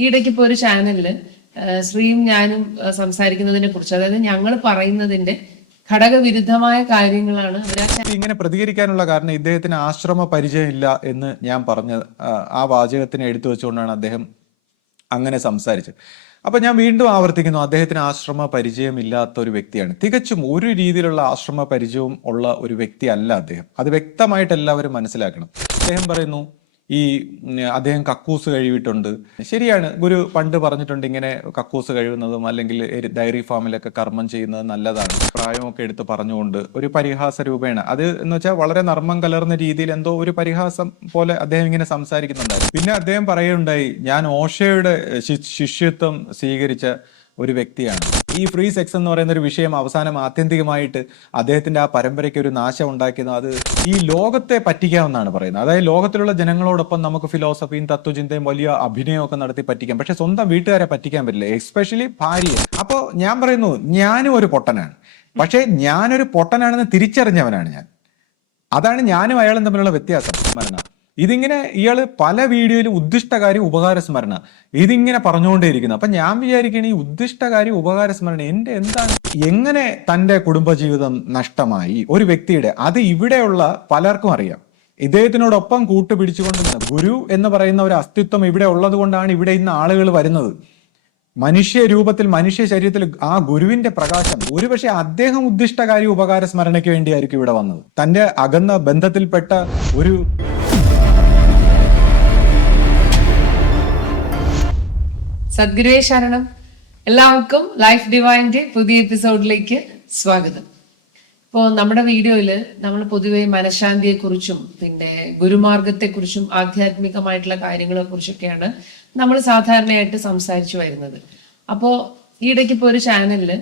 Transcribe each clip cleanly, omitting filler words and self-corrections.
ഈയിടയ്ക്ക് ഇപ്പോൾ ഒരു ചാനലില് ശ്രീയും ഞാനും സംസാരിക്കുന്നതിനെ കുറിച്ച്, അതായത് ഞങ്ങൾ പറയുന്നതിന്റെ ഘടകവിരുദ്ധമായ കാര്യങ്ങളാണ് ഇങ്ങനെ പ്രതികരിക്കാനുള്ള കാരണം ഇദ്ദേഹത്തിന് ആശ്രമ പരിചയം ഇല്ല എന്ന് ഞാൻ പറഞ്ഞ ആ വാചകത്തിനെ എടുത്തു വെച്ചുകൊണ്ടാണ് അദ്ദേഹം അങ്ങനെ സംസാരിച്ചത്. അപ്പൊ ഞാൻ വീണ്ടും ആവർത്തിക്കുന്നു, അദ്ദേഹത്തിന് ആശ്രമ പരിചയം ഇല്ലാത്ത ഒരു വ്യക്തിയാണ്. തികച്ചും ഒരു രീതിയിലുള്ള ആശ്രമ പരിചയവും ഉള്ള ഒരു വ്യക്തി അല്ല അദ്ദേഹം. അത് വ്യക്തമായിട്ട് എല്ലാവരും മനസ്സിലാക്കണം. അദ്ദേഹം പറയുന്നു അദ്ദേഹം കക്കൂസ് കഴിവിട്ടുണ്ട്. ശരിയാണ്, ഗുരു പണ്ട് പറഞ്ഞിട്ടുണ്ട് ഇങ്ങനെ കക്കൂസ് കഴിവുന്നതും അല്ലെങ്കിൽ ഡയറി ഫാമിലൊക്കെ കർമ്മം ചെയ്യുന്നത് നല്ലതാണ്, പ്രായമൊക്കെ എടുത്ത് പറഞ്ഞുകൊണ്ട് ഒരു പരിഹാസ രൂപേണ, അത് എന്ന് വെച്ചാൽ വളരെ നർമ്മം കലർന്ന രീതിയിൽ എന്തോ ഒരു പരിഹാസം പോലെ അദ്ദേഹം ഇങ്ങനെ സംസാരിക്കുന്നുണ്ടായിരുന്നു. പിന്നെ അദ്ദേഹം പറയുകയുണ്ടായി, ഞാൻ ഓഷോയുടെ ശിഷ്യത്വം സ്വീകരിച്ച ഒരു വ്യക്തിയാണ്. ഈ ഫ്രീ സെക്സ് എന്ന് പറയുന്ന ഒരു വിഷയം അവസാനം ആത്യന്തികമായിട്ട് അദ്ദേഹത്തിന്റെ ആ പരമ്പരയ്ക്ക് ഒരു നാശം ഉണ്ടാക്കിയത് അത് ഈ ലോകത്തെ പറ്റിക്കാമെന്നാണ് പറയുന്നത്. അതായത് ലോകത്തിലുള്ള ജനങ്ങളോടൊപ്പം നമുക്ക് ഫിലോസഫിയും തത്വചിന്തയും വലിയ അഭിനയവും ഒക്കെ നടത്തി പറ്റിക്കാം, പക്ഷെ സ്വന്തം വീട്ടുകാരെ പറ്റിക്കാൻ പറ്റില്ല, എസ്പെഷ്യലി ഭാര്യയെ. അപ്പോൾ ഞാൻ പറയുന്നു, ഞാനും ഒരു പൊട്ടനാണ്, പക്ഷെ ഞാനൊരു പൊട്ടനാണെന്ന് തിരിച്ചറിഞ്ഞവനാണ് ഞാൻ. അതാണ് ഞാനും അയാളും തമ്മിലുള്ള വ്യത്യാസം. ഇതിങ്ങനെ ഇയാള് പല വീഡിയോയിലും ഉദ്ദിഷ്ടകാര്യം ഉപകാരസ്മരണ ഇതിങ്ങനെ പറഞ്ഞുകൊണ്ടേയിരിക്കുന്നു. അപ്പൊ ഞാൻ വിചാരിക്കണ ഈ ഉദ്ദിഷ്ടകാര്യം ഉപകാരസ്മരണ എന്താണ്, എങ്ങനെ തന്റെ കുടുംബജീവിതം നഷ്ടമായി ഒരു വ്യക്തിയുടെ, അത് ഇവിടെയുള്ള പലർക്കും അറിയാം. ഇദ്ദേഹത്തിനോടൊപ്പം കൂട്ടുപിടിച്ചുകൊണ്ട് ഗുരു എന്ന് പറയുന്ന ഒരു അസ്തിത്വം ഇവിടെ ഉള്ളത് കൊണ്ടാണ് ഇവിടെ ഇന്ന് ആളുകൾ വരുന്നത്. മനുഷ്യ രൂപത്തിൽ മനുഷ്യ ശരീരത്തിൽ ആ ഗുരുവിന്റെ പ്രകാശം, ഒരുപക്ഷെ അദ്ദേഹം ഉദ്ദിഷ്ടകാര്യം ഉപകാരസ്മരണയ്ക്ക് വേണ്ടിയായിരിക്കും ഇവിടെ വന്നത്. തന്റെ അകന്ന ബന്ധത്തിൽപ്പെട്ട ഒരു സദ്ഗുരുവേ ശരണം. എല്ലാവർക്കും ലൈഫ് ഡിവൈൻ്റെ പുതിയ എപ്പിസോഡിലേക്ക് സ്വാഗതം. ഇപ്പോൾ നമ്മുടെ വീഡിയോയിൽ നമ്മൾ പൊതുവെ മനഃശാന്തിയെക്കുറിച്ചും പിന്നെ ഗുരുമാർഗത്തെക്കുറിച്ചും ആധ്യാത്മികമായിട്ടുള്ള കാര്യങ്ങളെ കുറിച്ചൊക്കെയാണ് നമ്മൾ സാധാരണയായിട്ട് സംസാരിച്ചു വരുന്നത്. അപ്പോൾ ഈയിടയ്ക്ക് ഇപ്പോൾ ഒരു ചാനലിൽ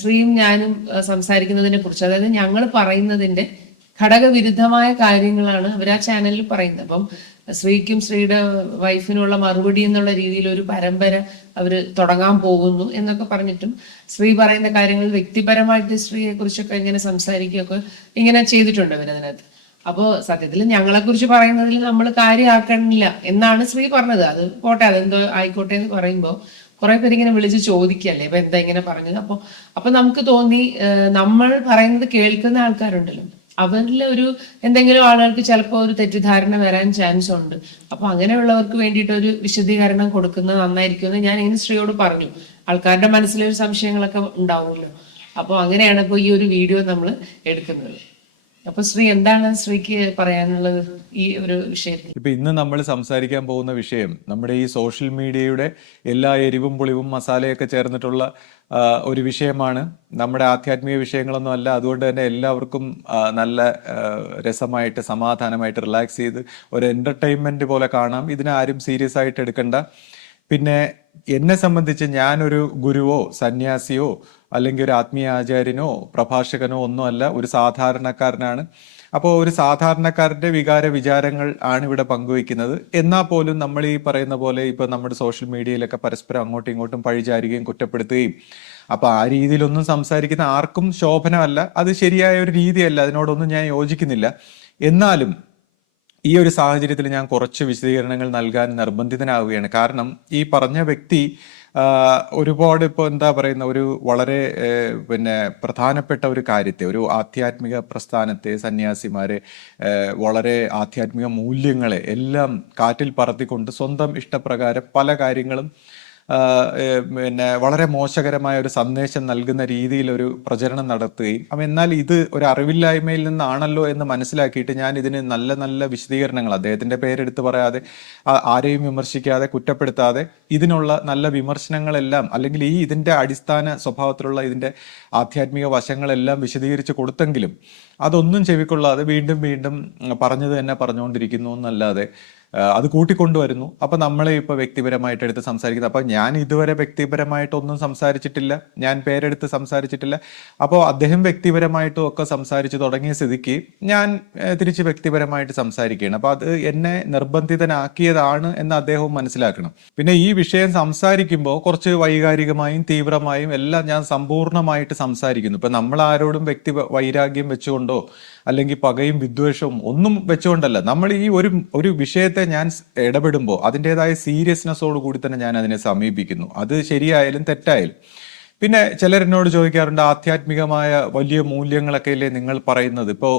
ശ്രീയും ഞാനും സംസാരിക്കുന്നതിനെ കുറിച്ച്, അതായത് ഞങ്ങൾ പറയുന്നതിന്റെ ഘടകവിരുദ്ധമായ കാര്യങ്ങളാണ് അവർ ആ ചാനലിൽ പറയുന്നത്. അപ്പം ശ്രീക്കും ശ്രീയുടെ വൈഫിനുള്ള മറുപടി എന്നുള്ള രീതിയിൽ ഒരു പരമ്പര അവര് തുടങ്ങാൻ പോകുന്നു എന്നൊക്കെ പറഞ്ഞിട്ടും ശ്രീ പറയുന്ന കാര്യങ്ങൾ വ്യക്തിപരമായിട്ട് സ്ത്രീയെ കുറിച്ചൊക്കെ ഇങ്ങനെ സംസാരിക്കുകയൊക്കെ ഇങ്ങനെ ചെയ്തിട്ടുണ്ട് അവരതിനകത്ത്. അപ്പോൾ സത്യത്തിൽ ഞങ്ങളെ കുറിച്ച് പറയുന്നതിൽ നമ്മൾ കാര്യമാക്കണില്ല എന്നാണ് ശ്രീ പറഞ്ഞത്. അത് പോട്ടെ, അതെന്തോ ആയിക്കോട്ടെ എന്ന് പറയുമ്പോൾ കുറെ പേര് ഇങ്ങനെ വിളിച്ച് ചോദിക്കല്ലേ, ഇപ്പൊ എന്താ ഇങ്ങനെ പറഞ്ഞത്. അപ്പൊ നമുക്ക് തോന്നി, നമ്മൾ പറയുന്നത് കേൾക്കുന്ന ആൾക്കാരുണ്ടല്ലോ, അവരിൽ ഒരു എന്തെങ്കിലും ആളുകൾക്ക് ചിലപ്പോൾ ഒരു തെറ്റിദ്ധാരണ വരാൻ ചാൻസ് ഉണ്ട്. അപ്പൊ അങ്ങനെയുള്ളവർക്ക് വേണ്ടിയിട്ട് ഒരു വിശദീകരണം കൊടുക്കുന്നത് നന്നായിരിക്കുമെന്ന് ഞാൻ ഇങ്ങനെ ശ്രീയോട് പറഞ്ഞു. ആൾക്കാരുടെ മനസ്സിലൊരു സംശയങ്ങളൊക്കെ ഉണ്ടാവുമല്ലോ. അപ്പോൾ അങ്ങനെയാണ് ഇപ്പോൾ ഈ ഒരു വീഡിയോ നമ്മൾ എടുക്കുന്നത്. അപ്പൊ ശ്രീ, എന്താണ് ശ്രീക്ക് പറയാനുള്ളത് ഈ ഒരു വിഷയത്തിൽ? ഇപ്പൊ ഇന്ന് നമ്മൾ സംസാരിക്കാൻ പോകുന്ന വിഷയം നമ്മുടെ ഈ സോഷ്യൽ മീഡിയയുടെ എല്ലാ എരിവും പുളിവും മസാലയൊക്കെ ചേർന്നിട്ടുള്ള ഒരു വിഷയമാണ്. നമ്മുടെ ആധ്യാത്മിക വിഷയങ്ങളൊന്നും അല്ല. അതുകൊണ്ട് തന്നെ എല്ലാവർക്കും നല്ല രസമായിട്ട് സമാധാനമായിട്ട് റിലാക്സ് ചെയ്ത് ഒരു എന്റർടൈൻമെന്റ് പോലെ കാണാം. ഇതിനെ ആരും സീരിയസ് ആയിട്ട് എടുക്കണ്ട. പിന്നെ എന്നെ സംബന്ധിച്ച് ഞാനൊരു ഗുരുവോ സന്യാസിയോ അല്ലെങ്കിൽ ഒരു ആത്മീയ ആചാര്യനോ പ്രഭാഷകനോ ഒന്നുമല്ല, ഒരു സാധാരണക്കാരനാണ്. അപ്പോൾ ഒരു സാധാരണക്കാരന്റെ വിചാരങ്ങൾ ആണ് ഇവിടെ പങ്കുവയ്ക്കുന്നത്. എന്നാൽ പോലും നമ്മൾ ഈ പറയുന്ന പോലെ ഇപ്പൊ നമ്മുടെ സോഷ്യൽ മീഡിയയിലൊക്കെ പരസ്പരം അങ്ങോട്ടും ഇങ്ങോട്ടും പഴിചാരുകയും കുറ്റപ്പെടുത്തുകയും, അപ്പൊ ആ രീതിയിലൊന്നും സംസാരിക്കുന്ന ആർക്കും ശോഭനമല്ല. അത് ശരിയായ ഒരു രീതിയല്ല, അതിനോടൊന്നും ഞാൻ യോജിക്കുന്നില്ല. എന്നാലും ഈ ഒരു സാഹചര്യത്തിൽ ഞാൻ കുറച്ച് വിശദീകരണങ്ങൾ നൽകാൻ നിർബന്ധിതനാവുകയാണ്. കാരണം ഈ പറഞ്ഞ വ്യക്തി ഒരുപാട് ഇപ്പോൾ എന്താ പറയുന്ന ഒരു വളരെ പ്രധാനപ്പെട്ട ഒരു കാര്യത്തെ, ഒരു ആധ്യാത്മിക പ്രസ്ഥാനത്തെ, സന്യാസിമാരെ, വളരെ ആധ്യാത്മിക മൂല്യങ്ങളെ എല്ലാം കാറ്റിൽ പറത്തിക്കൊണ്ട് സ്വന്തം ഇഷ്ടപ്രകാരം പല കാര്യങ്ങളും വളരെ മോശകരമായ ഒരു സന്ദേശം നൽകുന്ന രീതിയിൽ ഒരു പ്രചരണം നടത്തുകയും, എന്നാൽ ഇത് ഒരു അറിവില്ലായ്മയിൽ നിന്നാണല്ലോ എന്ന് മനസ്സിലാക്കിയിട്ട് ഞാൻ ഇതിന് നല്ല നല്ല വിശദീകരണങ്ങൾ, അദ്ദേഹത്തിന്റെ പേരെടുത്ത് പറയാതെ, ആരെയും വിമർശിക്കാതെ, കുറ്റപ്പെടുത്താതെ, ഇതിനുള്ള നല്ല വിമർശനങ്ങളെല്ലാം അല്ലെങ്കിൽ ഇതിന്റെ അടിസ്ഥാന സ്വഭാവത്തിലുള്ള ഇതിന്റെ ആധ്യാത്മിക വശങ്ങളെല്ലാം വിശദീകരിച്ച് കൊടുത്തെങ്കിലും അതൊന്നും ചെവിക്കൊള്ളാതെ വീണ്ടും വീണ്ടും പറഞ്ഞത് തന്നെ പറഞ്ഞുകൊണ്ടിരിക്കുന്നു എന്നല്ലാതെ അത് കൂട്ടിക്കൊണ്ടുവരുന്നു. അപ്പൊ നമ്മളെ ഇപ്പൊ വ്യക്തിപരമായിട്ട് എടുത്ത് സംസാരിക്കുന്നത്. അപ്പൊ ഞാൻ ഇതുവരെ വ്യക്തിപരമായിട്ടൊന്നും സംസാരിച്ചിട്ടില്ല, ഞാൻ പേരെടുത്ത് സംസാരിച്ചിട്ടില്ല. അപ്പോൾ അദ്ദേഹം വ്യക്തിപരമായിട്ടും ഒക്കെ സംസാരിച്ചു തുടങ്ങിയ സ്ഥിതിക്ക് ഞാൻ തിരിച്ച് വ്യക്തിപരമായിട്ട് സംസാരിക്കുകയാണ്. അപ്പൊ അത് എന്നെ നിർബന്ധിതനാക്കിയതാണ് എന്ന് അദ്ദേഹവും മനസ്സിലാക്കണം. പിന്നെ ഈ വിഷയം സംസാരിക്കുമ്പോൾ കുറച്ച് വൈകാരികമായും തീവ്രമായും എല്ലാം ഞാൻ സമ്പൂർണ്ണമായിട്ട് സംസാരിക്കുന്നു. ഇപ്പൊ നമ്മൾ ആരോടും വ്യക്തി വൈരാഗ്യം വെച്ചുകൊണ്ടോ അല്ലെങ്കിൽ പകയും വിദ്വേഷവും ഒന്നും വെച്ചുകൊണ്ടല്ല. നമ്മൾ ഈ ഒരു വിഷയത്തിൽ വിഷയത്തെ ഞാൻ ഇടപെടുമ്പോൾ അതിൻ്റെതായ സീരിയസ്നെസ്സോട് കൂടി തന്നെ ഞാൻ അതിനെ സമീപിക്കുന്നു. അത് ശരിയായാലും തെറ്റായാലും. പിന്നെ ചിലരെന്നോട് ചോദിക്കാറുണ്ട്, ആധ്യാത്മികമായ വലിയ മൂല്യങ്ങളൊക്കെ അല്ലേ നിങ്ങൾ പറയുന്നത്? ഇപ്പോൾ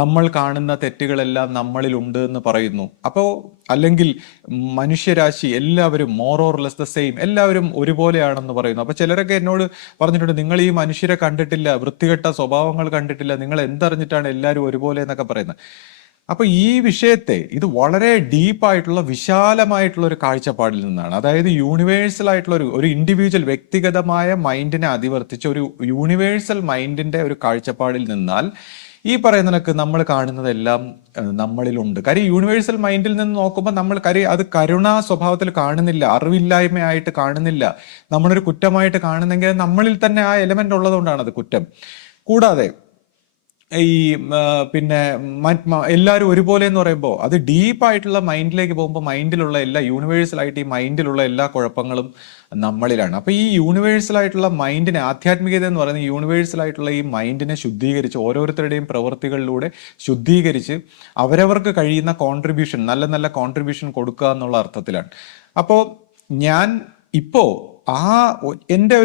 നമ്മൾ കാണുന്ന തെറ്റുകളെല്ലാം നമ്മളിലുണ്ട് എന്ന് പറയുന്നു. അപ്പോൾ അല്ലെങ്കിൽ മനുഷ്യരാശി എല്ലാവരും more or less the same, എല്ലാവരും ഒരുപോലെയാണെന്ന് പറയുന്നു. അപ്പോൾ ചിലരൊക്കെ എന്നോട് പറഞ്ഞിട്ടുണ്ട്, നിങ്ങൾ ഈ മനുഷ്യരെ കണ്ടിട്ടില്ല, വൃത്തികെട്ട സ്വഭാവങ്ങൾ കണ്ടിട്ടില്ല, നിങ്ങൾ എന്തറിഞ്ഞിട്ടാണ് എല്ലാവരും ഒരുപോലെ എന്നൊക്കെ പറയുന്നത്. അപ്പൊ ഈ വിഷയത്തെ ഇത് വളരെ ഡീപ്പായിട്ടുള്ള വിശാലമായിട്ടുള്ള ഒരു കാഴ്ചപ്പാടിൽ നിന്നാണ്, അതായത് യൂണിവേഴ്സൽ ആയിട്ടുള്ള ഒരു ഇൻഡിവിജ്വൽ വ്യക്തിഗതമായ മൈൻഡിനെ അതിവർത്തിച്ച് ഒരു യൂണിവേഴ്സൽ മൈൻഡിന്റെ ഒരു കാഴ്ചപ്പാടിൽ നിന്നാൽ ഈ പറയുന്നതൊക്കെ നമ്മൾ കാണുന്നതെല്ലാം നമ്മളിലുണ്ട്. കാര്യം യൂണിവേഴ്സൽ മൈൻഡിൽ നിന്ന് നോക്കുമ്പോൾ നമ്മൾ അത് കരുണാ സ്വഭാവത്തിൽ കാണുന്നില്ല, അറിവില്ലായ്മയായിട്ട് കാണുന്നില്ല, നമ്മളൊരു കുറ്റമായിട്ട് കാണുന്നെങ്കിൽ നമ്മളിൽ തന്നെ ആ എലമെന്റ് ഉള്ളതുകൊണ്ടാണ് അത് കുറ്റം. കൂടാതെ ഈ പിന്നെ എല്ലാവരും ഒരുപോലെ എന്ന് പറയുമ്പോൾ അത് ഡീപ്പായിട്ടുള്ള മൈൻഡിലേക്ക് പോകുമ്പോൾ മൈൻഡിലുള്ള എല്ലാ യൂണിവേഴ്സലായിട്ട് ഈ മൈൻഡിലുള്ള എല്ലാ കുഴപ്പങ്ങളും നമ്മളിലാണ്. അപ്പോൾ ഈ യൂണിവേഴ്സലായിട്ടുള്ള മൈൻഡിനെ, ആധ്യാത്മികത എന്ന് പറയുന്ന യൂണിവേഴ്സലായിട്ടുള്ള ഈ മൈൻഡിനെ ശുദ്ധീകരിച്ച് ഓരോരുത്തരുടെയും പ്രവൃത്തികളിലൂടെ ശുദ്ധീകരിച്ച് അവരവർക്ക് കഴിയുന്ന കോൺട്രിബ്യൂഷൻ, നല്ല നല്ല കോൺട്രിബ്യൂഷൻ കൊടുക്കുക എന്നുള്ള അർത്ഥത്തിലാണ്. അപ്പോൾ ഞാൻ ഇപ്പോൾ എൻ്റെ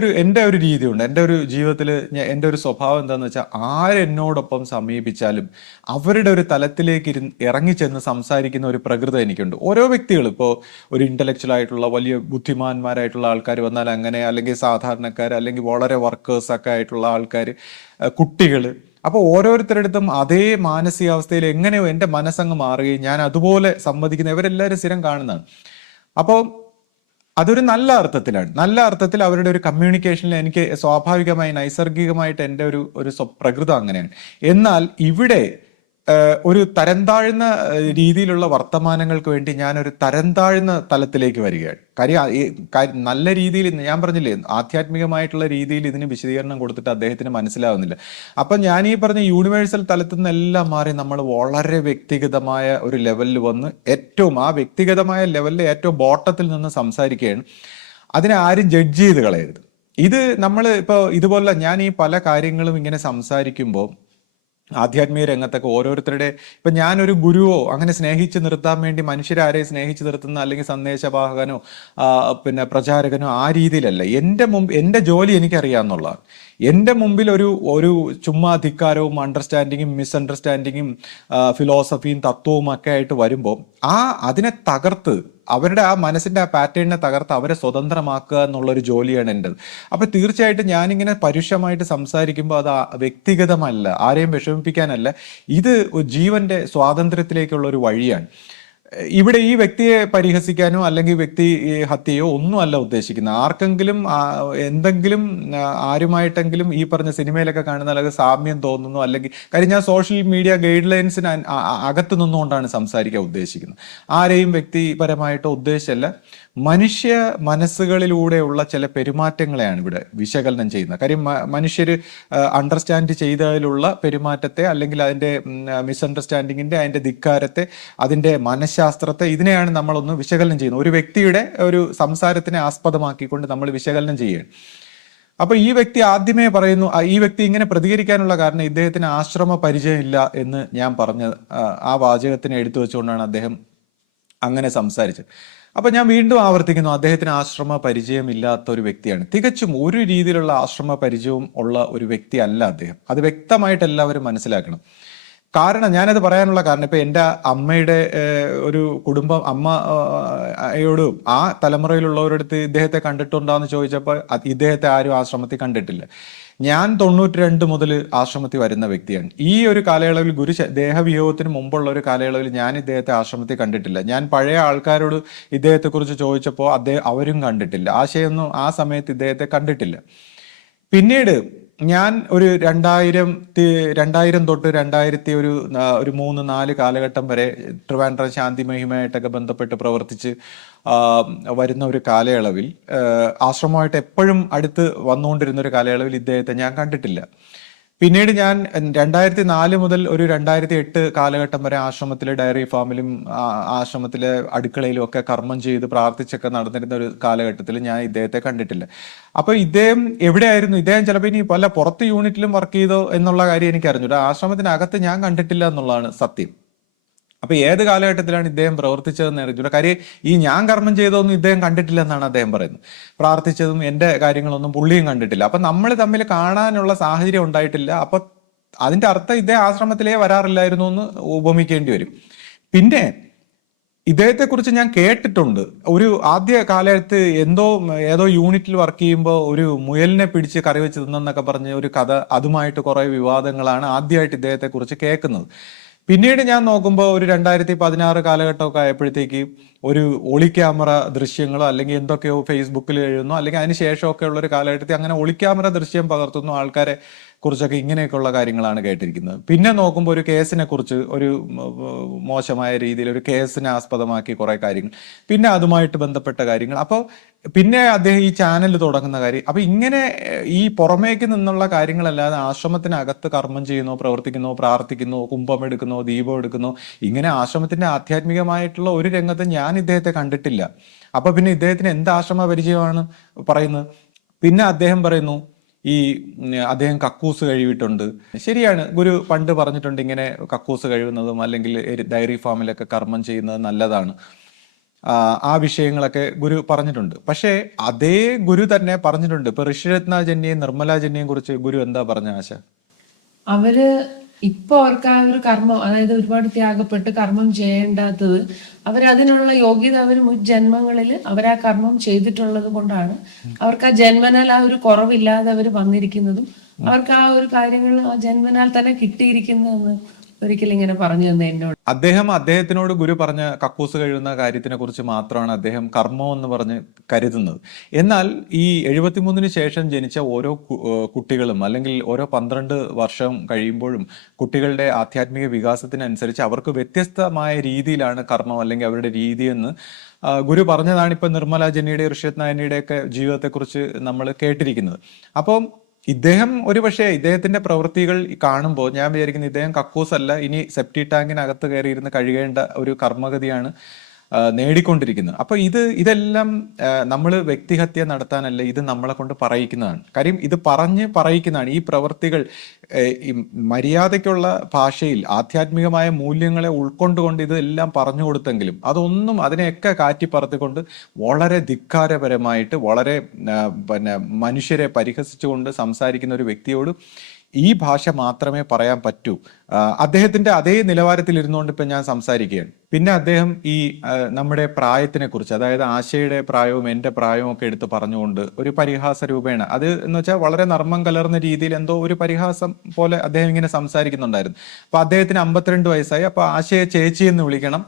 ഒരു രീതിയുണ്ട്. എൻ്റെ ഒരു ജീവിതത്തിൽ എൻ്റെ ഒരു സ്വഭാവം എന്താണെന്ന് വെച്ചാൽ, ആരെന്നോടൊപ്പം സമീപിച്ചാലും അവരുടെ ഒരു തലത്തിലേക്ക് ഇറങ്ങിച്ചെന്ന് സംസാരിക്കുന്ന ഒരു പ്രകൃതം എനിക്കുണ്ട്. ഓരോ വ്യക്തികൾ, ഇപ്പോൾ ഒരു ഇന്റലക്ച്വൽ ആയിട്ടുള്ള വലിയ ബുദ്ധിമാന്മാരായിട്ടുള്ള ആൾക്കാർ വന്നാൽ അങ്ങനെ, അല്ലെങ്കിൽ സാധാരണക്കാർ, അല്ലെങ്കിൽ വളരെ വർക്കേഴ്സൊക്കെ ആയിട്ടുള്ള ആൾക്കാർ, കുട്ടികൾ, അപ്പോൾ ഓരോരുത്തരുടെ അടുത്തും അതേ മാനസികാവസ്ഥയിൽ എങ്ങനെയോ എൻ്റെ മനസ്സങ്ങ് മാറുകയും ഞാൻ അതുപോലെ സംവദിക്കുന്ന ഇവരെല്ലാവരും സ്ഥിരം കാണുന്നതാണ്. അപ്പോൾ അതൊരു നല്ല അർത്ഥത്തിലാണ്. നല്ല അർത്ഥത്തിൽ അവരുടെ ഒരു കമ്മ്യൂണിക്കേഷനിൽ എനിക്ക് സ്വാഭാവികമായി നൈസർഗികമായിട്ട് എൻ്റെ ഒരു പ്രകൃതം അങ്ങനെയാണ്. എന്നാൽ ഇവിടെ ഒരു തരംതാഴ്ന്ന രീതിയിലുള്ള വർത്തമാനങ്ങൾക്ക് വേണ്ടി ഞാൻ ഒരു തരംതാഴ്ന്ന തലത്തിലേക്ക് വരികയാണ്. കാര്യം നല്ല രീതിയിൽ, ഞാൻ പറഞ്ഞില്ലേ, ആധ്യാത്മികമായിട്ടുള്ള രീതിയിൽ ഇതിന് വിശദീകരണം കൊടുത്തിട്ട് അദ്ദേഹത്തിന് മനസ്സിലാവുന്നില്ല. അപ്പം ഞാൻ ഈ പറഞ്ഞ യൂണിവേഴ്സൽ തലത്തിൽ നിന്നെല്ലാം മാറി നമ്മൾ വളരെ വ്യക്തിഗതമായ ഒരു ലെവലിൽ വന്ന് ആ വ്യക്തിഗതമായ ലെവലിൽ ഏറ്റവും ബോട്ടത്തിൽ നിന്ന് സംസാരിക്കുകയാണ്. അതിനെ ആരും ജഡ്ജ് ചെയ്ത് കളയരുത്. ഇത് നമ്മൾ ഇപ്പോൾ ഇതുപോലെ ഞാൻ ഈ പല കാര്യങ്ങളും ഇങ്ങനെ സംസാരിക്കുമ്പോൾ ആധ്യാത്മിക രംഗത്തൊക്കെ ഓരോരുത്തരുടെ, ഇപ്പൊ ഞാനൊരു ഗുരുവോ അങ്ങനെ സ്നേഹിച്ച് നിർത്താൻ വേണ്ടി മനുഷ്യരാരെ സ്നേഹിച്ച് നിർത്തുന്ന അല്ലെങ്കിൽ സന്ദേശവാഹകനോ പിന്നെ പ്രചാരകനോ ആ രീതിയിലല്ല. എൻ്റെ ജോലി എനിക്കറിയാമെന്നുള്ളതാണ്. എൻ്റെ മുമ്പിൽ ഒരു ചുമ്മാ ധിക്കാരവും അണ്ടർസ്റ്റാൻഡിങ്ങും മിസ്അണ്ടർസ്റ്റാൻഡിങ്ങും ഫിലോസഫിയും തത്വവും ഒക്കെ ആയിട്ട് വരുമ്പോൾ അതിനെ തകർത്ത്, അവരുടെ ആ മനസ്സിന്റെ ആ പാറ്റേണിനെ തകർത്ത് അവരെ സ്വതന്ത്രമാക്കുക എന്നുള്ളൊരു ജോലിയാണ് എൻ്റെത്. അപ്പൊ തീർച്ചയായിട്ടും ഞാനിങ്ങനെ പരുഷമായിട്ട് സംസാരിക്കുമ്പോൾ അത് വ്യക്തിഗതമല്ല, ആരെയും വിഷമിപ്പിക്കാനല്ല, ഇത് ജീവന്റെ സ്വാതന്ത്ര്യത്തിലേക്കുള്ള ഒരു വഴിയാണ്. ഇവിടെ ഈ വ്യക്തിയെ പരിഹസിക്കാനോ അല്ലെങ്കിൽ വ്യക്തി ഹത്യയോ ഒന്നും അല്ല ഉദ്ദേശിക്കുന്നത്. ആർക്കെങ്കിലും എന്തെങ്കിലും ആരുമായിട്ടെങ്കിലും ഈ പറഞ്ഞ സിനിമയിലൊക്കെ കാണുന്ന അല്ലെങ്കിൽ സാമ്യം തോന്നുന്നു, അല്ലെങ്കിൽ കാര്യം ഞാൻ സോഷ്യൽ മീഡിയ ഗൈഡ് ലൈൻസിന് അകത്ത് നിന്നുകൊണ്ടാണ് സംസാരിക്കാൻ ഉദ്ദേശിക്കുന്നത്. ആരെയും വ്യക്തിപരമായിട്ടോ ഉദ്ദേശമല്ല, മനുഷ്യ മനസ്സുകളിലൂടെയുള്ള ചില പെരുമാറ്റങ്ങളെയാണ് ഇവിടെ വിശകലനം ചെയ്യുന്നത്. കാര്യം മനുഷ്യർ അണ്ടർസ്റ്റാൻഡ് ചെയ്തതിലുള്ള പെരുമാറ്റത്തെ, അല്ലെങ്കിൽ അതിൻ്റെ മിസ്അണ്ടർസ്റ്റാൻഡിങ്ങിൻ്റെ, അതിൻ്റെ ധിക്കാരത്തെ, അതിൻ്റെ മനഃശാസ്ത്രത്തെ, ഇതിനെയാണ് നമ്മളൊന്ന് വിശകലനം ചെയ്യുന്നത്. ഒരു വ്യക്തിയുടെ ഒരു സംസാരത്തിനെ ആസ്പദമാക്കിക്കൊണ്ട് നമ്മൾ വിശകലനം ചെയ്യുകയാണ്. അപ്പൊ ഈ വ്യക്തി ആദ്യമേ പറയുന്നു, ഈ വ്യക്തി ഇങ്ങനെ പ്രതികരിക്കാനുള്ള കാരണം ഇദ്ദേഹത്തിന് ആശ്രമ പരിചയം ഇല്ല എന്ന് ഞാൻ പറഞ്ഞ ആ വാചകത്തിനെ എടുത്തു വെച്ചുകൊണ്ടാണ് അദ്ദേഹം അങ്ങനെ സംസാരിച്ചത്. അപ്പൊ ഞാൻ വീണ്ടും ആവർത്തിക്കുന്നു, അദ്ദേഹത്തിന് ആശ്രമ പരിചയം ഇല്ലാത്ത ഒരു വ്യക്തിയാണ്. തികച്ചും ഒരു രീതിയിലുള്ള ആശ്രമ പരിചയവും ഉള്ള ഒരു വ്യക്തി അല്ല അദ്ദേഹം. അത് വ്യക്തമായിട്ട് എല്ലാവരും മനസ്സിലാക്കണം. കാരണം ഞാനത് പറയാനുള്ള കാരണം, ഇപ്പൊ എൻ്റെ അമ്മയുടെ ഒരു കുടുംബം, അമ്മയോടും ആ തലമുറയിലുള്ളവരടുത്ത് ഇദ്ദേഹത്തെ കണ്ടിട്ടുണ്ടോന്ന് ചോദിച്ചപ്പോൾ ഇദ്ദേഹത്തെ ആരും ആശ്രമത്തിൽ കണ്ടിട്ടില്ല. ഞാൻ 92 മുതൽ ആശ്രമത്തിൽ വരുന്ന വ്യക്തിയാണ്. ഈ ഒരു കാലയളവിൽ ദേഹവിയോഗത്തിന് മുമ്പുള്ള ഒരു കാലയളവിൽ ഞാൻ ഇദ്ദേഹത്തെ ആശ്രമത്തിൽ കണ്ടിട്ടില്ല. ഞാൻ പഴയ ആൾക്കാരോട് ഇദ്ദേഹത്തെക്കുറിച്ച് ചോദിച്ചപ്പോൾ അവരും കണ്ടിട്ടില്ല. ആശയൊന്നും ആ സമയത്ത് ഇദ്ദേഹത്തെ കണ്ടിട്ടില്ല. പിന്നീട് ഞാൻ ഒരു 2000 തൊട്ട് 2003-4 കാലഘട്ടം വരെ ട്രിവാൻഡ്രം ശാന്തി മഹിമയായിട്ടൊക്കെ ബന്ധപ്പെട്ട് പ്രവർത്തിച്ച് വരുന്ന ഒരു കാലയളവിൽ, ആശ്രമമായിട്ട് എപ്പോഴും അടുത്ത് വന്നുകൊണ്ടിരുന്ന ഒരു കാലയളവിൽ ഇദ്ദേഹത്തെ ഞാൻ കണ്ടിട്ടില്ല. പിന്നീട് ഞാൻ 2004 മുതൽ ഒരു 2008 കാലഘട്ടം വരെ ആശ്രമത്തിലെ ഡയറി ഫാമിലും ആശ്രമത്തിലെ അടുക്കളയിലും ഒക്കെ കർമ്മം ചെയ്ത് പ്രാർത്ഥിച്ചൊക്കെ നടന്നിരുന്ന ഒരു കാലഘട്ടത്തിൽ ഞാൻ ഇദ്ദേഹത്തെ കണ്ടിട്ടില്ല. അപ്പൊ ഇദ്ദേഹം എവിടെയായിരുന്നു? ഇദ്ദേഹം ചിലപ്പോൾ ഇനി പല പുറത്ത് യൂണിറ്റിലും വർക്ക് ചെയ്തോ എന്നുള്ള കാര്യം എനിക്ക് അറിഞ്ഞൂടാ. ആശ്രമത്തിനകത്ത് ഞാൻ കണ്ടിട്ടില്ല എന്നുള്ളതാണ് സത്യം. അപ്പൊ ഏത് കാലഘട്ടത്തിലാണ് ഇദ്ദേഹം പ്രവർത്തിച്ചതെന്ന് അറിയില്ല. കാര്യം ഈ ഞാൻ കർമ്മം ചെയ്തതൊന്നും ഇദ്ദേഹം കണ്ടിട്ടില്ല എന്നാണ് അദ്ദേഹം പറയുന്നത്. പ്രാർത്ഥിച്ചതും എന്റെ കാര്യങ്ങളൊന്നും പുള്ളിയും കണ്ടിട്ടില്ല. അപ്പൊ നമ്മൾ തമ്മിൽ കാണാനുള്ള സാഹചര്യം ഉണ്ടായിട്ടില്ല. അപ്പൊ അതിന്റെ അർത്ഥം ഇദ്ദേഹം ആശ്രമത്തിലേ വരാറില്ലായിരുന്നു എന്ന് ഉപമിക്കേണ്ടി വരും. പിന്നെ ഇദ്ദേഹത്തെക്കുറിച്ച് ഞാൻ കേട്ടിട്ടുണ്ട്. ഒരു ആദ്യ കാലത്ത് ഏതോ യൂണിറ്റിൽ വർക്ക് ചെയ്യുമ്പോൾ ഒരു മുയലിനെ പിടിച്ച് കറി വെച്ച് തിന്നെന്നൊക്കെ പറഞ്ഞ ഒരു കഥ, അതുമായിട്ട് കുറെ വിവാദങ്ങളാണ് ആദ്യമായിട്ട് ഇദ്ദേഹത്തെക്കുറിച്ച് കേൾക്കുന്നത്. പിന്നീട് ഞാൻ നോക്കുമ്പോൾ ഒരു 2016 കാലഘട്ടമൊക്കെ ആയപ്പോഴത്തേക്ക് ഒരു ഒളി ക്യാമറ ദൃശ്യങ്ങളോ അല്ലെങ്കിൽ എന്തൊക്കെയോ ഫേസ്ബുക്കിൽ എഴുതുന്നു, അല്ലെങ്കിൽ അതിന് ശേഷമൊക്കെ ഉള്ള ഒരു കാലഘട്ടത്തിൽ അങ്ങനെ ഒളി ക്യാമറ ദൃശ്യം പകർത്തുന്നു ആൾക്കാരെ കുറിച്ചൊക്കെ ഇങ്ങനെയൊക്കെയുള്ള കാര്യങ്ങളാണ് കേട്ടിരിക്കുന്നത്. പിന്നെ നോക്കുമ്പോൾ ഒരു കേസിനെ കുറിച്ച് ഒരു മോശമായ രീതിയിൽ ഒരു കേസിനെ ആസ്പദമാക്കി കുറെ കാര്യങ്ങൾ, പിന്നെ അതുമായിട്ട് ബന്ധപ്പെട്ട കാര്യങ്ങൾ. അപ്പോൾ പിന്നെ അദ്ദേഹം ഈ ചാനൽ തുടങ്ങുന്ന കാര്യം. അപ്പൊ ഇങ്ങനെ ഈ പുറമേക്ക് നിന്നുള്ള കാര്യങ്ങളല്ലാതെ ആശ്രമത്തിനകത്ത് കർമ്മം ചെയ്യുന്നോ, പ്രവർത്തിക്കുന്നോ, പ്രാർത്ഥിക്കുന്നോ, കുംഭം എടുക്കുന്നോ, ദീപം എടുക്കുന്നോ, ഇങ്ങനെ ആശ്രമത്തിന്റെ ആധ്യാത്മികമായിട്ടുള്ള ഒരു രംഗത്ത് ഞാൻ ഇദ്ദേഹത്തെ കണ്ടിട്ടില്ല. അപ്പൊ പിന്നെ ഇദ്ദേഹത്തിന് എന്ത് ആശ്രമ പരിചയമാണ് പറയുന്നത്? പിന്നെ അദ്ദേഹം പറയുന്നു അദ്ദേഹം കക്കൂസ് കഴുകിയിട്ടുണ്ട്. ശരിയാണ്, ഗുരു പണ്ട് പറഞ്ഞിട്ടുണ്ട് ഇങ്ങനെ കക്കൂസ് കഴുകുന്നതും അല്ലെങ്കിൽ ഡയറി ഫാമിലൊക്കെ കർമ്മം ചെയ്യുന്നത് നല്ലതാണ്. ആ വിഷയങ്ങളൊക്കെ ഗുരു പറഞ്ഞിട്ടുണ്ട്. പക്ഷേ അതേ ഗുരു തന്നെ പറഞ്ഞിട്ടുണ്ട്. ഇപ്പൊ ഋഷിരത്നാജന്യെയും നിർമ്മലാജന്യെയും കുറിച്ച് ഗുരു എന്താ പറഞ്ഞ ആശ? അവര് ഇപ്പൊ അവർക്ക് ആ ഒരു കർമ്മം, അതായത് ഒരുപാട് ത്യാഗപ്പെട്ട് കർമ്മം ചെയ്യേണ്ടാത്തത്, അവരതിനുള്ള യോഗ്യത അവർ ജന്മങ്ങളിൽ അവർ ആ കർമ്മം ചെയ്തിട്ടുള്ളത് കൊണ്ടാണ് അവർക്ക് ആ ജന്മനാൽ ആ ഒരു കുറവില്ലാതെ അവർ വന്നിരിക്കുന്നതും അവർക്ക് ആ ഒരു കാര്യങ്ങൾ ആ ജന്മനാൽ തന്നെ കിട്ടിയിരിക്കുന്നതെന്ന് ഒരിക്കലും ഇങ്ങനെ പറഞ്ഞു തന്നെ എന്നോട്. അദ്ദേഹത്തിനോട് ഗുരു പറഞ്ഞ കക്കൂസ് കഴുകുന്ന കാര്യത്തിനെ കുറിച്ച് മാത്രമാണ് അദ്ദേഹം കർമ്മം എന്ന് പറഞ്ഞ് കരുതുന്നത്. എന്നാൽ ഈ 73 ശേഷം ജനിച്ച ഓരോ കുട്ടികളും അല്ലെങ്കിൽ ഓരോ 12 വർഷം കഴിയുമ്പോഴും കുട്ടികളുടെ ആധ്യാത്മിക വികാസത്തിനനുസരിച്ച് അവർക്ക് വ്യത്യസ്തമായ രീതിയിലാണ് കർമ്മം അല്ലെങ്കിൽ അവരുടെ രീതിയെന്ന് ഗുരു പറഞ്ഞതാണ് ഇപ്പൊ നിർമ്മലാജന്യയുടെ ഋഷിരത്നാജന്യയുടെ ഒക്കെ ജീവിതത്തെക്കുറിച്ച് നമ്മൾ കേട്ടിരിക്കുന്നത്. അപ്പം ഒരുപക്ഷെ ഇദ്ദേഹത്തിന്റെ പ്രവൃത്തികൾ കാണുമ്പോൾ ഞാൻ വിചാരിക്കുന്നത് ഇദ്ദേഹം കക്കൂസ് അല്ല, ഇനി സെപ്റ്റി ടാങ്കിനകത്ത് കയറിയിരുന്ന് കഴുകേണ്ട ഒരു കർമ്മഗതിയാണ് നേടിക്കൊണ്ടിരിക്കുന്നത്. അപ്പൊ ഇതെല്ലാം നമ്മൾ വ്യക്തിഹത്യ നടത്താനല്ല, ഇത് നമ്മളെ കൊണ്ട് പറയിക്കുന്നതാണ്. കാര്യം ഇത് പറയിക്കുന്നതാണ്. ഈ പ്രവൃത്തികൾ മര്യാദയ്ക്കുള്ള ഭാഷയിൽ ആധ്യാത്മികമായ മൂല്യങ്ങളെ ഉൾക്കൊണ്ടുകൊണ്ട് ഇതെല്ലാം പറഞ്ഞു കൊടുത്തെങ്കിലും അതൊന്നും അതിനെയൊക്കെ കാറ്റിപ്പറത്തിക്കൊണ്ട് വളരെ ധിക്കാരപരമായിട്ട് വളരെ മനുഷ്യരെ പരിഹസിച്ചുകൊണ്ട് സംസാരിക്കുന്ന ഒരു വ്യക്തിയോട് ഈ ഭാഷ മാത്രമേ പറയാൻ പറ്റൂ. അദ്ദേഹത്തിന്റെ അതേ നിലവാരത്തിൽ ഇരുന്നുകൊണ്ട് ഇപ്പൊ ഞാൻ സംസാരിക്കുകയാണ്. പിന്നെ അദ്ദേഹം നമ്മുടെ പ്രായത്തിനെ കുറിച്ച്, അതായത് ആശയുടെ പ്രായവും എൻ്റെ പ്രായവും ഒക്കെ എടുത്ത് പറഞ്ഞുകൊണ്ട് ഒരു പരിഹാസ രൂപേണ, അത് എന്ന് വെച്ചാൽ വളരെ നർമ്മം കലർന്ന രീതിയിൽ എന്തോ ഒരു പരിഹാസം പോലെ അദ്ദേഹം ഇങ്ങനെ സംസാരിക്കുന്നുണ്ടായിരുന്നു. അപ്പൊ അദ്ദേഹത്തിന് 52 വയസ്സായി. അപ്പൊ ആശയെ ചേച്ചി എന്ന് വിളിക്കണം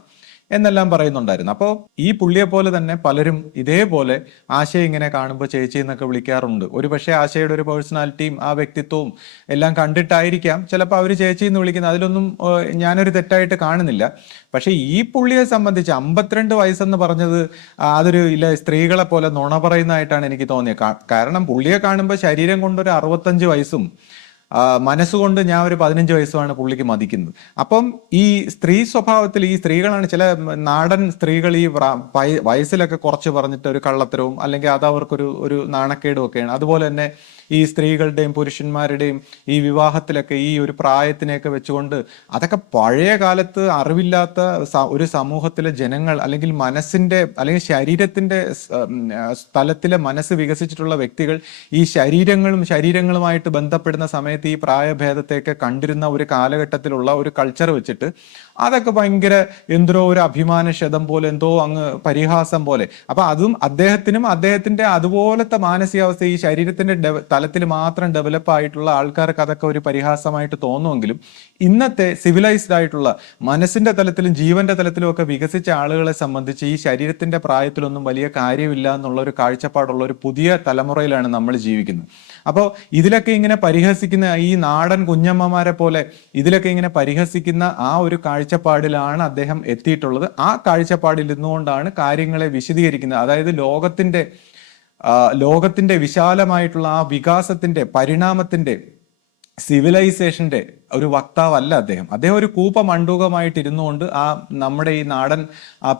എന്നെല്ലാം പറയുന്നുണ്ടായിരുന്നു. അപ്പോൾ ഈ പുള്ളിയെ പോലെ തന്നെ പലരും ഇതേപോലെ ആശയെ ഇങ്ങനെ കാണുമ്പോൾ ചേച്ചി എന്നൊക്കെ വിളിക്കാറുണ്ട്. ഒരുപക്ഷെ ആശയുടെ ഒരു പേഴ്സണാലിറ്റിയും ആ വ്യക്തിത്വവും എല്ലാം കണ്ടിട്ടായിരിക്കാം ചിലപ്പോൾ അവർ ചേച്ചി എന്ന് വിളിക്കുന്നത്. അതിലൊന്നും ഞാനൊരു തെറ്റായിട്ട് കാണുന്നില്ല. പക്ഷെ ഈ പുള്ളിയെ സംബന്ധിച്ച് 52 വയസ്സെന്ന് പറഞ്ഞത് അതൊരു സ്ത്രീകളെ പോലെ നുണ പറയുന്നതായിട്ടാണ് എനിക്ക് തോന്നിയത്. കാരണം പുള്ളിയെ കാണുമ്പോൾ ശരീരം കൊണ്ടൊരു 65 വയസ്സും മനസ്സുകൊണ്ട് ഞാൻ ഒരു 15 വയസ്സുമാണ് പുള്ളിക്ക് മതിക്കുന്നത്. അപ്പം ഈ സ്ത്രീ സ്വഭാവത്തിൽ ഈ സ്ത്രീകളാണ്, ചില നാടൻ സ്ത്രീകൾ ഈ വയസ്സിലൊക്കെ കുറച്ച് പറഞ്ഞിട്ട് ഒരു കള്ളത്തരവും അല്ലെങ്കിൽ അത് അവർക്കൊരു നാണക്കേടും ഒക്കെയാണ്. അതുപോലെ തന്നെ ഈ സ്ത്രീകളുടെയും പുരുഷന്മാരുടെയും ഈ വിവാഹത്തിലൊക്കെ ഈ ഒരു പ്രായത്തിനെയൊക്കെ വെച്ചുകൊണ്ട് അതൊക്കെ പഴയ കാലത്ത് അറിവില്ലാത്ത ഒരു സമൂഹത്തിലെ ജനങ്ങൾ അല്ലെങ്കിൽ മനസ്സിന്റെ അല്ലെങ്കിൽ ശരീരത്തിന്റെ സ്ഥലത്തിലെ മനസ്സ് വികസിച്ചിട്ടുള്ള വ്യക്തികൾ ഈ ശരീരങ്ങളുമായിട്ട് ബന്ധപ്പെടുന്ന സമയത്ത് ഈ പ്രായഭേദത്തെയൊക്കെ കണ്ടിരുന്ന ഒരു കാലഘട്ടത്തിലുള്ള ഒരു കൾച്ചർ വെച്ചിട്ട് അതൊക്കെ ഭയങ്കര എന്തോ ഒരു അഭിമാനക്ഷതം പോലെ, എന്തോ അങ്ങ് പരിഹാസം പോലെ. അപ്പൊ അതും അദ്ദേഹത്തിന്റെ അതുപോലത്തെ മാനസികാവസ്ഥ ഈ ശരീരത്തിന്റെ തലത്തിൽ മാത്രം ഡെവലപ്പ് ആയിട്ടുള്ള ആൾക്കാർക്ക് അതൊക്കെ ഒരു പരിഹാസമായിട്ട് തോന്നുമെങ്കിലും ഇന്നത്തെ സിവിലൈസ്ഡ് ആയിട്ടുള്ള മനസ്സിന്റെ തലത്തിലും ജീവന്റെ തലത്തിലും ഒക്കെ വികസിച്ച ആളുകളെ സംബന്ധിച്ച് ഈ ശരീരത്തിന്റെ പ്രായത്തിലൊന്നും വലിയ കാര്യമില്ല എന്നുള്ള ഒരു കാഴ്ചപ്പാടുള്ള ഒരു പുതിയ തലമുറയിലാണ് നമ്മൾ ജീവിക്കുന്നത്. അപ്പോൾ ഇതിലൊക്കെ ഇങ്ങനെ പരിഹസിക്കുന്ന ഈ നാടൻ കുഞ്ഞമ്മമാരെ പോലെ ഇതിലൊക്കെ ഇങ്ങനെ പരിഹസിക്കുന്ന ആ ഒരു കാഴ്ചപ്പാടിലാണ് അദ്ദേഹം എത്തിയിട്ടുള്ളത്. ആ കാഴ്ചപ്പാടിൽ ഇരുന്നുകൊണ്ടാണ് കാര്യങ്ങളെ വിശദീകരിക്കുന്നത്. അതായത് ലോകത്തിന്റെ വിശാലമായിട്ടുള്ള ആ വികാസത്തിന്റെ, പരിണാമത്തിന്റെ, സിവിലൈസേഷന്റെ ഒരു വക്താവല്ല അദ്ദേഹം. അദ്ദേഹം ഒരു കൂപ്പ മണ്ടൂകമായിട്ട് ഇരുന്നുകൊണ്ട് നമ്മുടെ ഈ നാടൻ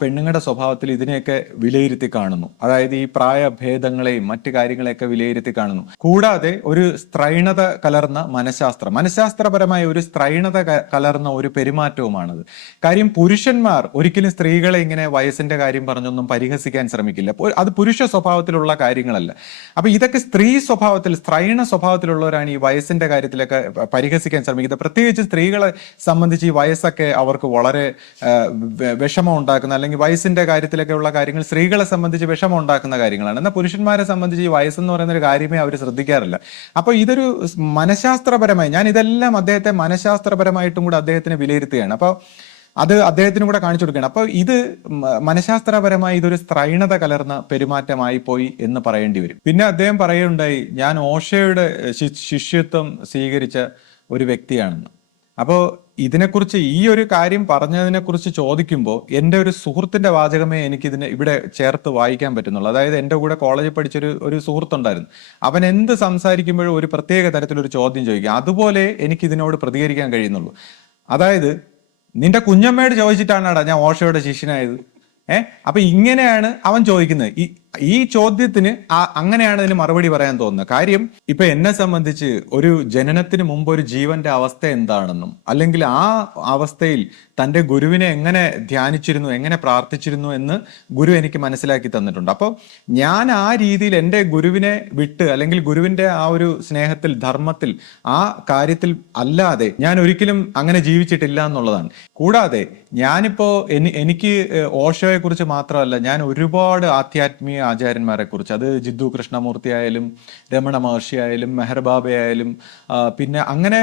പെണ്ണുങ്ങളുടെ സ്വഭാവത്തിൽ ഇതിനെയൊക്കെ വിലയിരുത്തി കാണുന്നു. അതായത് ഈ പ്രായഭേദങ്ങളെയും മറ്റു കാര്യങ്ങളെയൊക്കെ വിലയിരുത്തി കാണുന്നു. കൂടാതെ ഒരു സ്ത്രൈണത കലർന്ന മനഃശാസ്ത്രപരമായ ഒരു സ്ത്രൈണത കലർന്ന ഒരു പെരുമാറ്റവുമാണത്. കാര്യം പുരുഷന്മാർ ഒരിക്കലും സ്ത്രീകളെ ഇങ്ങനെ വയസ്സിന്റെ കാര്യം പറഞ്ഞൊന്നും പരിഹസിക്കാൻ ശ്രമിക്കില്ല. അത് പുരുഷ സ്വഭാവത്തിലുള്ള കാര്യങ്ങളല്ല. അപ്പൊ ഇതൊക്കെ സ്ത്രീ സ്വഭാവത്തിൽ, സ്ത്രൈണ സ്വഭാവത്തിലുള്ളവരാണ് ഈ വയസ്സിന്റെ കാര്യത്തിലൊക്കെ പരിഹസിക്കാൻ ശ്രമിക്കുന്നത്. പ്രത്യേകിച്ച് സ്ത്രീകളെ സംബന്ധിച്ച് ഈ വയസ്സൊക്കെ അവർക്ക് വളരെ വിഷമം ഉണ്ടാക്കുന്ന, അല്ലെങ്കിൽ വയസ്സിന്റെ കാര്യത്തിലൊക്കെ ഉള്ള കാര്യങ്ങൾ സ്ത്രീകളെ സംബന്ധിച്ച് വിഷമം ഉണ്ടാക്കുന്ന കാര്യങ്ങളാണ്. എന്നാൽ പുരുഷന്മാരെ സംബന്ധിച്ച് ഈ വയസ്സെന്ന് പറയുന്ന ഒരു കാര്യമേ അവർ ശ്രദ്ധിക്കാറില്ല. അപ്പൊ ഇതൊരു മനഃശാസ്ത്രപരമായി, ഞാൻ ഇതെല്ലാം അദ്ദേഹത്തെ മനഃശാസ്ത്രപരമായിട്ടും കൂടെ അദ്ദേഹത്തിന് വിലയിരുത്തുകയാണ്. അപ്പോൾ അത് അദ്ദേഹത്തിനും കൂടെ കാണിച്ചു കൊടുക്കുകയാണ്. അപ്പോൾ ഇത് മനഃശാസ്ത്രപരമായി ഇതൊരു സ്ത്രൈണത കലർന്ന പെരുമാറ്റമായി പോയി എന്ന് പറയേണ്ടി വരും. പിന്നെ അദ്ദേഹം പറയുകയുണ്ടായി, ഞാൻ ഓഷോയുടെ ശിഷ്യത്വം സ്വീകരിച്ച ഒരു വ്യക്തിയാണെന്ന്. അപ്പോൾ ഇതിനെക്കുറിച്ച്, ഈ ഒരു കാര്യം പറഞ്ഞതിനെക്കുറിച്ച് ചോദിക്കുമ്പോൾ എൻ്റെ ഒരു സുഹൃത്തിന്റെ വാചകമേ എനിക്കിതിനെ ഇവിടെ ചേർത്ത് വായിക്കാൻ പറ്റുന്നുള്ളൂ. അതായത് എൻ്റെ കൂടെ കോളേജിൽ പഠിച്ചൊരു സുഹൃത്തുണ്ടായിരുന്നു. അവൻ എന്ത് സംസാരിക്കുമ്പോഴും ഒരു പ്രത്യേക തരത്തിലൊരു ചോദ്യം ചോദിക്കുക. അതുപോലെ എനിക്കിതിനോട് പ്രതികരിക്കാൻ കഴിയുന്നുള്ളൂ. അതായത്, നിന്റെ കുഞ്ഞമ്മയോട് ചോദിച്ചിട്ടാണാടാ ഞാൻ ഓഷോയുടെ ശിഷ്യനായത്. അപ്പൊ ഇങ്ങനെയാണ് അവൻ ചോദിക്കുന്നത്. ഈ ചോദ്യത്തിന് അങ്ങനെയാണ് അതിന് മറുപടി പറയാൻ തോന്നുന്നത്. കാര്യം ഇപ്പൊ എന്നെ സംബന്ധിച്ച് ഒരു ജനനത്തിന് മുമ്പ് ഒരു ജീവന്റെ അവസ്ഥ എന്താണെന്നും, അല്ലെങ്കിൽ ആ അവസ്ഥയിൽ തൻ്റെ ഗുരുവിനെ എങ്ങനെ ധ്യാനിച്ചിരുന്നു, എങ്ങനെ പ്രാർത്ഥിച്ചിരുന്നു എന്ന് ഗുരു എനിക്ക് മനസ്സിലാക്കി തന്നിട്ടുണ്ട്. അപ്പോൾ ഞാൻ ആ രീതിയിൽ എൻ്റെ ഗുരുവിനെ വിട്ട്, അല്ലെങ്കിൽ ഗുരുവിന്റെ ആ ഒരു സ്നേഹത്തിൽ, ധർമ്മത്തിൽ, ആ കാര്യത്തിൽ അല്ലാതെ ഞാൻ ഒരിക്കലും അങ്ങനെ ജീവിച്ചിട്ടില്ല എന്നുള്ളതാണ്. കൂടാതെ ഞാനിപ്പോ എനിക്ക് ഓഷോയെ കുറിച്ച് മാത്രമല്ല, ഞാൻ ഒരുപാട് ആധ്യാത്മിക ആചാര്യന്മാരെ കുറിച്ച്, അത് ജിദ്ദു കൃഷ്ണമൂർത്തി ആയാലും രമണ മഹർഷി ആയാലും മെഹർ ബാബ ആയാലും പിന്നെ അങ്ങനെ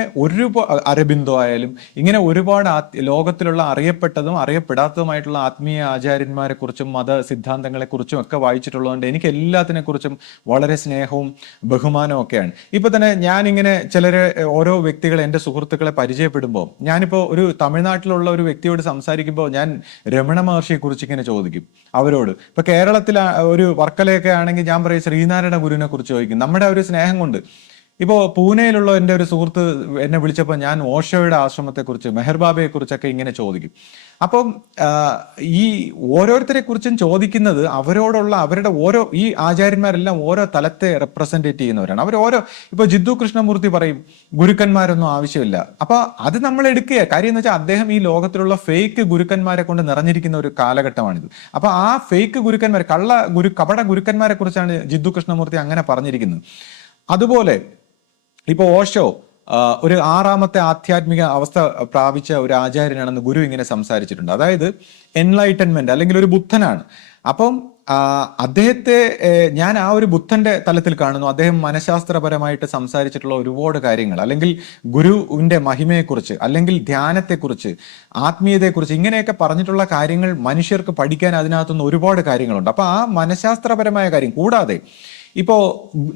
അരബിന്ദോ ആയാലും, ഇങ്ങനെ ഒരുപാട് ലോകത്തിലുള്ള അറിയപ്പെട്ടതും അറിയപ്പെടാത്തതുമായിട്ടുള്ള ആത്മീയ ആചാര്യന്മാരെ കുറിച്ചും മത സിദ്ധാന്തങ്ങളെ കുറിച്ചും ഒക്കെ വായിച്ചിട്ടുള്ളതുകൊണ്ട് എനിക്ക് എല്ലാത്തിനെ കുറിച്ചും വളരെ സ്നേഹവും ബഹുമാനവും ഒക്കെയാണ്. ഇപ്പൊ തന്നെ ഞാനിങ്ങനെ ഓരോ വ്യക്തികളെ, എൻ്റെ സുഹൃത്തുക്കളെ പരിചയപ്പെടുമ്പോൾ, ഞാനിപ്പോൾ ഒരു തമിഴ്നാട്ടിലുള്ള ഒരു വ്യക്തിയോട് സംസാരിക്കുമ്പോൾ ഞാൻ രമണ മഹർഷിയെ കുറിച്ച് ഇങ്ങനെ ചോദിക്കും അവരോട്. ഇപ്പൊ കേരളത്തിൽ ഒരു വർക്കലയൊക്കെ ആണെങ്കിൽ ഞാൻ പറയും ശ്രീനാരായണ ഗുരുവിനെ കുറിച്ച് ചോദിക്കും, നമ്മുടെ ഒരു സ്നേഹം കൊണ്ട്. ഇപ്പോൾ പൂനെയിലുള്ള എൻ്റെ ഒരു സുഹൃത്ത് എന്നെ വിളിച്ചപ്പോൾ ഞാൻ ഓഷോയുടെ ആശ്രമത്തെക്കുറിച്ച്, മെഹർ ബാബയെ കുറിച്ചൊക്കെ ഇങ്ങനെ ചോദിക്കും. അപ്പം ഈ ഓരോരുത്തരെ കുറിച്ചും ചോദിക്കുന്നത് അവരുടെ ഈ ആചാര്യന്മാരെല്ലാം ഓരോ തലത്തെ റെപ്രസെൻറ്റേറ്റ് ചെയ്യുന്നവരാണ്. ഇപ്പൊ ജിദ്ദു കൃഷ്ണമൂർത്തി പറയും ഗുരുക്കന്മാരൊന്നും ആവശ്യമില്ല. അപ്പൊ അത് നമ്മൾ എടുക്കുക. കാര്യം എന്ന് വെച്ചാൽ അദ്ദേഹം ഈ ലോകത്തിലുള്ള ഫേക്ക് ഗുരുക്കന്മാരെ കൊണ്ട് നിറഞ്ഞിരിക്കുന്ന ഒരു കാലഘട്ടമാണിത്. അപ്പൊ ആ ഫേക്ക് ഗുരുക്കന്മാർ, കപട ഗുരുക്കന്മാരെ കുറിച്ചാണ് ജിദ്ദു കൃഷ്ണമൂർത്തി അങ്ങനെ പറഞ്ഞിരിക്കുന്നത്. അതുപോലെ ഇപ്പൊ ഓഷോ ഒരു 6ാമത്തെ ആധ്യാത്മിക അവസ്ഥ പ്രാപിച്ച ഒരു ആചാര്യനാണെന്ന് ഗുരു ഇങ്ങനെ സംസാരിച്ചിട്ടുണ്ട്. അതായത് എൻലൈറ്റൻമെന്റ്, അല്ലെങ്കിൽ ഒരു ബുദ്ധനാണ്. അപ്പം അദ്ദേഹത്തെ ഞാൻ ആ ഒരു ബുദ്ധന്റെ തലത്തിൽ കാണുന്നു. അദ്ദേഹം മനഃശാസ്ത്രപരമായിട്ട് സംസാരിച്ചിട്ടുള്ള ഒരുപാട് കാര്യങ്ങൾ, അല്ലെങ്കിൽ ഗുരുവിന്റെ മഹിമയെക്കുറിച്ച്, അല്ലെങ്കിൽ ധ്യാനത്തെക്കുറിച്ച്, ആത്മീയതയെക്കുറിച്ച്, ഇങ്ങനെയൊക്കെ പറഞ്ഞിട്ടുള്ള കാര്യങ്ങൾ മനുഷ്യർക്ക് പഠിക്കാൻ അതിനകത്തുനിന്ന് ഒരുപാട് കാര്യങ്ങളുണ്ട്. അപ്പൊ ആ മനഃശാസ്ത്രപരമായ കാര്യം കൂടാതെ ഇപ്പോ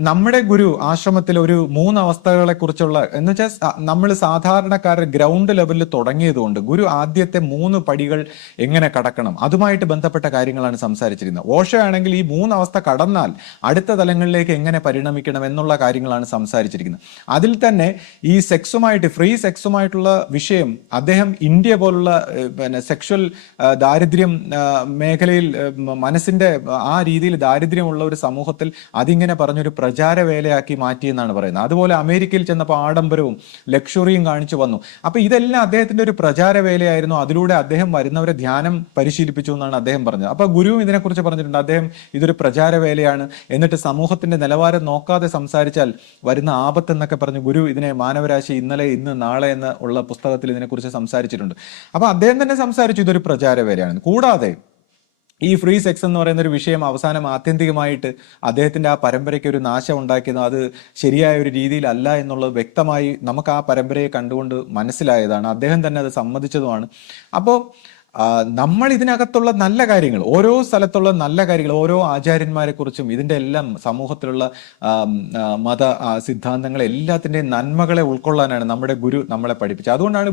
നമ്മുടെ ഗുരു ആശ്രമത്തിൽ ഒരു 3 അവസ്ഥകളെ കുറിച്ചുള്ള, എന്ന് വെച്ചാൽ നമ്മൾ സാധാരണക്കാരുടെ ഗ്രൗണ്ട് ലെവലിൽ തുടങ്ങിയതുകൊണ്ട് ഗുരു ആദ്യത്തെ 3 പടികൾ എങ്ങനെ കടക്കണം അതുമായിട്ട് ബന്ധപ്പെട്ട കാര്യങ്ങളാണ് സംസാരിച്ചിരുന്നത്. ഓഷോ ആണെങ്കിൽ ഈ 3 അവസ്ഥ കടന്നാൽ അടുത്ത തലങ്ങളിലേക്ക് എങ്ങനെ പരിണമിക്കണം എന്നുള്ള കാര്യങ്ങളാണ് സംസാരിച്ചിരിക്കുന്നത്. അതിൽ തന്നെ ഈ ഫ്രീ സെക്സുമായിട്ടുള്ള വിഷയം അദ്ദേഹം ഇന്ത്യ പോലുള്ള സെക്ഷൽ ദാരിദ്ര്യം മേഖലയിൽ, മനസ്സിന്റെ ആ രീതിയിൽ ദാരിദ്ര്യമുള്ള ഒരു സമൂഹത്തിൽ അതിങ്ങനെ പറഞ്ഞൊരു പ്രചാര വേലയാക്കി മാറ്റിയെന്നാണ് പറയുന്നത്. അതുപോലെ അമേരിക്കയിൽ ചെന്നപ്പോൾ ആഡംബരവും ലക്ഷറിയും കാണിച്ചു വന്നു. അപ്പൊ ഇതെല്ലാം അദ്ദേഹത്തിന്റെ ഒരു പ്രചാര വേലയായിരുന്നു. അതിലൂടെ അദ്ദേഹം വരുന്നവരെ ധ്യാനം പരിശീലിപ്പിച്ചു എന്നാണ് അദ്ദേഹം പറഞ്ഞത്. അപ്പൊ ഗുരുവും ഇതിനെക്കുറിച്ച് പറഞ്ഞിട്ടുണ്ട്. അദ്ദേഹം ഇതൊരു പ്രചാര വേലയാണ്, എന്നിട്ട് സമൂഹത്തിന്റെ നിലവാരം നോക്കാതെ സംസാരിച്ചാൽ വരുന്ന ആപത്ത് എന്നൊക്കെ പറഞ്ഞ് ഗുരു ഇതിനെ മാനവരാശി ഇന്നലെ ഇന്ന് നാളെ എന്ന് ഉള്ള പുസ്തകത്തിൽ ഇതിനെക്കുറിച്ച് സംസാരിച്ചിട്ടുണ്ട്. അപ്പൊ അദ്ദേഹം തന്നെ സംസാരിച്ചു ഇതൊരു പ്രചാര വേലയാണ്. കൂടാതെ ഈ ഫ്രീ സെക്സ് എന്ന് പറയുന്ന ഒരു വിഷയം അവസാനം ആത്യന്തികമായിട്ട് അദ്ദേഹത്തിന്റെ ആ പരമ്പരയ്ക്ക് ഒരു നാശം ഉണ്ടാക്കിയതും അത് ശരിയായ ഒരു രീതിയിലല്ല എന്നുള്ളത് വ്യക്തമായി നമുക്ക് ആ പരമ്പരയെ കണ്ടുകൊണ്ട് മനസ്സിലായതാണ്. അദ്ദേഹം തന്നെ അത് സമ്മതിച്ചതുമാണ്. അപ്പോൾ നമ്മൾ ഇതിനകത്തുള്ള നല്ല കാര്യങ്ങൾ, ഓരോ സ്ഥലത്തുള്ള നല്ല കാര്യങ്ങൾ, ഓരോ ആചാര്യന്മാരെ കുറിച്ചും ഇതിൻ്റെ എല്ലാം സമൂഹത്തിലുള്ള മത സിദ്ധാന്തങ്ങൾ എല്ലാത്തിൻ്റെയും നന്മകളെ ഉൾക്കൊള്ളാനാണ് നമ്മുടെ ഗുരു നമ്മളെ പഠിപ്പിച്ചത്. അതുകൊണ്ടാണ്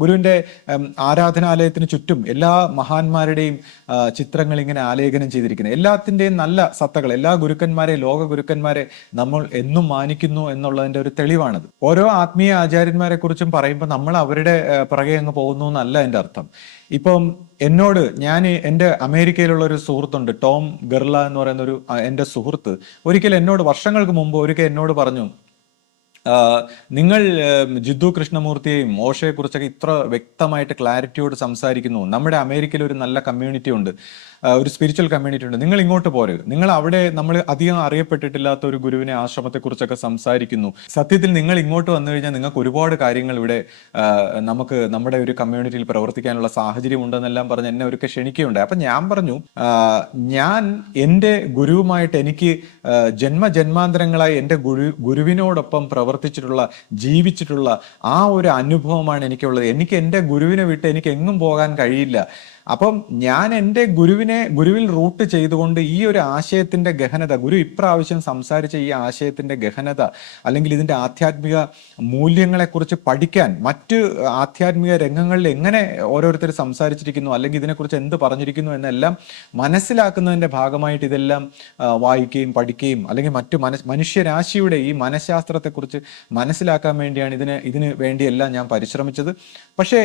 ഗുരുവിൻ്റെ ആരാധനാലയത്തിന് ചുറ്റും എല്ലാ മഹാന്മാരുടെയും ചിത്രങ്ങൾ ഇങ്ങനെ ആലേഖനം ചെയ്തിരിക്കുന്നത്. എല്ലാത്തിൻ്റെയും നല്ല സത്തകൾ, എല്ലാ ഗുരുക്കന്മാരെ, ലോക ഗുരുക്കന്മാരെ നമ്മൾ എന്നും മാനിക്കുന്നു എന്നുള്ളതിൻ്റെ ഒരു തെളിവാണത്. ഓരോ ആത്മീയ ആചാര്യന്മാരെ കുറിച്ചും പറയുമ്പോൾ നമ്മൾ അവരുടെ പിറകെ അങ്ങ് പോകുന്നു എന്നല്ല എൻ്റെ അർത്ഥം. ഇപ്പം എന്നോട്, എൻ്റെ അമേരിക്കയിലുള്ള ഒരു സുഹൃത്തുണ്ട്, ടോം ഗെർല എന്ന് പറയുന്ന ഒരു എൻ്റെ സുഹൃത്ത് ഒരിക്കൽ എന്നോട്, വർഷങ്ങൾക്ക് മുമ്പ് ഒരിക്കൽ എന്നോട് പറഞ്ഞു, നിങ്ങൾ ജിദ്ദു കൃഷ്ണമൂർത്തിയെയും ഓഷയെ കുറിച്ചൊക്കെ ഇത്ര വ്യക്തമായിട്ട് ക്ലാരിറ്റിയോട് സംസാരിക്കുന്നു, നമ്മുടെ അമേരിക്കയിൽ ഒരു നല്ല കമ്മ്യൂണിറ്റി ഉണ്ട്, ഒരു സ്പിരിച്വൽ കമ്മ്യൂണിറ്റി ഉണ്ട്, നിങ്ങൾ ഇങ്ങോട്ട് പോര്, നിങ്ങൾ അവിടെ നമ്മൾ അധികം അറിയപ്പെട്ടിട്ടില്ലാത്ത ഒരു ഗുരുവിനെ ആശ്രമത്തെക്കുറിച്ചൊക്കെ സംസാരിക്കുന്നു, സത്യത്തിൽ നിങ്ങൾ ഇങ്ങോട്ട് വന്നു കഴിഞ്ഞാൽ നിങ്ങൾക്ക് ഒരുപാട് കാര്യങ്ങൾ ഇവിടെ നമുക്ക് നമ്മുടെ ഒരു കമ്മ്യൂണിറ്റിയിൽ പ്രവർത്തിക്കാനുള്ള സാഹചര്യം ഉണ്ടെന്നെല്ലാം പറഞ്ഞ് എന്നെ ഒരിക്കൽ ക്ഷണിക്കുകയുണ്ടായി. അപ്പം ഞാൻ പറഞ്ഞു, ഞാൻ എൻ്റെ ഗുരുവുമായിട്ട് എനിക്ക് ജന്മജന്മാന്തരങ്ങളായി എൻ്റെ ഗുരുവിനോടൊപ്പം പ്രവർത്തിച്ചിട്ടുള്ള, ജീവിച്ചിട്ടുള്ള ആ ഒരു അനുഭവമാണ് എനിക്കുള്ളത്. എനിക്ക് എൻ്റെ ഗുരുവിനെ വിട്ട് എനിക്ക് എങ്ങും പോകാൻ കഴിയില്ല. അപ്പം ഞാൻ എൻ്റെ ഗുരുവിൽ റൂട്ട് ചെയ്തുകൊണ്ട് ഈ ഒരു ആശയത്തിന്റെ ഗഹനത, ഗുരു ഇപ്രാവശ്യം സംസാരിച്ച ഈ ആശയത്തിന്റെ ഗഹനത അല്ലെങ്കിൽ ഇതിന്റെ ആധ്യാത്മിക മൂല്യങ്ങളെക്കുറിച്ച് പഠിക്കാൻ, മറ്റ് ആധ്യാത്മിക രംഗങ്ങളിൽ എങ്ങനെ ഓരോരുത്തർ സംസാരിച്ചിരിക്കുന്നു അല്ലെങ്കിൽ ഇതിനെക്കുറിച്ച് എന്ത് പറഞ്ഞിരിക്കുന്നു എന്നെല്ലാം മനസ്സിലാക്കുന്നതിന്റെ ഭാഗമായിട്ട് ഇതെല്ലാം വായിക്കുകയും പഠിക്കുകയും അല്ലെങ്കിൽ മറ്റു മനുഷ്യരാശിയുടെ ഈ മനഃശാസ്ത്രത്തെക്കുറിച്ച് മനസ്സിലാക്കാൻ വേണ്ടിയാണ് ഇതിന് വേണ്ടിയെല്ലാം ഞാൻ പരിശ്രമിച്ചത്. പക്ഷേ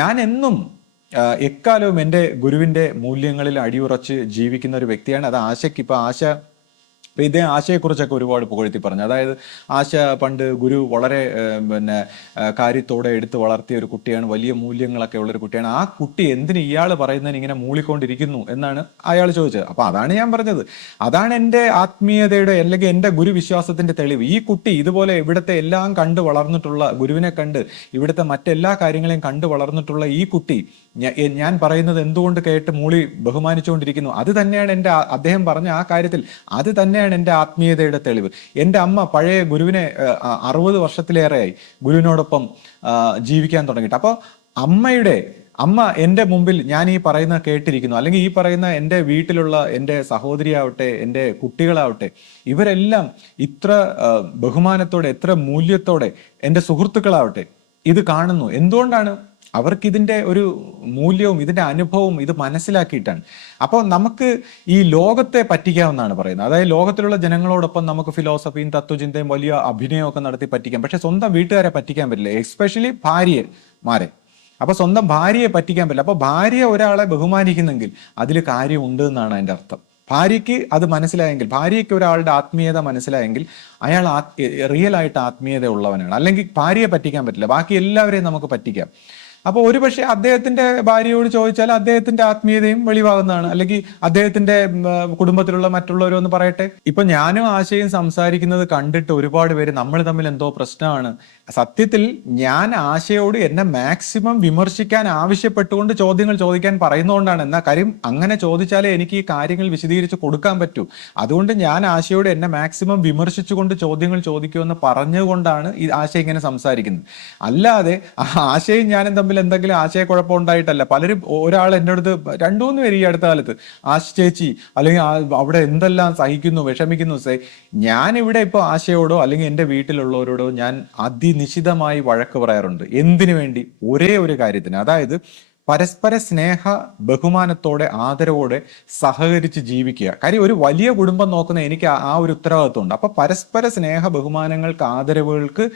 ഞാൻ എന്നും എക്കാലവും എൻ്റെ ഗുരുവിൻ്റെ മൂല്യങ്ങളിൽ അടിയുറച്ച് ജീവിക്കുന്ന ഒരു വ്യക്തിയാണ്. അത് ആശയ്ക്ക് ഇപ്പം ഇതേ ആശയെക്കുറിച്ചൊക്കെ ഒരുപാട് പുകഴ്ത്തി പറഞ്ഞു. അതായത് ആശ പണ്ട് ഗുരു വളരെ കാര്യത്തോടെ എടുത്ത് വളർത്തിയ ഒരു കുട്ടിയാണ്, വലിയ മൂല്യങ്ങളൊക്കെ ഉള്ളൊരു കുട്ടിയാണ്. ആ കുട്ടി എന്തിന് ഇയാൾ പറയുന്നതിന് ഇങ്ങനെ മൂളിക്കൊണ്ടിരിക്കുന്നു എന്നാണ് അയാൾ ചോദിച്ചത്. അപ്പം അതാണ് ഞാൻ പറഞ്ഞത്, അതാണ് എൻ്റെ ആത്മീയതയുടെ അല്ലെങ്കിൽ എൻ്റെ ഗുരുവിശ്വാസത്തിൻ്റെ തെളിവ്. ഈ കുട്ടി ഇതുപോലെ ഇവിടുത്തെ എല്ലാം കണ്ടു വളർന്നിട്ടുള്ള, ഗുരുവിനെ കണ്ട് ഇവിടുത്തെ മറ്റെല്ലാ കാര്യങ്ങളെയും കണ്ടു വളർന്നിട്ടുള്ള ഈ കുട്ടി ഞാൻ പറയുന്നത് എന്തുകൊണ്ട് കേട്ട് മൂളി ബഹുമാനിച്ചുകൊണ്ടിരിക്കുന്നു. അത് തന്നെയാണ് അദ്ദേഹം പറഞ്ഞ ആ കാര്യത്തിൽ അത് തന്നെയാണ് എൻ്റെ ആത്മീയതയുടെ തെളിവ്. എൻ്റെ അമ്മ പഴയ ഗുരുവിനെ 60 വർഷത്തിലേറെയായി ഗുരുവിനോടൊപ്പം ജീവിക്കാൻ തുടങ്ങിയിട്ട്. അപ്പോൾ അമ്മ എൻ്റെ മുമ്പിൽ ഞാൻ ഈ പറയുന്ന കേട്ടിരിക്കുന്നു, അല്ലെങ്കിൽ ഈ പറയുന്ന എൻ്റെ വീട്ടിലുള്ള എൻ്റെ സഹോദരിയാവട്ടെ, എൻ്റെ കുട്ടികളാവട്ടെ, ഇവരെല്ലാം ഇത്ര ബഹുമാനത്തോടെ, എത്ര മൂല്യത്തോടെ, എൻ്റെ സുഹൃത്തുക്കളാവട്ടെ ഇത് കാണുന്നു. എന്തുകൊണ്ടാണ്? അവർക്ക് ഇതിൻ്റെ ഒരു മൂല്യവും ഇതിൻ്റെ അനുഭവവും ഇത് മനസ്സിലാക്കിയിട്ടാണ്. അപ്പോൾ നമുക്ക് ഈ ലോകത്തെ പറ്റിക്കാമെന്നാണ് പറയുന്നത്. അതായത് ലോകത്തിലുള്ള ജനങ്ങളോടൊപ്പം നമുക്ക് ഫിലോസഫിയും തത്വചിന്തയും വലിയ അഭിനയമൊക്കെ നടത്തി പറ്റിക്കാം. പക്ഷെ സ്വന്തം വീട്ടുകാരെ പറ്റിക്കാൻ പറ്റില്ല, എസ്പെഷ്യലി ഭാര്യമാരെ. അപ്പൊ സ്വന്തം ഭാര്യയെ പറ്റിക്കാൻ പറ്റില്ല. അപ്പൊ ഭാര്യ ഒരാളെ ബഹുമാനിക്കുന്നെങ്കിൽ അതിൽ കാര്യമുണ്ട് എന്നാണ് അതിൻ്റെ അർത്ഥം. ഭാര്യയ്ക്ക് അത് മനസ്സിലായെങ്കിൽ, ഭാര്യയ്ക്ക് ഒരാളുടെ ആത്മീയത മനസ്സിലായെങ്കിൽ അയാൾ റിയൽ ആയിട്ട് ആത്മീയത ഉള്ളവനാണ്. അല്ലെങ്കിൽ ഭാര്യയെ പറ്റിക്കാൻ പറ്റില്ല, ബാക്കി എല്ലാവരെയും നമുക്ക് പറ്റിക്കാം. അപ്പോൾ ഒരുപക്ഷെ അദ്ദേഹത്തിന്റെ ഭാര്യയോട് ചോദിച്ചാൽ അദ്ദേഹത്തിന്റെ ആത്മീയതയും വെളിവാകുന്നതാണ്. അല്ലെങ്കിൽ അദ്ദേഹത്തിന്റെ കുടുംബത്തിലുള്ള മറ്റുള്ളവരൊന്ന് പറയട്ടെ. ഇപ്പൊ ഞാനും ആശയും സംസാരിക്കുന്നത് കണ്ടിട്ട് ഒരുപാട് പേര് നമ്മൾ തമ്മിൽ എന്തോ പ്രശ്നമാണ്. സത്യത്തിൽ ഞാൻ ആശയോട് എന്നെ മാക്സിമം വിമർശിക്കാൻ ആവശ്യപ്പെട്ടുകൊണ്ട് ചോദ്യങ്ങൾ ചോദിക്കാൻ പറയുന്നതുകൊണ്ടാണ്. എന്നാൽ കാര്യം അങ്ങനെ ചോദിച്ചാലേ എനിക്ക് ഈ കാര്യങ്ങൾ വിശദീകരിച്ച് കൊടുക്കാൻ പറ്റൂ. അതുകൊണ്ട് ഞാൻ ആശയോട് എന്നെ മാക്സിമം വിമർശിച്ചുകൊണ്ട് ചോദ്യങ്ങൾ ചോദിക്കുമെന്ന് പറഞ്ഞുകൊണ്ടാണ് ഈ ആശ ഇങ്ങനെ സംസാരിക്കുന്നത്. അല്ലാതെ ആശയും ഞാനും തമ്മിൽ എന്തെങ്കിലും ആശയക്കുഴപ്പം ഉണ്ടായിട്ടല്ല. പലരും, ഒരാൾ എൻ്റെ അടുത്ത് 2-3 പേര് ഈ അടുത്ത കാലത്ത് ആശ ചേച്ചി അല്ലെങ്കിൽ അവിടെ എന്തെല്ലാം സഹിക്കുന്നു, വിഷമിക്കുന്നു. ഞാനിവിടെ ഇപ്പോൾ ആശയോടോ അല്ലെങ്കിൽ എൻ്റെ വീട്ടിലുള്ളവരോടോ ഞാൻ അതിനിശിതമായി വഴക്ക് പറയാറുണ്ട്. എന്തിനു വേണ്ടി? ഒരേ ഒരു കാര്യത്തിന്, അതായത് പരസ്പര സ്നേഹ ബഹുമാനത്തോടെ ആദരവോടെ സഹകരിച്ച് ജീവിക്കുക. കാര്യം ഒരു വലിയ കുടുംബം നോക്കുന്ന എനിക്ക് ആ ഒരു ഉത്തരവാദിത്വമുണ്ട്. അപ്പൊ പരസ്പര സ്നേഹ ബഹുമാനങ്ങൾക്ക്, ആദരവുകൾക്ക്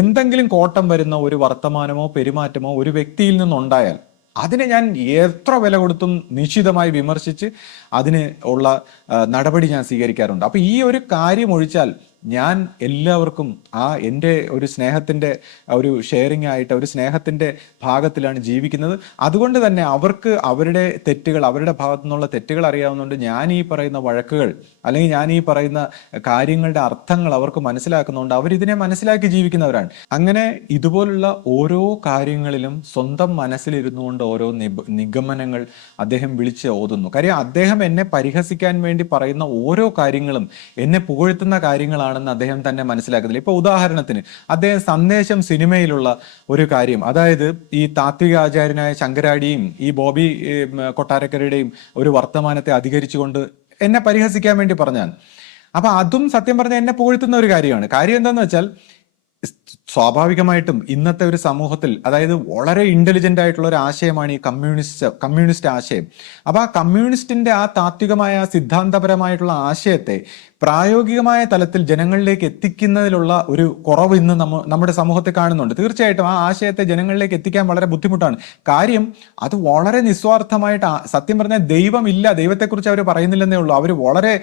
എന്തെങ്കിലും കോട്ടം വരുന്ന ഒരു വർത്തമാനമോ പെരുമാറ്റമോ ഒരു വ്യക്തിയിൽ നിന്നുണ്ടായാൽ അതിനെ ഞാൻ എത്ര വില കൊടുത്തും നിശ്ചിതമായി വിമർശിച്ച് അതിന് ഉള്ള നടപടി ഞാൻ സ്വീകരിക്കാറുണ്ട്. അപ്പൊ ഈ ഒരു കാര്യം ഒഴിച്ചാൽ ഞാൻ എല്ലാവർക്കും എൻ്റെ ഒരു സ്നേഹത്തിൻ്റെ ഒരു ഷെയറിംഗ് ആയിട്ട്, ഒരു സ്നേഹത്തിൻ്റെ ഭാഗത്തിലാണ് ജീവിക്കുന്നത്. അതുകൊണ്ട് തന്നെ അവർക്ക് അവരുടെ തെറ്റുകൾ, അവരുടെ ഭാഗത്തു നിന്നുള്ള തെറ്റുകൾ അറിയാവുന്നതുകൊണ്ട് ഞാൻ ഈ പറയുന്ന വഴക്കുകൾ അല്ലെങ്കിൽ ഞാൻ ഈ പറയുന്ന കാര്യങ്ങളുടെ അർത്ഥങ്ങൾ അവർക്ക് മനസ്സിലാക്കുന്നതുകൊണ്ട് അവരിതിനെ മനസ്സിലാക്കി ജീവിക്കുന്നവരാണ്. അങ്ങനെ ഇതുപോലുള്ള ഓരോ കാര്യങ്ങളിലും സ്വന്തം മനസ്സിലിരുന്നുകൊണ്ട് ഓരോ നിഗമനങ്ങൾ അദ്ദേഹം വിളിച്ച് ഓതുന്നു. കാര്യം അദ്ദേഹം എന്നെ പരിഹസിക്കാൻ വേണ്ടി പറയുന്ന ഓരോ കാര്യങ്ങളും എന്നെ പുകഴ്ത്തുന്ന കാര്യങ്ങളാണ് കാര്യങ്ങളാണെന്ന് അദ്ദേഹം തന്നെ മനസ്സിലാക്കുന്നില്ല. ഇപ്പൊ ഉദാഹരണത്തിന് അദ്ദേഹം സന്ദേശം സിനിമയിലുള്ള ഒരു കാര്യം, അതായത് ഈ താത്വിക ആചാര്യനായ ശങ്കരാടിയും ഈ ബോബി കൊട്ടാരക്കരയുടെയും ഒരു വർത്തമാനത്തെ അധികരിച്ചുകൊണ്ട് എന്നെ പരിഹസിക്കാൻ വേണ്ടി പറഞ്ഞാൽ, അപ്പൊ അതും സത്യം പറഞ്ഞാൽ എന്നെ പുകഴ്ത്തുന്ന ഒരു കാര്യമാണ്. കാര്യം എന്താന്ന് വെച്ചാൽ സ്വാഭാവികമായിട്ടും ഇന്നത്തെ ഒരു സമൂഹത്തിൽ, അതായത് വളരെ ഇന്റലിജന്റ് ആയിട്ടുള്ള ഒരു ആശയമാണ് ഈ കമ്മ്യൂണിസ്റ്റ് ആശയം. അപ്പൊ ആ കമ്മ്യൂണിസ്റ്റിന്റെ ആ താത്വികമായ സിദ്ധാന്തപരമായിട്ടുള്ള ആശയത്തെ പ്രായോഗികമായ തലത്തിൽ ജനങ്ങളിലേക്ക് എത്തിക്കുന്നതിലുള്ള ഒരു കുറവ് ഇന്ന് നമ്മുടെ സമൂഹത്തെ കാണുന്നുണ്ട്. തീർച്ചയായിട്ടും ആ ആശയത്തെ ജനങ്ങളിലേക്ക് എത്തിക്കാൻ വളരെ ബുദ്ധിമുട്ടാണ്. കാര്യം അത് വളരെ നിസ്വാർത്ഥമായിട്ട്, സത്യം പറഞ്ഞാൽ ദൈവമില്ല, ദൈവത്തെക്കുറിച്ച് അവർ പറയുന്നില്ലെന്നേ ഉള്ളൂ. അവർ വളരെ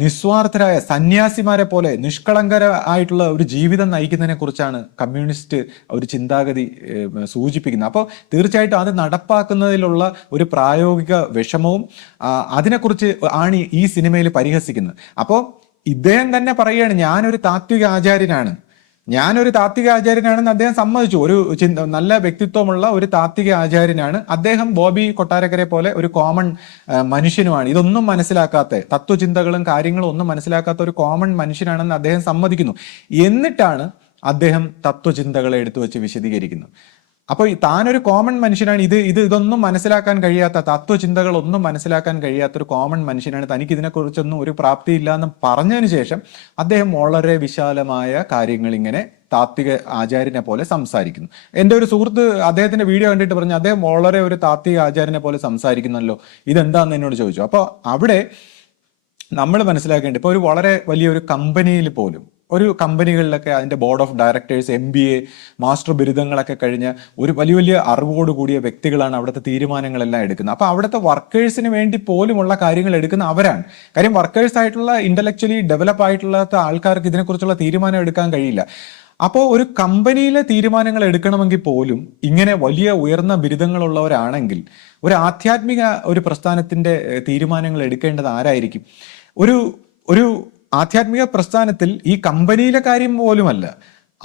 നിസ്വാർത്ഥരായ സന്യാസിമാരെ പോലെ നിഷ്കളങ്കരായിട്ടുള്ള ഒരു ജീവിതം നയിക്കുന്നതിനെ കുറിച്ചാണ് കമ്മ്യൂണിസ്റ്റ് ഒരു ചിന്താഗതി സൂചിപ്പിക്കുന്നത്. അപ്പോൾ തീർച്ചയായിട്ടും അത് നടപ്പാക്കുന്നതിലുള്ള ഒരു പ്രായോഗിക വിഷമവും അതിനെക്കുറിച്ച് ആണ് ഈ സിനിമയിൽ പരിഹസിക്കുന്നത്. അപ്പോൾ ഇദ്ദേഹം തന്നെ പറയുകയാണ്, ഞാനൊരു താത്വിക ആചാര്യനാണെന്ന് അദ്ദേഹം സമ്മതിച്ചു. ഒരു നല്ല വ്യക്തിത്വമുള്ള ഒരു താത്വിക ആചാര്യനാണ് അദ്ദേഹം. ബോബി കൊട്ടാരക്കരെ പോലെ ഒരു കോമൺ മനുഷ്യനുമാണ്. ഇതൊന്നും മനസ്സിലാക്കാത്ത, തത്വചിന്തകളും കാര്യങ്ങളും ഒന്നും മനസ്സിലാക്കാത്ത ഒരു കോമൺ മനുഷ്യനാണെന്ന് അദ്ദേഹം സമ്മതിക്കുന്നു. എന്നിട്ടാണ് അദ്ദേഹം തത്വചിന്തകളെ എടുത്തു വെച്ച് വിശദീകരിക്കുന്നത്. അപ്പോൾ താനൊരു കോമൺ മനുഷ്യനാണ്, ഇതൊന്നും മനസ്സിലാക്കാൻ കഴിയാത്ത, തത്വചിന്തകളൊന്നും മനസ്സിലാക്കാൻ കഴിയാത്ത ഒരു കോമൺ മനുഷ്യനാണ്, തനിക്ക് ഇതിനെക്കുറിച്ചൊന്നും ഒരു പ്രാപ്തിയില്ല എന്ന് പറഞ്ഞതിന് ശേഷം അദ്ദേഹം വളരെ വിശാലമായ കാര്യങ്ങൾ ഇങ്ങനെ താത്വിക ആചാര്യനെ പോലെ സംസാരിക്കുന്നു. എൻ്റെ ഒരു സുഹൃത്ത് അദ്ദേഹത്തിന്റെ വീഡിയോ കണ്ടിട്ട് പറഞ്ഞു, അദ്ദേഹം വളരെ ഒരു താത്വിക ആചാര്യനെ പോലെ സംസാരിക്കുന്നല്ലോ, ഇതെന്താന്ന് എന്നോട് ചോദിച്ചു. അപ്പോൾ അവിടെ നമ്മൾ മനസ്സിലാക്കേണ്ടത്, ഇപ്പോൾ ഒരു വളരെ വലിയൊരു കമ്പനിയിൽ പോലും, ഒരു കമ്പനികളിലൊക്കെ അതിൻ്റെ board of directors MBA master ബിരുദങ്ങളൊക്കെ കഴിഞ്ഞ ഒരു വലിയ അറിവോട് കൂടിയ വ്യക്തികളാണ് അവിടുത്തെ തീരുമാനങ്ങളെല്ലാം എടുക്കുന്നത്. അപ്പോൾ അവിടുത്തെ വർക്കേഴ്സിന് വേണ്ടി പോലുമുള്ള കാര്യങ്ങൾ എടുക്കുന്ന അവരാണ്. കാര്യം വർക്കേഴ്സ് ആയിട്ടുള്ള ഇന്റലക്ച്വലി ഡെവലപ്പ് ആയിട്ടുള്ള ആൾക്കാർക്ക് ഇതിനെക്കുറിച്ചുള്ള തീരുമാനം എടുക്കാൻ കഴിയില്ല. അപ്പോൾ ഒരു കമ്പനിയിലെ തീരുമാനങ്ങൾ എടുക്കണമെങ്കിൽ പോലും ഇങ്ങനെ വലിയ ഉയർന്ന ബിരുദങ്ങളുള്ളവരാണെങ്കിൽ ഒരു ആധ്യാത്മിക ഒരു പ്രസ്ഥാനത്തിന്റെ തീരുമാനങ്ങൾ എടുക്കേണ്ടത് ആരായിരിക്കും? ഒരു ആധ്യാത്മിക പ്രസ്ഥാനത്തിൽ ഈ കമ്പനിയിലെ കാര്യം പോലുമല്ല,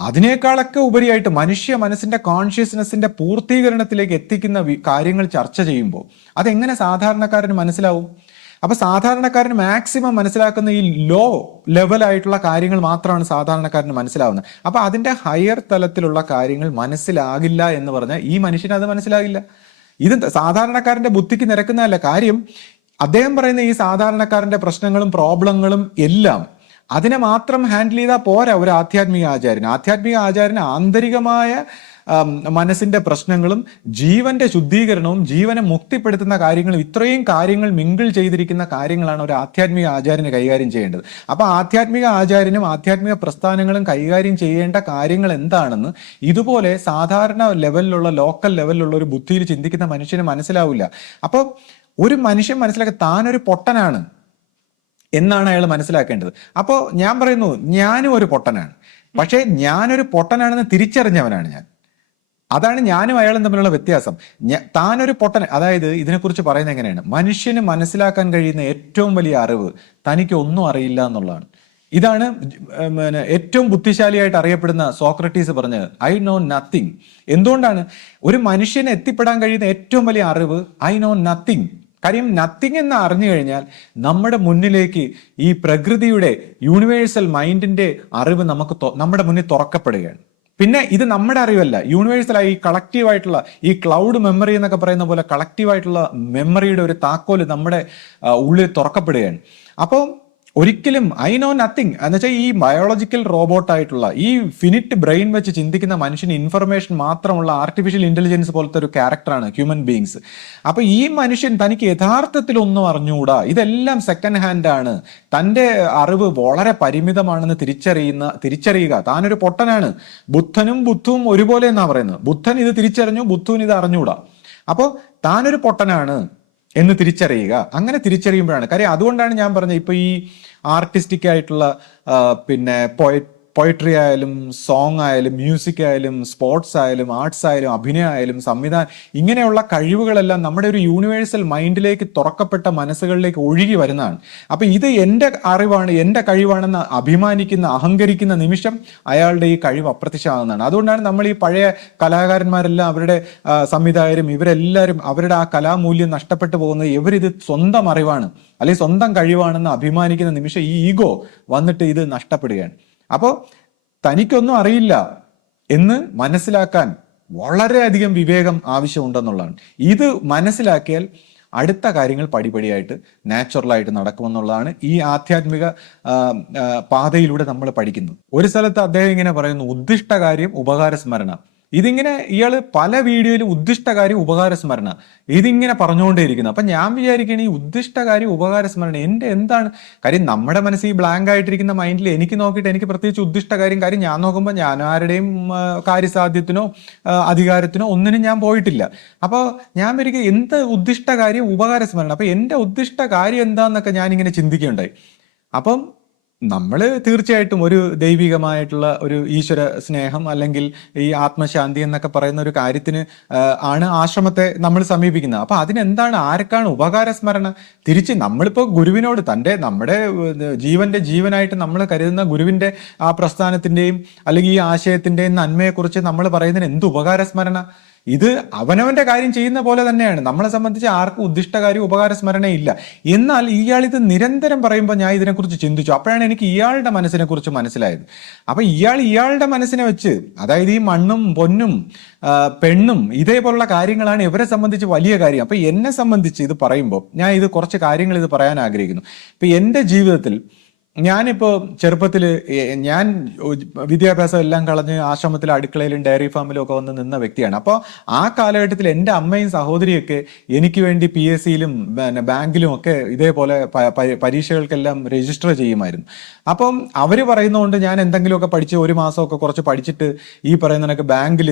അതിനേക്കാളൊക്കെ ഉപരിയായിട്ട് മനുഷ്യ മനസ്സിന്റെ കോൺഷ്യസ്നെസിന്റെ പൂർത്തീകരണത്തിലേക്ക് എത്തിക്കുന്ന കാര്യങ്ങൾ ചർച്ച ചെയ്യുമ്പോൾ അതെങ്ങനെ സാധാരണക്കാരന് മനസ്സിലാവും? അപ്പൊ സാധാരണക്കാരന് മാക്സിമം മനസ്സിലാക്കുന്ന ഈ ലോ ലെവലായിട്ടുള്ള കാര്യങ്ങൾ മാത്രമാണ് സാധാരണക്കാരന് മനസ്സിലാവുന്നത്. അപ്പൊ അതിന്റെ ഹയർ തലത്തിലുള്ള കാര്യങ്ങൾ മനസ്സിലാകില്ല എന്ന് പറഞ്ഞാൽ ഈ മനുഷ്യന് അത് മനസ്സിലാകില്ല. ഇത് സാധാരണക്കാരന്റെ ബുദ്ധിക്ക് നിരക്കുന്നതല്ല. കാര്യം അദ്ദേഹം പറയുന്ന ഈ സാധാരണക്കാരന്റെ പ്രശ്നങ്ങളും പ്രോബ്ലങ്ങളും എല്ലാം അതിനെ മാത്രം ഹാൻഡിൽ ചെയ്താൽ പോരാ ഒരു ആധ്യാത്മിക ആചാര്യന് ആന്തരികമായ മനസ്സിന്റെ പ്രശ്നങ്ങളും ജീവന്റെ ശുദ്ധീകരണവും ജീവനെ മുക്തിപ്പെടുത്തുന്ന കാര്യങ്ങളും ഇത്രയും കാര്യങ്ങൾ മിങ്കിൾ ചെയ്തിരിക്കുന്ന കാര്യങ്ങളാണ് ഒരു ആധ്യാത്മിക ആചാര്യന് കൈകാര്യം ചെയ്യേണ്ടത്. അപ്പൊ ആധ്യാത്മിക ആചാര്യനും ആധ്യാത്മിക പ്രസ്ഥാനങ്ങളും കൈകാര്യം ചെയ്യേണ്ട കാര്യങ്ങൾ എന്താണെന്ന് ഇതുപോലെ സാധാരണ ലെവലിലുള്ള ലോക്കൽ ലെവലിലുള്ള ഒരു ബുദ്ധിയിൽ ചിന്തിക്കുന്ന മനുഷ്യന് മനസ്സിലാവില്ല. അപ്പോൾ ഒരു മനുഷ്യൻ മനസ്സിലാക്കുക താനൊരു പൊട്ടനാണ് എന്നാണ് അയാൾ മനസ്സിലാക്കേണ്ടത്. അപ്പോൾ ഞാൻ പറയുന്നു, ഞാനും ഒരു പൊട്ടനാണ്, പക്ഷേ ഞാനൊരു പൊട്ടനാണെന്ന് തിരിച്ചറിഞ്ഞവനാണ് ഞാൻ. അതാണ് ഞാനും അയാളും തമ്മിലുള്ള വ്യത്യാസം. താനൊരു പൊട്ടൻ, അതായത് ഇതിനെക്കുറിച്ച് പറയുന്നത് എങ്ങനെയാണ്, മനുഷ്യന് മനസ്സിലാക്കാൻ കഴിയുന്ന ഏറ്റവും വലിയ അറിവ് തനിക്ക് ഒന്നും അറിയില്ല എന്നുള്ളതാണ്. ഇതാണ് ഏറ്റവും ബുദ്ധിശാലിയായിട്ട് അറിയപ്പെടുന്ന സോക്രട്ടീസ് പറഞ്ഞത്, ഐ നോ നത്തിങ്. എന്തുകൊണ്ടാണ്? ഒരു മനുഷ്യന് എത്തിപ്പെടാൻ കഴിയുന്ന ഏറ്റവും വലിയ അറിവ് ഐ നോ നത്തിങ്. കാര്യം നത്തിങ് എന്ന് അറിഞ്ഞു കഴിഞ്ഞാൽ നമ്മുടെ മുന്നിലേക്ക് ഈ പ്രകൃതിയുടെ യൂണിവേഴ്സൽ മൈൻഡിന്റെ അറിവ് നമ്മുടെ മുന്നിൽ തുറക്കപ്പെടുകയാണ്. പിന്നെ ഇത് നമ്മുടെ അറിവല്ല, യൂണിവേഴ്സലായി കളക്റ്റീവായിട്ടുള്ള ഈ ക്ലൗഡ് മെമ്മറി എന്നൊക്കെ പറയുന്ന പോലെ കളക്റ്റീവായിട്ടുള്ള മെമ്മറിയുടെ ഒരു താക്കോല് നമ്മുടെ ഉള്ളിൽ തുറക്കപ്പെടുകയാണ്. അപ്പോൾ ഒരിക്കലും ഐ നോ നത്തിങ് എന്ന് വെച്ചാൽ ഈ ബയോളജിക്കൽ റോബോട്ടായിട്ടുള്ള ഈ ഫിനിറ്റ് ബ്രെയിൻ വെച്ച് ചിന്തിക്കുന്ന മനുഷ്യന് ഇൻഫർമേഷൻ മാത്രമുള്ള ആർട്ടിഫിഷ്യൽ ഇന്റലിജൻസ് പോലത്തെ ഒരു ക്യാരക്ടറാണ് ഹ്യൂമൻ ബീങ്സ്. അപ്പൊ ഈ മനുഷ്യൻ തനിക്ക് യഥാർത്ഥത്തിൽ ഒന്നും അറിഞ്ഞുകൂടാ, ഇതെല്ലാം സെക്കൻഡ് ഹാൻഡ് ആണ്, തൻ്റെ അറിവ് വളരെ പരിമിതമാണെന്ന് തിരിച്ചറിയുക. താനൊരു പൊട്ടനാണ്. ബുദ്ധനും ഒരുപോലെ എന്നാ പറയുന്നത്. ബുദ്ധൻ ഇത് തിരിച്ചറിഞ്ഞു, ബുദ്ധന് ഇത് അറിഞ്ഞുകൂടാ. അപ്പോൾ താനൊരു പൊട്ടനാണ് എന്ന് തിരിച്ചറിയുക. അങ്ങനെ തിരിച്ചറിയുമ്പോഴാണ് കാര്യം. അതുകൊണ്ടാണ് ഞാൻ പറഞ്ഞത്, ഇപ്പൊ ഈ ആർട്ടിസ്റ്റിക് ആയിട്ടുള്ള പിന്നെ പോയട്രി ആയാലും, സോങ് ആയാലും, മ്യൂസിക് ആയാലും, സ്പോർട്സ് ആയാലും, ആർട്സ് ആയാലും, അഭിനയം ആയാലും, സംവിധാനം, ഇങ്ങനെയുള്ള കഴിവുകളെല്ലാം നമ്മുടെ ഒരു യൂണിവേഴ്സൽ മൈൻഡിലേക്ക് തുറക്കപ്പെട്ട മനസ്സുകളിലേക്ക് ഒഴുകി വരുന്നതാണ്. അപ്പൊ ഇത് എൻ്റെ അറിവാണ്, എൻ്റെ കഴിവാണെന്ന് അഭിമാനിക്കുന്ന, അഹങ്കരിക്കുന്ന നിമിഷം അയാളുടെ ഈ കഴിവ് അപ്രത്യക്ഷമാകുന്നതാണ്. അതുകൊണ്ടാണ് നമ്മൾ ഈ പഴയ കലാകാരന്മാരെല്ലാം, അവരുടെ സംവിധായകരും ഇവരെല്ലാവരും അവരുടെ ആ കലാമൂല്യം നഷ്ടപ്പെട്ടു പോകുന്നത്. ഇവരിത് സ്വന്തം അറിവാണ് അല്ലെങ്കിൽ സ്വന്തം കഴിവാണെന്ന് അഭിമാനിക്കുന്ന നിമിഷം ഈ ഈഗോ വന്നിട്ട് ഇത് നഷ്ടപ്പെടുകയാണ്. അപ്പോൾ തനിക്കൊന്നും അറിയില്ല എന്ന് മനസ്സിലാക്കാൻ വളരെയധികം വിവേകം ആവശ്യമുണ്ടെന്നുള്ളതാണ്. ഇത് മനസ്സിലാക്കിയാൽ അടുത്ത കാര്യങ്ങൾ പടിപടിയായിട്ട് നാച്ചുറലായിട്ട് നടക്കുമെന്നുള്ളതാണ് ഈ ആധ്യാത്മിക പാതയിലൂടെ നമ്മൾ പഠിക്കുന്നത്. ഒരു സ്ഥലത്ത് അദ്ദേഹം ഇങ്ങനെ പറയുന്നു, ഉദ്ദിഷ്ട കാര്യം ഉപകാരസ്മരണ. ഇതിങ്ങനെ ഇയാൾ പല വീഡിയോയിലും ഉദ്ദിഷ്ടകാര്യം ഉപകാരസ്മരണ ഇതിങ്ങനെ പറഞ്ഞുകൊണ്ടേയിരിക്കുന്നു. അപ്പൊ ഞാൻ വിചാരിക്കുകയാണ്, ഈ ഉദ്ദിഷ്ടകാര്യം ഉപകാരസ്മരണ എൻ്റെ എന്താണ് കാര്യം? നമ്മുടെ മനസ്സിൽ ഈ ബ്ലാങ്ക് ആയിട്ടിരിക്കുന്ന മൈൻഡിൽ എനിക്ക് നോക്കിയിട്ട് എനിക്ക് പ്രത്യേകിച്ച് കാര്യം ഞാൻ നോക്കുമ്പോൾ ഞാൻ ആരുടെയും കാര്യസാധ്യത്തിനോ അധികാരത്തിനോ ഒന്നിനും ഞാൻ പോയിട്ടില്ല. അപ്പോൾ ഞാൻ വരിക എന്ത് ഉദ്ദിഷ്ടകാര്യം ഉപകാരസ്മരണ, അപ്പൊ എൻ്റെ ഉദ്ദിഷ്ട കാര്യം എന്താന്നൊക്കെ ഞാനിങ്ങനെ ചിന്തിക്കുകയുണ്ടായി. അപ്പം നമ്മൾ തീർച്ചയായിട്ടും ഒരു ദൈവികമായിട്ടുള്ള ഒരു ഈശ്വര സ്നേഹം അല്ലെങ്കിൽ ഈ ആത്മശാന്തി എന്നൊക്കെ പറയുന്ന ഒരു കാര്യത്തിന് ആണ് ആശ്രമത്തെ നമ്മൾ സമീപിക്കുന്നത്. അപ്പൊ അതിനെന്താണ്, ആർക്കാണ് ഉപകാരസ്മരണ? തിരിച്ച് നമ്മളിപ്പോൾ ഗുരുവിനോട് നമ്മുടെ ജീവന്റെ ജീവനായിട്ട് നമ്മൾ കരുതുന്ന ഗുരുവിന്റെ ആ പ്രസ്ഥാനത്തിന്റെയും അല്ലെങ്കിൽ ഈ ആശയത്തിന്റെയും നന്മയെക്കുറിച്ച് നമ്മൾ പറയുന്നതിന് എന്ത് ഉപകാരസ്മരണ? ഇത് അവനവന്റെ കാര്യം ചെയ്യുന്ന പോലെ തന്നെയാണ്. നമ്മളെ സംബന്ധിച്ച് ആർക്കും ഉദ്ദിഷ്ടകാര്യം ഉപകാരസ്മരണയില്ല. എന്നാൽ ഇയാൾ ഇത് നിരന്തരം പറയുമ്പോൾ ഞാൻ ഇതിനെക്കുറിച്ച് ചിന്തിച്ചു. അപ്പോഴാണ് എനിക്ക് ഇയാളുടെ മനസ്സിനെ കുറിച്ച് മനസ്സിലായത്. അപ്പൊ ഇയാളുടെ മനസ്സിനെ വെച്ച്, അതായത് ഈ മണ്ണും പൊന്നും പെണ്ണും ഇതേപോലുള്ള കാര്യങ്ങളാണ് ഇവരെ സംബന്ധിച്ച് വലിയ കാര്യം. അപ്പൊ എന്നെ സംബന്ധിച്ച് ഇത് പറയുമ്പോൾ ഞാൻ ഇത് കുറച്ച് കാര്യങ്ങൾ ഇത് പറയാൻ ആഗ്രഹിക്കുന്നു. ഇപ്പൊ എൻ്റെ ജീവിതത്തിൽ ഞാനിപ്പോൾ ചെറുപ്പത്തിൽ ഞാൻ വിദ്യാഭ്യാസം എല്ലാം കളഞ്ഞ് ആശ്രമത്തിൽ അടുക്കളയിലും ഡയറി ഫാമിലും ഒക്കെ വന്ന് നിന്ന വ്യക്തിയാണ്. അപ്പോൾ ആ കാലഘട്ടത്തിൽ എൻ്റെ അമ്മയും സഹോദരിയൊക്കെ എനിക്ക് വേണ്ടി PSCയിലും ബാങ്കിലും ഒക്കെ ഇതേപോലെ പരീക്ഷകൾക്കെല്ലാം രജിസ്റ്റർ ചെയ്യുമായിരുന്നു. അപ്പം അവർ പറയുന്നതുകൊണ്ട് ഞാൻ എന്തെങ്കിലുമൊക്കെ പഠിച്ച് ഒരു മാസമൊക്കെ കുറച്ച് പഠിച്ചിട്ട് ഈ പറയുന്നതൊക്കെ ബാങ്കിൽ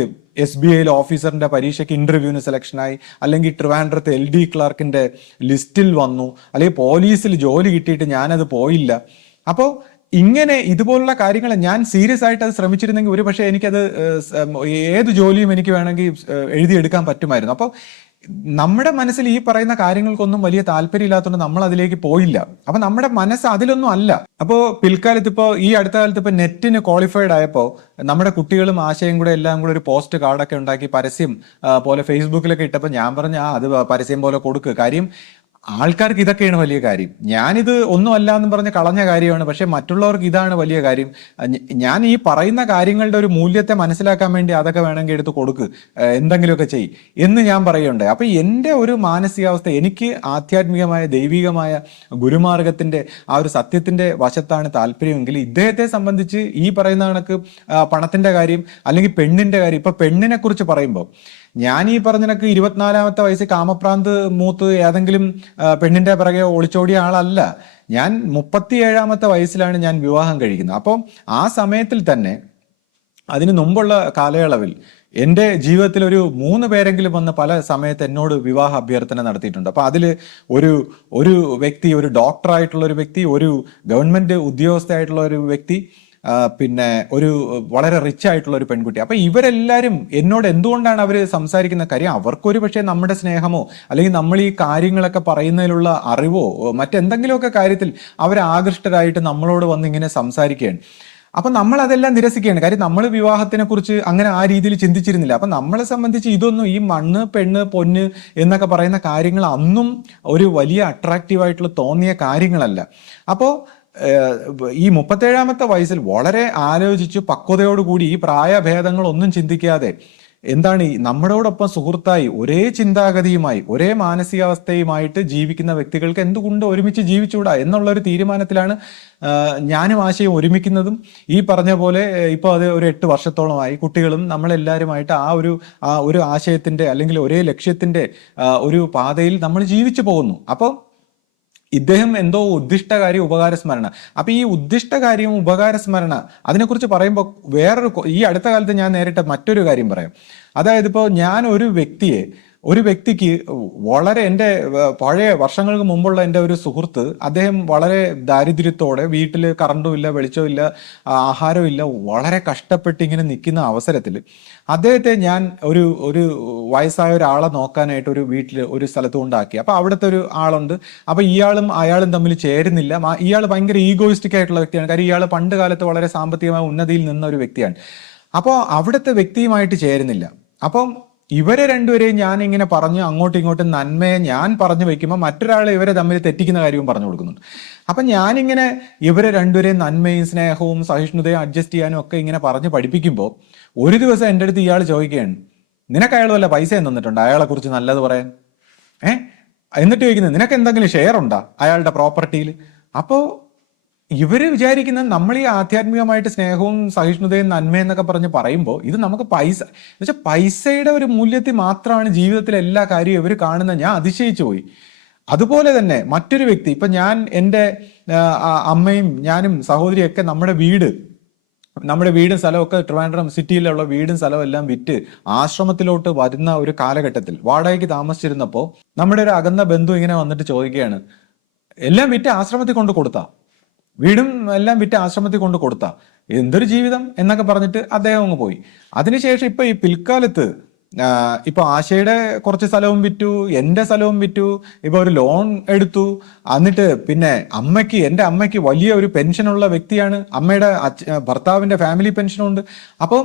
SBIയിൽ ഓഫീസറിന്റെ പരീക്ഷയ്ക്ക് ഇന്റർവ്യൂവിന് സെലക്ഷനായി, അല്ലെങ്കിൽ ട്രിവാൻഡ്രത്ത് LD ക്ലാർക്കിന്റെ ലിസ്റ്റിൽ വന്നു, അല്ലെങ്കിൽ പോലീസിൽ ജോലി കിട്ടിയിട്ട് ഞാനത് പോയില്ല. അപ്പോൾ ഇങ്ങനെ ഇതുപോലുള്ള കാര്യങ്ങൾ ഞാൻ സീരിയസ് ആയിട്ട് അത് ശ്രമിച്ചിരുന്നെങ്കിൽ ഒരു പക്ഷേ എനിക്കത് ഏത് ജോലിയും എനിക്ക് വേണമെങ്കിൽ എഴുതിയെടുക്കാൻ പറ്റുമായിരുന്നു. അപ്പോൾ നമ്മുടെ മനസ്സിൽ ഈ പറയുന്ന കാര്യങ്ങൾക്കൊന്നും വലിയ താല്പര്യമില്ലാത്തതുകൊണ്ട് നമ്മൾ അതിലേക്ക് പോയില്ല. അപ്പൊ നമ്മുടെ മനസ്സ് അതിലൊന്നും അല്ല. അപ്പോൾ പിൽക്കാലത്ത് ഇപ്പോൾ ഈ അടുത്ത കാലത്ത് ഇപ്പോൾ നെറ്റിന് ക്വാളിഫൈഡ് ആയപ്പോൾ നമ്മുടെ കുട്ടികളും ആശയം കൂടെ എല്ലാം കൂടെ ഒരു പോസ്റ്റ് കാർഡൊക്കെ ഉണ്ടാക്കി പരസ്യം പോലെ ഫേസ്ബുക്കിലൊക്കെ ഇട്ടപ്പോൾ ഞാൻ പറഞ്ഞു, അത് പരസ്യം പോലെ കൊടുക്കുക. കാര്യം ആൾക്കാർക്ക് ഇതൊക്കെയാണ് വലിയ കാര്യം. ഞാനിത് ഒന്നും അല്ല എന്ന് പറഞ്ഞ് കളഞ്ഞ കാര്യമാണ്, പക്ഷെ മറ്റുള്ളവർക്ക് ഇതാണ് വലിയ കാര്യം. ഞാൻ ഈ പറയുന്ന കാര്യങ്ങളുടെ ഒരു മൂല്യത്തെ മനസ്സിലാക്കാൻ വേണ്ടി അതൊക്കെ വേണമെങ്കിൽ എടുത്ത് കൊടുക്ക്, എന്തെങ്കിലുമൊക്കെ ചെയ്യും എന്ന് ഞാൻ പറയുന്നുണ്ട്. അപ്പൊ എൻ്റെ ഒരു മാനസികാവസ്ഥ, എനിക്ക് ആധ്യാത്മികമായ ദൈവികമായ ഗുരുമാർഗത്തിന്റെ ആ ഒരു സത്യത്തിന്റെ വശത്താണ് താല്പര്യമെങ്കിൽ ഇദ്ദേഹത്തെ സംബന്ധിച്ച് ഈ പറയുന്ന കണക്ക് പണത്തിന്റെ കാര്യം അല്ലെങ്കിൽ പെണ്ണിന്റെ കാര്യം, ഇപ്പൊ പെണ്ണിനെ കുറിച്ച് പറയുമ്പോൾ ഞാൻ ഈ പറഞ്ഞിനക്ക് 24-ാമത്തെ വയസ്സിൽ കാമപ്രാന്ത് മൂത്ത് ഏതെങ്കിലും പെണ്ണിന്റെ പിറകെ ഒളിച്ചോടിയ ആളല്ല. ഞാൻ 37-ാമത്തെ വയസ്സിലാണ് ഞാൻ വിവാഹം കഴിക്കുന്നത്. അപ്പം ആ സമയത്തിൽ തന്നെ അതിന് മുമ്പുള്ള കാലയളവിൽ എൻ്റെ ജീവിതത്തിൽ ഒരു 3 പേരെങ്കിലും വന്ന് പല സമയത്ത് എന്നോട് വിവാഹ അഭ്യർത്ഥന നടത്തിയിട്ടുണ്ട്. അപ്പൊ അതിൽ ഒരു വ്യക്തി, ഒരു ഡോക്ടറായിട്ടുള്ള ഒരു വ്യക്തി, ഒരു ഗവൺമെന്റ് ഉദ്യോഗസ്ഥയായിട്ടുള്ള ഒരു വ്യക്തി, പിന്നെ ഒരു വളരെ റിച്ച് ആയിട്ടുള്ള ഒരു പെൺകുട്ടി. അപ്പൊ ഇവരെല്ലാരും എന്നോട് എന്തുകൊണ്ടാണ് അവർ സംസാരിക്കുന്ന കാര്യം, അവർക്കൊരു പക്ഷേ നമ്മുടെ സ്നേഹമോ അല്ലെങ്കിൽ നമ്മൾ ഈ കാര്യങ്ങളൊക്കെ പറയുന്നതിലുള്ള അറിവോ മറ്റെന്തെങ്കിലുമൊക്കെ കാര്യത്തിൽ അവർ ആകൃഷ്ടരായിട്ട് നമ്മളോട് വന്ന് ഇങ്ങനെ സംസാരിക്കുകയാണ്. അപ്പൊ നമ്മൾ അതെല്ലാം നിരസിക്കുകയാണ്. കാര്യം നമ്മൾ വിവാഹത്തിനെ കുറിച്ച് അങ്ങനെ ആ രീതിയിൽ ചിന്തിച്ചിരുന്നില്ല. അപ്പൊ നമ്മളെ സംബന്ധിച്ച് ഇതൊന്നും, ഈ മണ്ണ് പെണ്ണ് പൊന്ന് എന്നൊക്കെ പറയുന്ന കാര്യങ്ങൾ അന്നും ഒരു വലിയ അട്രാക്റ്റീവായിട്ടുള്ള തോന്നിയ കാര്യങ്ങളല്ല. അപ്പോൾ ഈ 37-ാമത്തെ വയസ്സിൽ വളരെ ആലോചിച്ച് പക്വതയോടുകൂടി ഈ പ്രായഭേദങ്ങളൊന്നും ചിന്തിക്കാതെ എന്താണ് ഈ നമ്മളോടൊപ്പം സുഹൃത്തായി ഒരേ ചിന്താഗതിയുമായി ഒരേ മാനസികാവസ്ഥയുമായിട്ട് ജീവിക്കുന്ന വ്യക്തികൾക്ക് എന്തുകൊണ്ട് ഒരുമിച്ച് ജീവിച്ചുകൂടാ എന്നുള്ളൊരു തീരുമാനത്തിലാണ് ഞാനും ആശയം ഒരുമിക്കുന്നതും. ഈ പറഞ്ഞ പോലെ ഇപ്പോൾ അത് ഒരു 8 വർഷത്തോളമായി കുട്ടികളും നമ്മളെല്ലാവരുമായിട്ട് ആ ഒരു ആശയത്തിന്റെ അല്ലെങ്കിൽ ഒരേ ലക്ഷ്യത്തിന്റെ ഒരു പാതയിൽ നമ്മൾ ജീവിച്ചു പോകുന്നു. അപ്പോൾ ഇദ്ദേഹം എന്തോ ഉദ്ദിഷ്ടകാര്യം ഉപകാരസ്മരണ. അപ്പൊ ഈ ഉദ്ദിഷ്ടകാര്യം ഉപകാരസ്മരണ അതിനെക്കുറിച്ച് പറയുമ്പോൾ ഈ അടുത്ത കാലത്ത് ഞാൻ നേരിട്ട മറ്റൊരു കാര്യം പറയാം. അതായത് ഇപ്പോൾ ഞാൻ ഒരു വ്യക്തിയെ ഒരു വ്യക്തിക്ക് വളരെ എൻ്റെ പഴയ വർഷങ്ങൾക്ക് മുമ്പുള്ള എൻ്റെ ഒരു സുഹൃത്ത്, അദ്ദേഹം വളരെ ദാരിദ്ര്യത്തോടെ, വീട്ടിൽ കറണ്ടും ഇല്ല, വെളിച്ചവും ഇല്ല, ആഹാരവും ഇല്ല, വളരെ കഷ്ടപ്പെട്ട് ഇങ്ങനെ നിൽക്കുന്ന അവസരത്തിൽ അദ്ദേഹത്തെ ഞാൻ ഒരു ഒരു വയസ്സായ ഒരാളെ നോക്കാനായിട്ട് ഒരു വീട്ടിൽ ഒരു സ്ഥലത്ത് കൊണ്ടാക്കി. അപ്പോൾ അവിടുത്തെ ഒരു ആളുണ്ട്. അപ്പോൾ ഇയാളും അയാളും തമ്മിൽ ചേരുന്നില്ല. ഇയാൾ ഭയങ്കര ഈഗോയിസ്റ്റിക് ആയിട്ടുള്ള വ്യക്തിയാണ്. കാര്യം ഇയാൾ പണ്ട് കാലത്ത് വളരെ സാമ്പത്തികമായ ഉന്നതിയിൽ നിന്ന ഒരു വ്യക്തിയാണ്. അപ്പോൾ അവിടുത്തെ വ്യക്തിയുമായിട്ട് ചേരുന്നില്ല. അപ്പം ഇവരെ രണ്ടുപേരെയും ഞാൻ ഇങ്ങനെ പറഞ്ഞ് അങ്ങോട്ടും ഇങ്ങോട്ടും നന്മയെ ഞാൻ പറഞ്ഞു വെക്കുമ്പോൾ മറ്റൊരാൾ ഇവരെ തമ്മിൽ തെറ്റിക്കുന്ന കാര്യവും പറഞ്ഞു കൊടുക്കുന്നുണ്ട്. അപ്പം ഞാനിങ്ങനെ ഇവരെ രണ്ടുപേരെയും നന്മയും സ്നേഹവും സഹിഷ്ണുതയും അഡ്ജസ്റ്റ് ചെയ്യാനും ഒക്കെ ഇങ്ങനെ പറഞ്ഞ് പഠിപ്പിക്കുമ്പോൾ ഒരു ദിവസം എൻ്റെ അടുത്ത് ഇയാൾ ചോദിക്കുകയാണ്, നിനക്ക് അയാൾ വല്ല പൈസ തന്നിട്ടുണ്ട് അയാളെ കുറിച്ച് നല്ലത് പറയാൻ? എന്നിട്ട് ചോദിക്കുന്നത്, നിനക്ക് എന്തെങ്കിലും ഷെയർ ഉണ്ടാ അയാളുടെ പ്രോപ്പർട്ടിയിൽ? അപ്പോൾ ഇവര് വിചാരിക്കുന്നത് നമ്മൾ ഈ ആധ്യാത്മികമായിട്ട് സ്നേഹവും സഹിഷ്ണുതയും നന്മയെന്നൊക്കെ പറഞ്ഞ് പറയുമ്പോൾ ഇത് നമുക്ക് പൈസ എന്ന് വെച്ചാൽ പൈസയുടെ ഒരു മൂല്യത്തിൽ മാത്രമാണ് ജീവിതത്തിലെ എല്ലാ കാര്യവും ഇവർ കാണുന്നത്. ഞാൻ അതിശയിച്ചു പോയി. അതുപോലെ തന്നെ മറ്റൊരു വ്യക്തി, ഇപ്പൊ ഞാൻ എൻ്റെ അമ്മയും ഞാനും സഹോദരിയൊക്കെ നമ്മുടെ വീടും സ്ഥലമൊക്കെ ട്രിവാൻഡ്രം സിറ്റിയിലുള്ള വീടും സ്ഥലവും എല്ലാം വിറ്റ് ആശ്രമത്തിലോട്ട് വരുന്ന ഒരു കാലഘട്ടത്തിൽ വാടകയ്ക്ക് താമസിച്ചിരുന്നപ്പോൾ നമ്മുടെ ഒരു അകന്ന ബന്ധു ഇങ്ങനെ വന്നിട്ട് ചോദിക്കുകയാണ്, എല്ലാം വിറ്റ് ആശ്രമത്തിൽ കൊണ്ട് കൊടുത്താ, വീടും എല്ലാം വിറ്റ് ആശ്രമത്തിൽ കൊണ്ട് കൊടുത്താ, എന്തൊരു ജീവിതം എന്നൊക്കെ പറഞ്ഞിട്ട് അദ്ദേഹം അങ്ങ് പോയി. അതിനുശേഷം ഇപ്പൊ ഈ പിൽക്കാലത്ത് ഇപ്പൊ ആശയുടെ കുറച്ച് സ്ഥലവും വിറ്റു, എൻ്റെ സ്ഥലവും വിറ്റു, ഇപ്പൊ ഒരു ലോൺ എടുത്തു. എന്നിട്ട് പിന്നെ എൻ്റെ അമ്മയ്ക്ക് വലിയ ഒരു പെൻഷനുള്ള വ്യക്തിയാണ്, അമ്മയുടെ ഭർത്താവിന്റെ ഫാമിലി പെൻഷനുണ്ട്. അപ്പം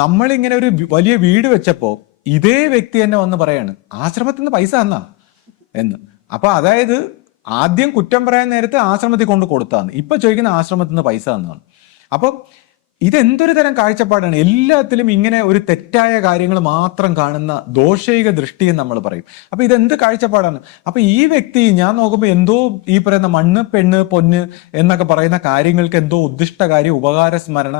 നമ്മളിങ്ങനെ ഒരു വലിയ വീട് വെച്ചപ്പോ ഇതേ വ്യക്തി തന്നെ വന്ന് പറയാണ്, ആശ്രമത്തിൽ നിന്ന് പൈസ തന്നാ എന്ന്. അപ്പൊ അതായത് ആദ്യം കുറ്റം പറയാൻ നേരത്തെ ആശ്രമത്തിൽ കൊണ്ട് കൊടുത്താന്ന്, ഇപ്പൊ ചോദിക്കുന്ന ആശ്രമത്തിൽ നിന്ന് പൈസ തന്നാണ്. അപ്പം ഇതെന്തൊരു തരം കാഴ്ചപ്പാടാണ്! എല്ലാത്തിലും ഇങ്ങനെ ഒരു തെറ്റായ കാര്യങ്ങൾ മാത്രം കാണുന്ന ദോഷൈക ദൃഷ്ടി എന്ന് നമ്മൾ പറയും. അപ്പൊ ഇതെന്ത് കാഴ്ചപ്പാടാണ്? അപ്പൊ ഈ വ്യക്തി ഞാൻ നോക്കുമ്പോൾ എന്തോ ഈ പറയുന്ന മണ്ണ് പെണ്ണ് പൊന്ന് എന്നൊക്കെ പറയുന്ന കാര്യങ്ങൾക്ക് എന്തോ ഉദ്ദിഷ്ടകാര്യം ഉപകാര സ്മരണ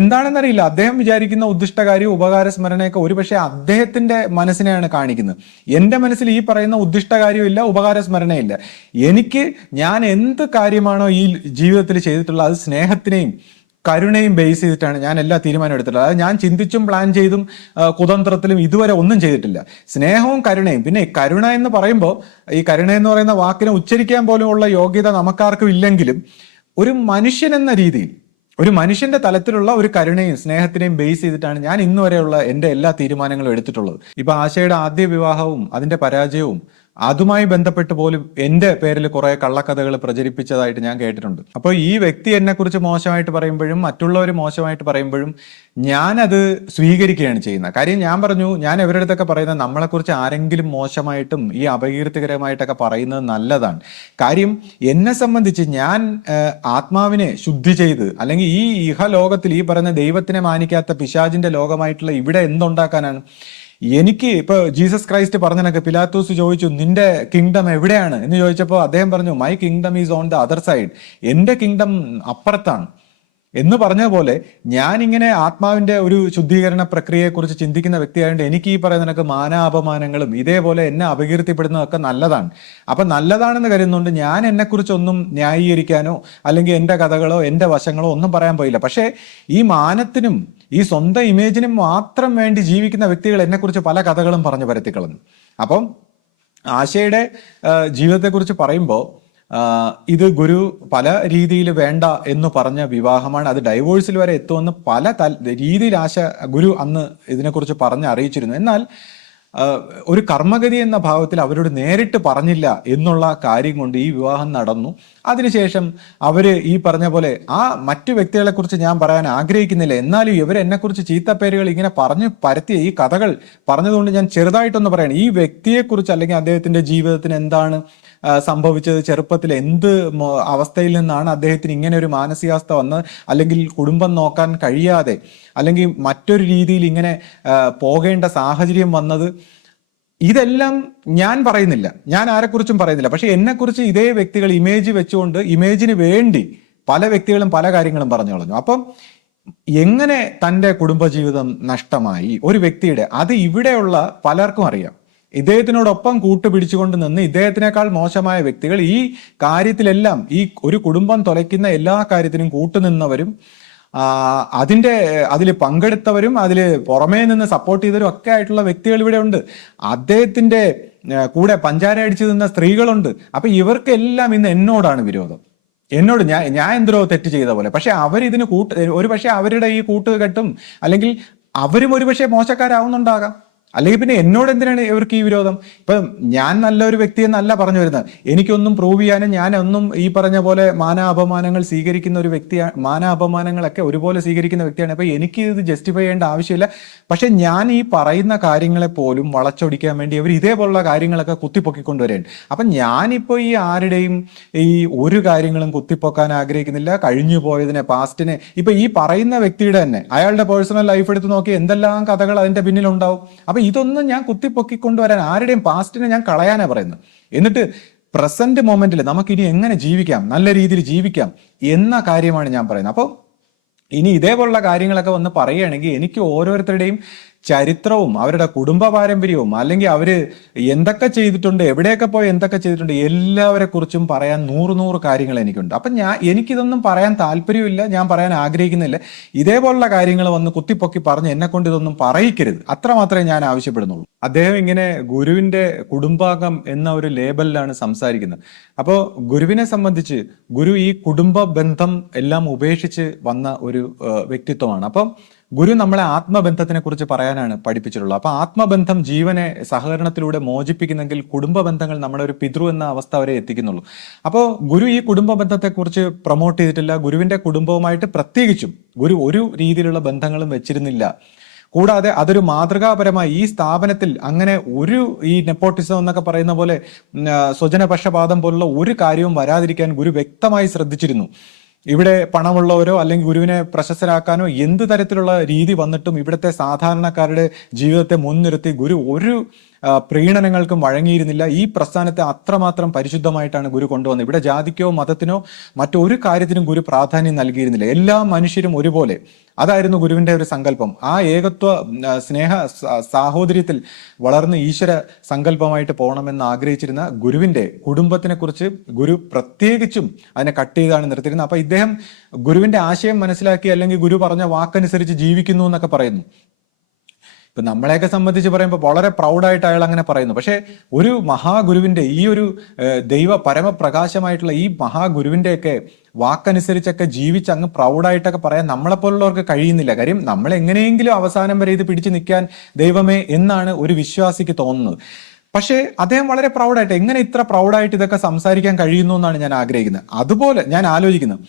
എന്താണെന്നറിയില്ല. അദ്ദേഹം വിചാരിക്കുന്ന ഉദ്ദിഷ്ടകാര്യം ഉപകാര സ്മരണയൊക്കെ ഒരുപക്ഷെ അദ്ദേഹത്തിന്റെ മനസ്സിനെയാണ് കാണിക്കുന്നത്. എൻ്റെ മനസ്സിൽ ഈ പറയുന്ന ഉദ്ദിഷ്ടകാര്യവും ഇല്ല, ഉപകാര സ്മരണയില്ല. എനിക്ക് ഞാൻ എന്ത് കാര്യമാണോ ഈ ജീവിതത്തിൽ ചെയ്തിട്ടുള്ളത് അത് സ്നേഹത്തിനെയും കരുണയും ബേസ് ചെയ്തിട്ടാണ് ഞാൻ എല്ലാ തീരുമാനം എടുത്തിട്ടുള്ളത്. അതായത് ഞാൻ ചിന്തിച്ചും പ്ലാൻ ചെയ്തും കുതന്ത്രത്തിലും ഇതുവരെ ഒന്നും ചെയ്തിട്ടില്ല. സ്നേഹവും കരുണയും. പിന്നെ കരുണ എന്ന് പറയുമ്പോൾ ഈ കരുണ എന്ന് പറയുന്ന വാക്കിനെ ഉച്ചരിക്കാൻ പോലും ഉള്ള യോഗ്യത നമുക്കാർക്കും ഇല്ലെങ്കിലും ഒരു മനുഷ്യൻ എന്ന രീതിയിൽ ഒരു മനുഷ്യന്റെ തലത്തിലുള്ള ഒരു കരുണയും സ്നേഹത്തിനെയും ബേസ് ചെയ്തിട്ടാണ് ഞാൻ ഇന്നുവരെയുള്ള എൻ്റെ എല്ലാ തീരുമാനങ്ങളും എടുത്തിട്ടുള്ളത്. ഇപ്പൊ ആശയുടെ ആദ്യ വിവാഹവും അതിന്റെ പരാജയവും അതുമായി ബന്ധപ്പെട്ട് പോലും എൻ്റെ പേരിൽ കുറെ കള്ളക്കഥകൾ പ്രചരിപ്പിച്ചതായിട്ട് ഞാൻ കേട്ടിട്ടുണ്ട്. അപ്പോൾ ഈ വ്യക്തി എന്നെ കുറിച്ച് മോശമായിട്ട് പറയുമ്പോഴും മറ്റുള്ളവർ മോശമായിട്ട് പറയുമ്പോഴും ഞാനത് സ്വീകരിക്കുകയാണ് ചെയ്യുന്നത്. കാര്യം ഞാൻ പറഞ്ഞു, ഞാൻ ഇവരുടെ അടുത്തൊക്കെ പറയുന്നത് നമ്മളെക്കുറിച്ച് ആരെങ്കിലും മോശമായിട്ടും ഈ അപകീർത്തികരമായിട്ടൊക്കെ പറയുന്നത് നല്ലതാണ്. കാര്യം എന്നെ സംബന്ധിച്ച് ഞാൻ ആത്മാവിനെ ശുദ്ധി ചെയ്ത് അല്ലെങ്കിൽ ഈ ഇഹലോകത്തിൽ ഈ പറയുന്ന ദൈവത്തിനെ മാനിക്കാത്ത പിശാചിന്റെ ലോകമായിട്ടുള്ള ഇവിടെ എന്തുണ്ടാക്കാനാണ്? എനിക്ക് ഇപ്പൊ ജീസസ് ക്രൈസ്റ്റ് പറഞ്ഞനൊക്കെ പിലാത്തോസ് ചോദിച്ചു, നിന്റെ കിങ്ഡം എവിടെയാണ് എന്ന് ചോദിച്ചപ്പോൾ അദ്ദേഹം പറഞ്ഞു, my kingdom is on the other side, എന്റെ കിങ്ഡം അപ്പുറത്താണ് എന്ന് പറഞ്ഞ പോലെ ഞാനിങ്ങനെ ആത്മാവിന്റെ ഒരു ശുദ്ധീകരണ പ്രക്രിയയെക്കുറിച്ച് ചിന്തിക്കുന്ന വ്യക്തിയായതുകൊണ്ട് എനിക്ക് ഈ പറയുന്നതൊക്കെ മാനാപമാനങ്ങളും ഇതേപോലെ എന്നെ അപകീർത്തിപ്പെടുന്നതൊക്കെ നല്ലതാണ്. അപ്പൊ നല്ലതാണെന്ന് കരുതുന്നുണ്ട് ഞാൻ എന്നെക്കുറിച്ചൊന്നും ന്യായീകരിക്കാനോ അല്ലെങ്കിൽ എൻ്റെ കഥകളോ എൻ്റെ വശങ്ങളോ ഒന്നും പറയാൻ പോയില്ല. പക്ഷേ ഈ മാനത്തിനും ഈ സ്വന്തം ഇമേജിനും മാത്രം വേണ്ടി ജീവിക്കുന്ന വ്യക്തികൾ എന്നെക്കുറിച്ച് പല കഥകളും പറഞ്ഞു പരത്തിക്കളഞ്ഞു. അപ്പം ആശയുടെ ജീവിതത്തെക്കുറിച്ച് പറയുമ്പോൾ ഇത് ഗുരു പല രീതിയിൽ വേണ്ട എന്ന് പറഞ്ഞ വിവാഹമാണ്. അത് ഡൈവോഴ്സിൽ വരെ എത്തുമെന്ന് പല രീതിയിൽ ഗുരു അന്ന് ഇതിനെക്കുറിച്ച് പറഞ്ഞ് അറിയിച്ചിരുന്നു. എന്നാൽ ഒരു കർമ്മഗതി എന്ന ഭാവത്തിൽ അവരോട് നേരിട്ട് പറഞ്ഞില്ല എന്നുള്ള കാര്യം കൊണ്ട് ഈ വിവാഹം നടന്നു. അതിനുശേഷം അവര് ഈ പറഞ്ഞ പോലെ ആ മറ്റു വ്യക്തികളെ കുറിച്ച് ഞാൻ പറയാൻ ആഗ്രഹിക്കുന്നില്ല, എന്നാലും ഇവർ എന്നെക്കുറിച്ച് ചീത്തപ്പേരുകൾ ഇങ്ങനെ പറഞ്ഞു പരത്തിയ ഈ കഥകൾ പറഞ്ഞതുകൊണ്ട് ഞാൻ ചെറുതായിട്ടൊന്ന് പറയണം. ഈ വ്യക്തിയെക്കുറിച്ച് അല്ലെങ്കിൽ അദ്ദേഹത്തിന്റെ ജീവിതത്തിന് എന്താണ് സംഭവിച്ചത്, ചെറുപ്പത്തിൽ എന്ത് അവസ്ഥയിൽ നിന്നാണ് അദ്ദേഹത്തിന് ഇങ്ങനെ ഒരു മാനസികാവസ്ഥ വന്നത്, അല്ലെങ്കിൽ കുടുംബം നോക്കാൻ കഴിയാതെ അല്ലെങ്കിൽ മറ്റൊരു രീതിയിൽ ഇങ്ങനെ പോകേണ്ട സാഹചര്യം വന്നത്, ഇതെല്ലാം ഞാൻ പറയുന്നില്ല, ഞാൻ ആരെക്കുറിച്ചും പറയുന്നില്ല. പക്ഷെ എന്നെക്കുറിച്ച് ഇതേ വ്യക്തികൾ ഇമേജ് വെച്ചുകൊണ്ട് ഇമേജിന് വേണ്ടി പല വ്യക്തികളും പല കാര്യങ്ങളും പറഞ്ഞു കളഞ്ഞു. അപ്പം എങ്ങനെ തൻ്റെ കുടുംബജീവിതം നഷ്ടമായി ഒരു വ്യക്തിയുടെ, അത് ഇവിടെയുള്ള പലർക്കും അറിയാം. ഇദ്ദേഹത്തിനോടൊപ്പം കൂട്ടുപിടിച്ചുകൊണ്ട് നിന്ന് ഇദ്ദേഹത്തിനേക്കാൾ മോശമായ വ്യക്തികൾ ഈ കാര്യത്തിലെല്ലാം, ഈ ഒരു കുടുംബം തുലയ്ക്കുന്ന എല്ലാ കാര്യത്തിനും കൂട്ടുനിന്നവരും അതിൽ പങ്കെടുത്തവരും അതിൽ പുറമേ നിന്ന് സപ്പോർട്ട് ചെയ്തവരും ഒക്കെ ആയിട്ടുള്ള വ്യക്തികൾ ഇവിടെ ഉണ്ട്. അദ്ദേഹത്തിന്റെ കൂടെ പഞ്ചാര അടിച്ചു നിന്ന സ്ത്രീകളുണ്ട്. അപ്പൊ ഇവർക്കെല്ലാം ഇന്ന് എന്നോടാണ് വിരോധം. എന്നോട് ഞാൻ എന്തോ തെറ്റ് ചെയ്ത പോലെ. പക്ഷെ അവരിതിന് ഒരു പക്ഷെ അവരുടെ ഈ കൂട്ടുകെട്ടും അല്ലെങ്കിൽ അവരും ഒരുപക്ഷെ മോശക്കാരാവുന്നുണ്ടാകാം. അല്ലെങ്കിൽ പിന്നെ എന്നോട് എന്തിനാണ് ഇവർക്ക് ഈ വിരോധം? ഇപ്പം ഞാൻ നല്ലൊരു വ്യക്തി എന്നല്ല പറഞ്ഞു വരുന്നത്. എനിക്കൊന്നും പ്രൂവ് ചെയ്യാനും ഞാനൊന്നും ഈ പറഞ്ഞ പോലെ മാനാപമാനങ്ങൾ സ്വീകരിക്കുന്ന ഒരു വ്യക്തിയാണ്. മാനാപമാനങ്ങളൊക്കെ ഒരുപോലെ സ്വീകരിക്കുന്ന വ്യക്തിയാണ്. അപ്പൊ എനിക്ക് ഇത് ജസ്റ്റിഫൈ ചെയ്യേണ്ട ആവശ്യമില്ല. പക്ഷെ ഞാൻ ഈ പറയുന്ന കാര്യങ്ങളെ പോലും വളച്ചൊടിക്കാൻ വേണ്ടി അവർ ഇതേപോലുള്ള കാര്യങ്ങളൊക്കെ കുത്തിപ്പൊക്കിക്കൊണ്ടുവരുന്നുണ്ട്. അപ്പൊ ഞാനിപ്പോ ഈ ആരുടെയും ഈ ഒരു കാര്യങ്ങളും കുത്തിപ്പൊക്കാൻ ആഗ്രഹിക്കുന്നില്ല. കഴിഞ്ഞു പോയതിനെ, പാസ്റ്റിനെ, ഇപ്പൊ ഈ പറയുന്ന വ്യക്തിയുടെ തന്നെ അയാളുടെ പേഴ്സണൽ ലൈഫ് എടുത്ത് നോക്കി എന്തെല്ലാം കഥകൾ അതിന്റെ പിന്നിലുണ്ടാവും. അപ്പൊ ഇതൊന്നും ഞാൻ കുത്തിപ്പൊക്കിക്കൊണ്ടുവരാൻ, ആരുടെയും പാസ്റ്റിനെ ഞാൻ കളയാനാ പറയുന്നത്. എന്നിട്ട് പ്രസന്റ് മൊമെന്റിൽ നമുക്കിനി എങ്ങനെ ജീവിക്കാം, നല്ല രീതിയിൽ ജീവിക്കാം എന്ന കാര്യമാണ് ഞാൻ പറയുന്നത്. അപ്പോൾ ഇനി ഇതേപോലുള്ള കാര്യങ്ങളൊക്കെ വന്ന് പറയുകയാണെങ്കിൽ എനിക്ക് ഓരോരുത്തരുടെയും ചരിത്രവും അവരുടെ കുടുംബ പാരമ്പര്യവും അല്ലെങ്കിൽ അവര് എന്തൊക്കെ ചെയ്തിട്ടുണ്ട്, എവിടെയൊക്കെ പോയി എന്തൊക്കെ ചെയ്തിട്ടുണ്ട്, എല്ലാവരെ കുറിച്ചും പറയാൻ നൂറ് കാര്യങ്ങൾ എനിക്കുണ്ട്. അപ്പം എനിക്കിതൊന്നും പറയാൻ താല്പര്യമില്ല, ഞാൻ പറയാൻ ആഗ്രഹിക്കുന്നില്ല. ഇതേപോലുള്ള കാര്യങ്ങൾ വന്ന് കുത്തിപ്പൊക്കി പറഞ്ഞ് എന്നെ കൊണ്ട് ഇതൊന്നും പറയിക്കരുത്, അത്ര മാത്രമേ ഞാൻ ആവശ്യപ്പെടുന്നുള്ളൂ. അദ്ദേഹം ഇങ്ങനെ ഗുരുവിന്റെ കുടുംബാംഗം എന്ന ഒരു ലേബലിലാണ് സംസാരിക്കുന്നത്. അപ്പോൾ ഗുരുവിനെ സംബന്ധിച്ച് ഗുരു ഈ കുടുംബ ബന്ധം എല്ലാം ഉപേക്ഷിച്ച് വന്ന ഒരു വ്യക്തിത്വമാണ്. അപ്പം ഗുരു നമ്മളെ ആത്മബന്ധത്തിനെ കുറിച്ച് പറയാനാണ് പഠിപ്പിച്ചിട്ടുള്ളത്. അപ്പൊ ആത്മബന്ധം ജീവനെ സഹകരണത്തിലൂടെ മോചിപ്പിക്കുന്നെങ്കിൽ കുടുംബ ബന്ധങ്ങൾ നമ്മുടെ ഒരു പിതൃ എന്ന അവസ്ഥ വരെ എത്തിക്കുന്നുള്ളൂ. അപ്പോൾ ഗുരു ഈ കുടുംബ ബന്ധത്തെക്കുറിച്ച് പ്രൊമോട്ട് ചെയ്തിട്ടില്ല. ഗുരുവിന്റെ കുടുംബവുമായിട്ട് പ്രത്യേകിച്ചും ഗുരു ഒരു രീതിയിലുള്ള ബന്ധങ്ങളും വെച്ചിരുന്നില്ല. കൂടാതെ അതൊരു മാതൃകാപരമായി ഈ സ്ഥാപനത്തിൽ അങ്ങനെ ഒരു ഈ നെപ്പോട്ടിസം എന്നൊക്കെ പറയുന്ന പോലെ സ്വജനപക്ഷപാതം പോലുള്ള ഒരു കാര്യവും വരാതിരിക്കാൻ ഗുരു വ്യക്തമായി ശ്രദ്ധിച്ചിരുന്നു. ഇവിടെ പണമുള്ളവരോ അല്ലെങ്കിൽ ഗുരുവിനെ പ്രശസ്തരാക്കാനോ എന്ത് തരത്തിലുള്ള രീതി വന്നിട്ടും ഇവിടുത്തെ സാധാരണക്കാരുടെ ജീവിതത്തെ മുൻനിർത്തി ഗുരു ഒരു പ്രീണനങ്ങൾക്കും വഴങ്ങിയിരുന്നില്ല. ഈ പ്രസ്ഥാനത്തെ അത്രമാത്രം പരിശുദ്ധമായിട്ടാണ് ഗുരു കൊണ്ടുവന്നത്. ഇവിടെ ജാതിക്കോ മതത്തിനോ മറ്റൊരു കാര്യത്തിനും ഗുരു പ്രാധാന്യം നൽകിയിരുന്നില്ല. എല്ലാ മനുഷ്യരും ഒരുപോലെ, അതായിരുന്നു ഗുരുവിന്റെ ഒരു സങ്കല്പം. ആ ഏകത്വ സ്നേഹ സാഹോദര്യത്തിൽ വളർന്ന് ഈശ്വര സങ്കല്പമായിട്ട് പോകണമെന്ന് ആഗ്രഹിച്ചിരുന്ന ഗുരുവിന്റെ കുടുംബത്തിനെ കുറിച്ച് ഗുരു പ്രത്യേകിച്ചും അതിനെ കട്ട് ചെയ്താണ് നിർത്തിയിരുന്നത്. അപ്പൊ ഇദ്ദേഹം ഗുരുവിന്റെ ആശയം മനസ്സിലാക്കി അല്ലെങ്കിൽ ഗുരു പറഞ്ഞ വാക്കനുസരിച്ച് ജീവിക്കുന്നു എന്നൊക്കെ പറയുന്നു. ഇപ്പൊ നമ്മളെയൊക്കെ സംബന്ധിച്ച് പറയുമ്പോൾ വളരെ പ്രൗഡായിട്ട് അയാൾ അങ്ങനെ പറയുന്നു. പക്ഷെ ഒരു മഹാഗുരുവിന്റെ ഈ ഒരു ദൈവ പരമപ്രകാശമായിട്ടുള്ള ഈ മഹാഗുരുവിന്റെയൊക്കെ വാക്കനുസരിച്ചൊക്കെ ജീവിച്ച് അങ്ങ് പ്രൗഡായിട്ടൊക്കെ പറയാൻ നമ്മളെപ്പോലുള്ളവർക്ക് കഴിയുന്നില്ല. കാര്യം നമ്മൾ എങ്ങനെയെങ്കിലും അവസാനം വരെ ഇത് പിടിച്ചു നിൽക്കാൻ ദൈവമേ എന്നാണ് ഒരു വിശ്വാസിക്ക് തോന്നുന്നത്. പക്ഷേ അദ്ദേഹം വളരെ പ്രൗഡായിട്ട്, എങ്ങനെ ഇത്ര പ്രൗഡായിട്ട് ഇതൊക്കെ സംസാരിക്കാൻ കഴിയുന്നു എന്നാണ് ഞാൻ ആഗ്രഹിക്കുന്നത്. അതുപോലെ ഞാൻ ആലോചിക്കുന്നത്.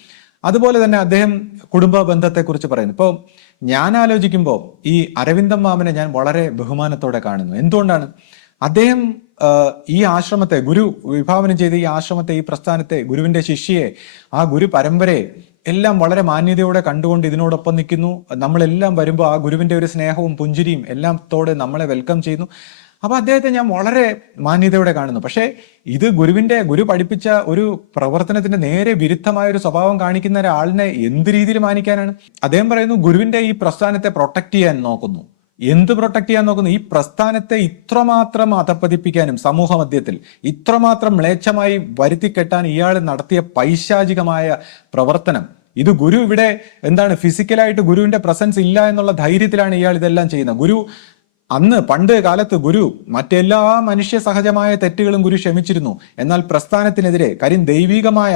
അതുപോലെ തന്നെ അദ്ദേഹം കുടുംബ ബന്ധത്തെക്കുറിച്ച് പറയുന്നു. ഇപ്പോൾ ഞാൻ ആലോചിക്കുമ്പോൾ ഈ അരവിന്ദം മാമനെ ഞാൻ വളരെ ബഹുമാനത്തോടെ കാണുന്നു. എന്തുകൊണ്ടാണ്? അദ്ദേഹം ഈ ആശ്രമത്തെ, ഗുരു വിഭാവനം ചെയ്ത ഈ ആശ്രമത്തെ, ഈ പ്രസ്ഥാനത്തെ, ഗുരുവിന്റെ ശിഷ്യയെ, ആ ഗുരു പരമ്പരയെ എല്ലാം വളരെ മാന്യതയോടെ കണ്ടുകൊണ്ട് ഇതിനോടൊപ്പം നിൽക്കുന്നു. നമ്മളെല്ലാം വരുമ്പോൾ ആ ഗുരുവിന്റെ ഒരു സ്നേഹവും പുഞ്ചിരിയും എല്ലാത്തോടെ നമ്മളെ വെൽക്കം ചെയ്യുന്നു. അപ്പൊ അദ്ദേഹത്തെ ഞാൻ വളരെ മാന്യതയോടെ കാണുന്നു. പക്ഷേ ഇത് ഗുരു പഠിപ്പിച്ച ഒരു പ്രവർത്തനത്തിന്റെ നേരെ വിരുദ്ധമായ ഒരു സ്വഭാവം കാണിക്കുന്ന ഒരാളിനെ എന്ത് രീതിയിൽ മാനിക്കാനാണ്? അദ്ദേഹം പറയുന്നു ഗുരുവിന്റെ ഈ പ്രസ്ഥാനത്തെ പ്രൊട്ടക്ട് ചെയ്യാൻ നോക്കുന്നു. എന്ത് പ്രൊട്ടക്ട് ചെയ്യാൻ നോക്കുന്നു? ഈ പ്രസ്ഥാനത്തെ ഇത്രമാത്രം അധപ്പതിപ്പിക്കാനും സമൂഹ മധ്യത്തിൽ ഇത്രമാത്രം മ്ലേച്ഛമായി വരുത്തിക്കെട്ടാൻ ഇയാൾ നടത്തിയ പൈശാചികമായ പ്രവർത്തനം. ഇത് ഗുരു ഇവിടെ എന്താണ്, ഫിസിക്കലായിട്ട് ഗുരുവിന്റെ പ്രസൻസ് ഇല്ല എന്നുള്ള ധൈര്യത്തിലാണ് ഇയാൾ ഇതെല്ലാം ചെയ്യുന്നത്. ഗുരു അന്ന് പണ്ട് കാലത്ത് ഗുരു മറ്റെല്ലാ മനുഷ്യ സഹജമായ തെറ്റുകളും ഗുരു ക്ഷമിച്ചിരുന്നു. എന്നാൽ പ്രസ്ഥാനത്തിനെതിരെ, കാര്യം ദൈവികമായ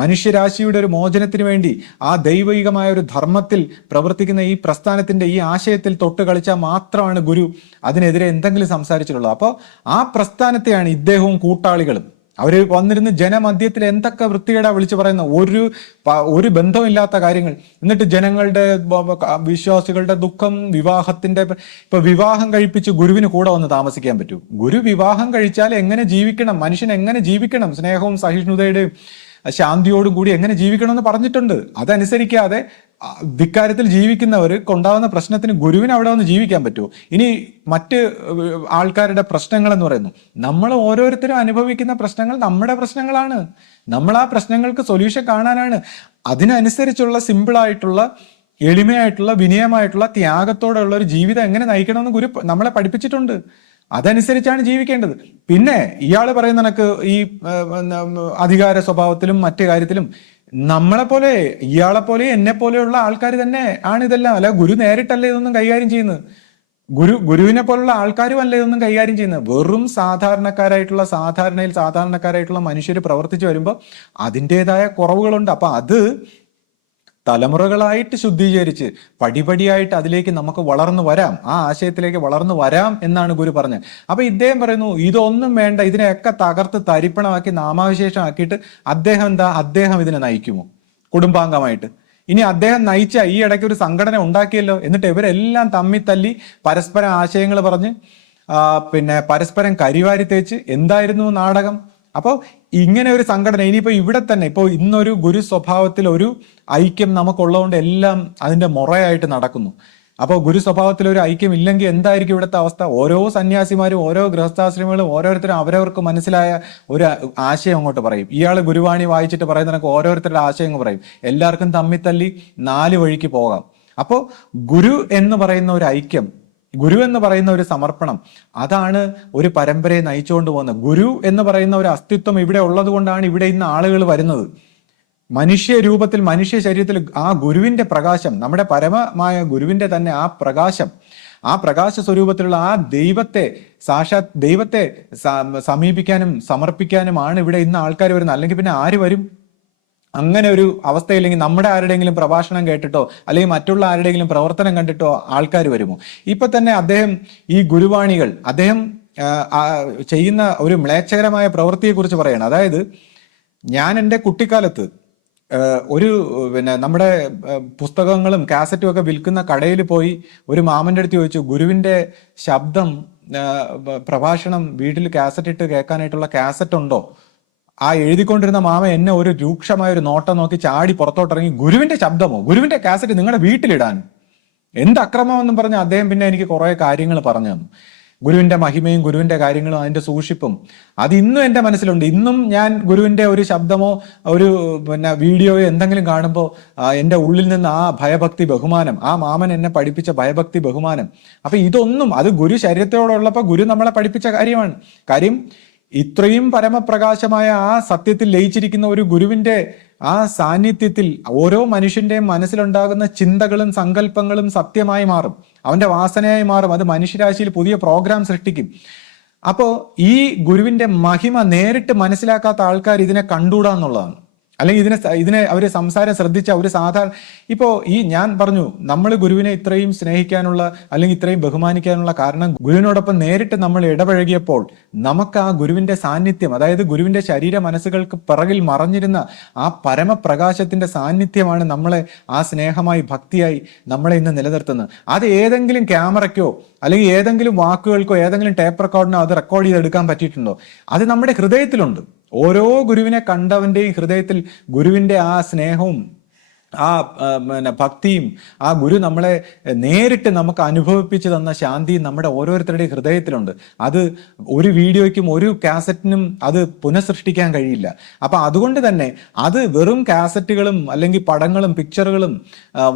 മനുഷ്യരാശിയുടെ ഒരു മോചനത്തിന് വേണ്ടി ആ ദൈവികമായ ഒരു ധർമ്മത്തിൽ പ്രവർത്തിക്കുന്ന ഈ പ്രസ്ഥാനത്തിന്റെ ഈ ആശയത്തിൽ തൊട്ട് കളിച്ചാൽ മാത്രമാണ് ഗുരു അതിനെതിരെ എന്തെങ്കിലും സംസാരിച്ചിട്ടുള്ളത്. അപ്പോൾ ആ പ്രസ്ഥാനത്തെയാണ് ഇദ്ദേഹവും കൂട്ടാളികളും അവര് വന്നിരുന്ന് ജനമധ്യത്തിൽ എന്തൊക്കെ വൃത്തികേടാ വിളിച്ചു പറയുന്ന ഒരു ബന്ധമില്ലാത്ത കാര്യങ്ങൾ. എന്നിട്ട് ജനങ്ങളുടെ, വിശ്വാസികളുടെ ദുഃഖം, വിവാഹത്തിന്റെ, ഇപ്പൊ വിവാഹം കഴിപ്പിച്ച് ഗുരുവിന് കൂടെ വന്ന് താമസിക്കാൻ പറ്റൂ? ഗുരു വിവാഹം കഴിച്ചാൽ എങ്ങനെ ജീവിക്കണം, മനുഷ്യൻ എങ്ങനെ ജീവിക്കണം, സ്നേഹവും സഹിഷ്ണുതയുടെയും ശാന്തിയോടും കൂടി എങ്ങനെ ജീവിക്കണമെന്ന് പറഞ്ഞിട്ടുണ്ട്. അതനുസരിക്കാതെ ധിക്കാരത്തിൽ ജീവിക്കുന്നവർ കൊണ്ടാവുന്ന പ്രശ്നത്തിന് ഗുരുവിന് അവിടെ വന്ന് ജീവിക്കാൻ പറ്റുമോ? ഇനി മറ്റ് ആൾക്കാരുടെ പ്രശ്നങ്ങൾ എന്ന് പറയുന്നു, നമ്മൾ ഓരോരുത്തരും അനുഭവിക്കുന്ന പ്രശ്നങ്ങൾ നമ്മുടെ പ്രശ്നങ്ങളാണ്. നമ്മൾ ആ പ്രശ്നങ്ങൾക്ക് സൊല്യൂഷൻ കാണാനാണ്. അതിനനുസരിച്ചുള്ള സിമ്പിളായിട്ടുള്ള, എളിമയായിട്ടുള്ള, വിനയമായിട്ടുള്ള, ത്യാഗത്തോടെയുള്ള ഒരു ജീവിതം എങ്ങനെ നയിക്കണമെന്ന് ഗുരു നമ്മളെ പഠിപ്പിച്ചിട്ടുണ്ട്. അതനുസരിച്ചാണ് ജീവിക്കേണ്ടത്. പിന്നെ ഇയാൾ പറയുന്ന കണക്ക് ഈ അധികാര സ്വഭാവത്തിലും മറ്റു കാര്യത്തിലും നമ്മളെ പോലെ ഇയാളെ പോലെ എന്നെ പോലെയുള്ള ആൾക്കാർ തന്നെ ആണ് ഇതെല്ലാം. അല്ല ഗുരു നേരിട്ടല്ലേ ഇതൊന്നും കൈകാര്യം ചെയ്യുന്നത്. ഗുരുവിനെ പോലുള്ള ആൾക്കാരും അല്ല ഇതൊന്നും കൈകാര്യം ചെയ്യുന്നത്. വെറും സാധാരണക്കാരായിട്ടുള്ള മനുഷ്യർ പ്രവർത്തിച്ചു വരുമ്പോൾ അതിൻ്റെതായ കുറവുകളുണ്ട്. അപ്പൊ അത് തലമുറകളായിട്ട് ശുദ്ധീകരിച്ച് പടിപടിയായിട്ട് അതിലേക്ക് നമുക്ക് വളർന്നു വരാം, ആ ആശയത്തിലേക്ക് വളർന്നു വരാം എന്നാണ് ഗുരു പറഞ്ഞത്. അപ്പൊ ഇദ്ദേഹം പറയുന്നു ഇതൊന്നും വേണ്ട, ഇതിനെയൊക്കെ തകർത്ത് തരിപ്പണമാക്കി നാമാവിശേഷമാക്കിയിട്ട് അദ്ദേഹം ഇതിനെ നയിക്കുമോ കുടുംബാംഗമായിട്ട്? ഇനി അദ്ദേഹം നയിച്ച ഈ ഇടയ്ക്ക് ഒരു സംഘടന ഉണ്ടാക്കിയല്ലോ, എന്നിട്ട് ഇവരെല്ലാം തമ്മി തല്ലി പരസ്പരം ആശയങ്ങൾ പറഞ്ഞ് പിന്നെ പരസ്പരം കരിവാരി തേച്ച് എന്തായിരുന്നു നാടകം. അപ്പോൾ ഇങ്ങനെ ഒരു സംഘടന ഇനിയിപ്പോ ഇവിടെ തന്നെ ഇപ്പോ ഇന്നൊരു ഗുരു സ്വഭാവത്തിൽ ഒരു ഐക്യം നമുക്കുള്ളതുകൊണ്ട് എല്ലാം അതിന്റെ മുറയായിട്ട് നടക്കുന്നു. അപ്പോൾ ഗുരു സ്വഭാവത്തിൽ ഒരു ഐക്യം ഇല്ലെങ്കിൽ എന്തായിരിക്കും ഇവിടുത്തെ അവസ്ഥ? ഓരോ സന്യാസിമാരും ഓരോ ഗൃഹസ്ഥാശ്രമികളും ഓരോരുത്തരും അവരവർക്ക് മനസ്സിലായ ഒരു ആശയം അങ്ങോട്ട് പറയും. ഇയാൾ ഗുരുവാണി വായിച്ചിട്ട് പറയുന്നതിനൊക്കെ ഓരോരുത്തരുടെ ആശയങ്ങൾ പറയും. എല്ലാവർക്കും തമ്മിത്തല്ലി 4 വഴിക്ക് പോകാം. അപ്പോൾ ഗുരു എന്ന് പറയുന്ന ഒരു ഐക്യം, ഗുരു എന്ന് പറയുന്ന ഒരു സമർപ്പണം, അതാണ് ഒരു പരമ്പരയെ നയിച്ചുകൊണ്ട് പോകുന്നത്. ഗുരു എന്ന് പറയുന്ന ഒരു അസ്തിത്വം ഇവിടെ ഉള്ളത് കൊണ്ടാണ് ഇവിടെ ഇന്ന് ആളുകൾ വരുന്നത്. മനുഷ്യ രൂപത്തിൽ മനുഷ്യ ശരീരത്തിൽ ആ ഗുരുവിന്റെ പ്രകാശം, നമ്മുടെ പരമമായ ഗുരുവിന്റെ തന്നെ ആ പ്രകാശ സ്വരൂപത്തിലുള്ള ആ സാക്ഷാത് ദൈവത്തെ സമീപിക്കാനും സമർപ്പിക്കാനുമാണ് ഇവിടെ ഇന്ന് ആൾക്കാർ വരുന്നത്. അല്ലെങ്കിൽ പിന്നെ ആര് വരും? അങ്ങനെ ഒരു അവസ്ഥയില്ലെങ്കിൽ നമ്മുടെ ആരുടെയെങ്കിലും പ്രഭാഷണം കേട്ടിട്ടോ അല്ലെങ്കിൽ മറ്റുള്ള ആരുടെയെങ്കിലും പ്രവർത്തനം കണ്ടിട്ടോ ആൾക്കാർ വരുമോ? ഇപ്പൊ തന്നെ അദ്ദേഹം ഈ ഗുരുവാണികൾ അദ്ദേഹം ചെയ്യുന്ന ഒരു മ്ലേച്ഛകരമായ പ്രവൃത്തിയെക്കുറിച്ച് പറയണം. അതായത് ഞാൻ എൻ്റെ കുട്ടിക്കാലത്ത് ഒരു നമ്മുടെ പുസ്തകങ്ങളും കാസറ്റും ഒക്കെ വിൽക്കുന്ന കടയിൽ പോയി ഒരു മാമൻ്റെ അടുത്ത് ചോദിച്ചു, ഗുരുവിന്റെ ശബ്ദം പ്രഭാഷണം വീട്ടിൽ കാസറ്റ് ഇട്ട് കേൾക്കാനായിട്ടുള്ള കാസറ്റ് ഉണ്ടോ? ആ എഴുതിക്കൊണ്ടിരുന്ന മാമ എന്നെ ഒരു രൂക്ഷമായ ഒരു നോട്ടം നോക്കി ചാടി പുറത്തോട്ടിറങ്ങി, ഗുരുവിന്റെ ശബ്ദമോ, ഗുരുവിന്റെ കാസറ്റ് നിങ്ങളുടെ വീട്ടിലിടാൻ എന്ത് അക്രമമെന്നും പറഞ്ഞ് അദ്ദേഹം പിന്നെ എനിക്ക് കുറെ കാര്യങ്ങൾ പറഞ്ഞു തന്നു. ഗുരുവിന്റെ മഹിമയും ഗുരുവിന്റെ കാര്യങ്ങളും അതിന്റെ സൂക്ഷിപ്പും അത് ഇന്നും എൻ്റെ മനസ്സിലുണ്ട്. ഇന്നും ഞാൻ ഗുരുവിന്റെ ഒരു ശബ്ദമോ ഒരു വീഡിയോയോ എന്തെങ്കിലും കാണുമ്പോൾ എൻ്റെ ഉള്ളിൽ നിന്ന് ആ ഭയഭക്തി ബഹുമാനം, ആ മാമൻ എന്നെ പഠിപ്പിച്ച ഭയഭക്തി ബഹുമാനം, അപ്പൊ ഇതൊന്നും അത് ഗുരു ശരീരത്തോടുള്ളപ്പോൾ ഗുരു നമ്മളെ പഠിപ്പിച്ച കാര്യമാണ്. കാര്യം ഇത്രയും പരമപ്രകാശമായ ആ സത്യത്തിൽ ലയിച്ചിരിക്കുന്ന ഒരു ഗുരുവിന്റെ ആ സാന്നിധ്യത്തിൽ ഓരോ മനുഷ്യന്റെയും മനസ്സിലുണ്ടാകുന്ന ചിന്തകളും സങ്കല്പങ്ങളും സത്യമായി മാറും, അവന്റെ വാസനയായി മാറും. അത് മനുഷ്യരാശിയിൽ പുതിയ പ്രോഗ്രാം സൃഷ്ടിക്കും. അപ്പോ ഈ ഗുരുവിന്റെ മഹിമ നേരിട്ട് മനസ്സിലാക്കാത്ത ആൾക്കാർ ഇതിനെ കണ്ടുകൂടാന്നുള്ളതാണ്. അല്ലെങ്കിൽ ഇതിനെ അവര് സംസാരം ശ്രദ്ധിച്ച ഒരു സാധാരണ ഇപ്പോ ഞാൻ പറഞ്ഞു, നമ്മൾ ഗുരുവിനെ ഇത്രയും സ്നേഹിക്കാനുള്ള അല്ലെങ്കിൽ ഇത്രയും ബഹുമാനിക്കാനുള്ള കാരണം ഗുരുവിനോടൊപ്പം നേരിട്ട് നമ്മൾ ഇടപഴകിയപ്പോൾ നമുക്ക് ആ ഗുരുവിന്റെ സാന്നിധ്യം, അതായത് ഗുരുവിന്റെ ശരീര മനസ്സുകൾക്ക് പിറകിൽ മറഞ്ഞിരുന്ന ആ പരമപ്രകാശത്തിന്റെ സാന്നിധ്യമാണ് നമ്മളെ ആ സ്നേഹമായി ഭക്തിയായി നമ്മളെ ഇന്ന് നിലനിർത്തുന്നത്. അത് ഏതെങ്കിലും ക്യാമറയ്ക്കോ അല്ലെങ്കിൽ ഏതെങ്കിലും വാക്കുകൾക്കോ ഏതെങ്കിലും ടേപ്പ് റെക്കോർഡിനോ അത് റെക്കോർഡ് ചെയ്തെടുക്കാൻ പറ്റിയിട്ടുണ്ടോ? അത് നമ്മുടെ ഹൃദയത്തിലുണ്ട്. ഓരോ ഗുരുവിനെ കണ്ടവന്റെയും ഹൃദയത്തിൽ ഗുരുവിന്റെ ആ സ്നേഹവും ആ ഭക്തിയും ആ ഗുരു നമ്മളെ നേരിട്ട് നമുക്ക് അനുഭവിപ്പിച്ചു തന്ന ശാന്തിയും നമ്മുടെ ഓരോരുത്തരുടെയും ഹൃദയത്തിലുണ്ട്. അത് ഒരു വീഡിയോയ്ക്കും ഒരു കാസറ്റിനും അത് പുനഃസൃഷ്ടിക്കാൻ കഴിയില്ല. അപ്പൊ അതുകൊണ്ട് തന്നെ അത് വെറും കാസറ്റുകളും അല്ലെങ്കിൽ പടങ്ങളും പിക്ചറുകളും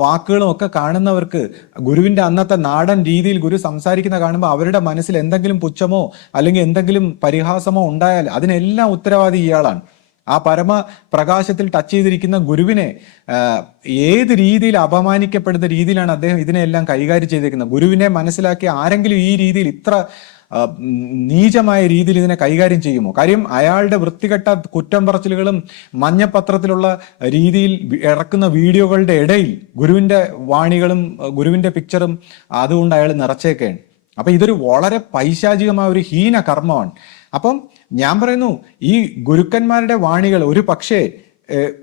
വാക്കുകളും ഒക്കെ കാണുന്നവർക്ക് ഗുരുവിന്റെ അന്നത്തെ നാടൻ രീതിയിൽ ഗുരു സംസാരിക്കുന്ന കാണുമ്പോൾ അവരുടെ മനസ്സിൽ എന്തെങ്കിലും പുച്ഛമോ അല്ലെങ്കിൽ എന്തെങ്കിലും പരിഹാസമോ ഉണ്ടായാൽ അതിനെല്ലാം ഉത്തരവാദി ഇയാളാണ്. ആ പരമ പ്രകാശത്തിൽ ടച്ച് ചെയ്തിരിക്കുന്ന ഗുരുവിനെ ഏത് രീതിയിൽ അപമാനിക്കപ്പെടുന്ന രീതിയിലാണ് അദ്ദേഹം ഇതിനെല്ലാം കൈകാര്യം ചെയ്തിരിക്കുന്നത്. ഗുരുവിനെ മനസ്സിലാക്കി ആരെങ്കിലും ഈ രീതിയിൽ ഇത്ര നീചമായ രീതിയിൽ ഇതിനെ കൈകാര്യം ചെയ്യുമോ? കാര്യം അയാളുടെ വൃത്തികെട്ട കുറ്റം പറച്ചിലുകളും മഞ്ഞപ്പത്രത്തിലുള്ള രീതിയിൽ ഇറക്കുന്ന വീഡിയോകളുടെ ഇടയിൽ ഗുരുവിന്റെ വാണികളും ഗുരുവിന്റെ പിക്ചറും അതുകൊണ്ട് അയാൾ നിറച്ചേക്കാണ്. അപ്പൊ ഇതൊരു വളരെ പൈശാചികമായ ഒരു ഹീന കർമ്മമാണ്. അപ്പം ഞാൻ പറയുന്നു, ഈ ഗുരുക്കന്മാരുടെ വാണികൾ ഒരു പക്ഷേ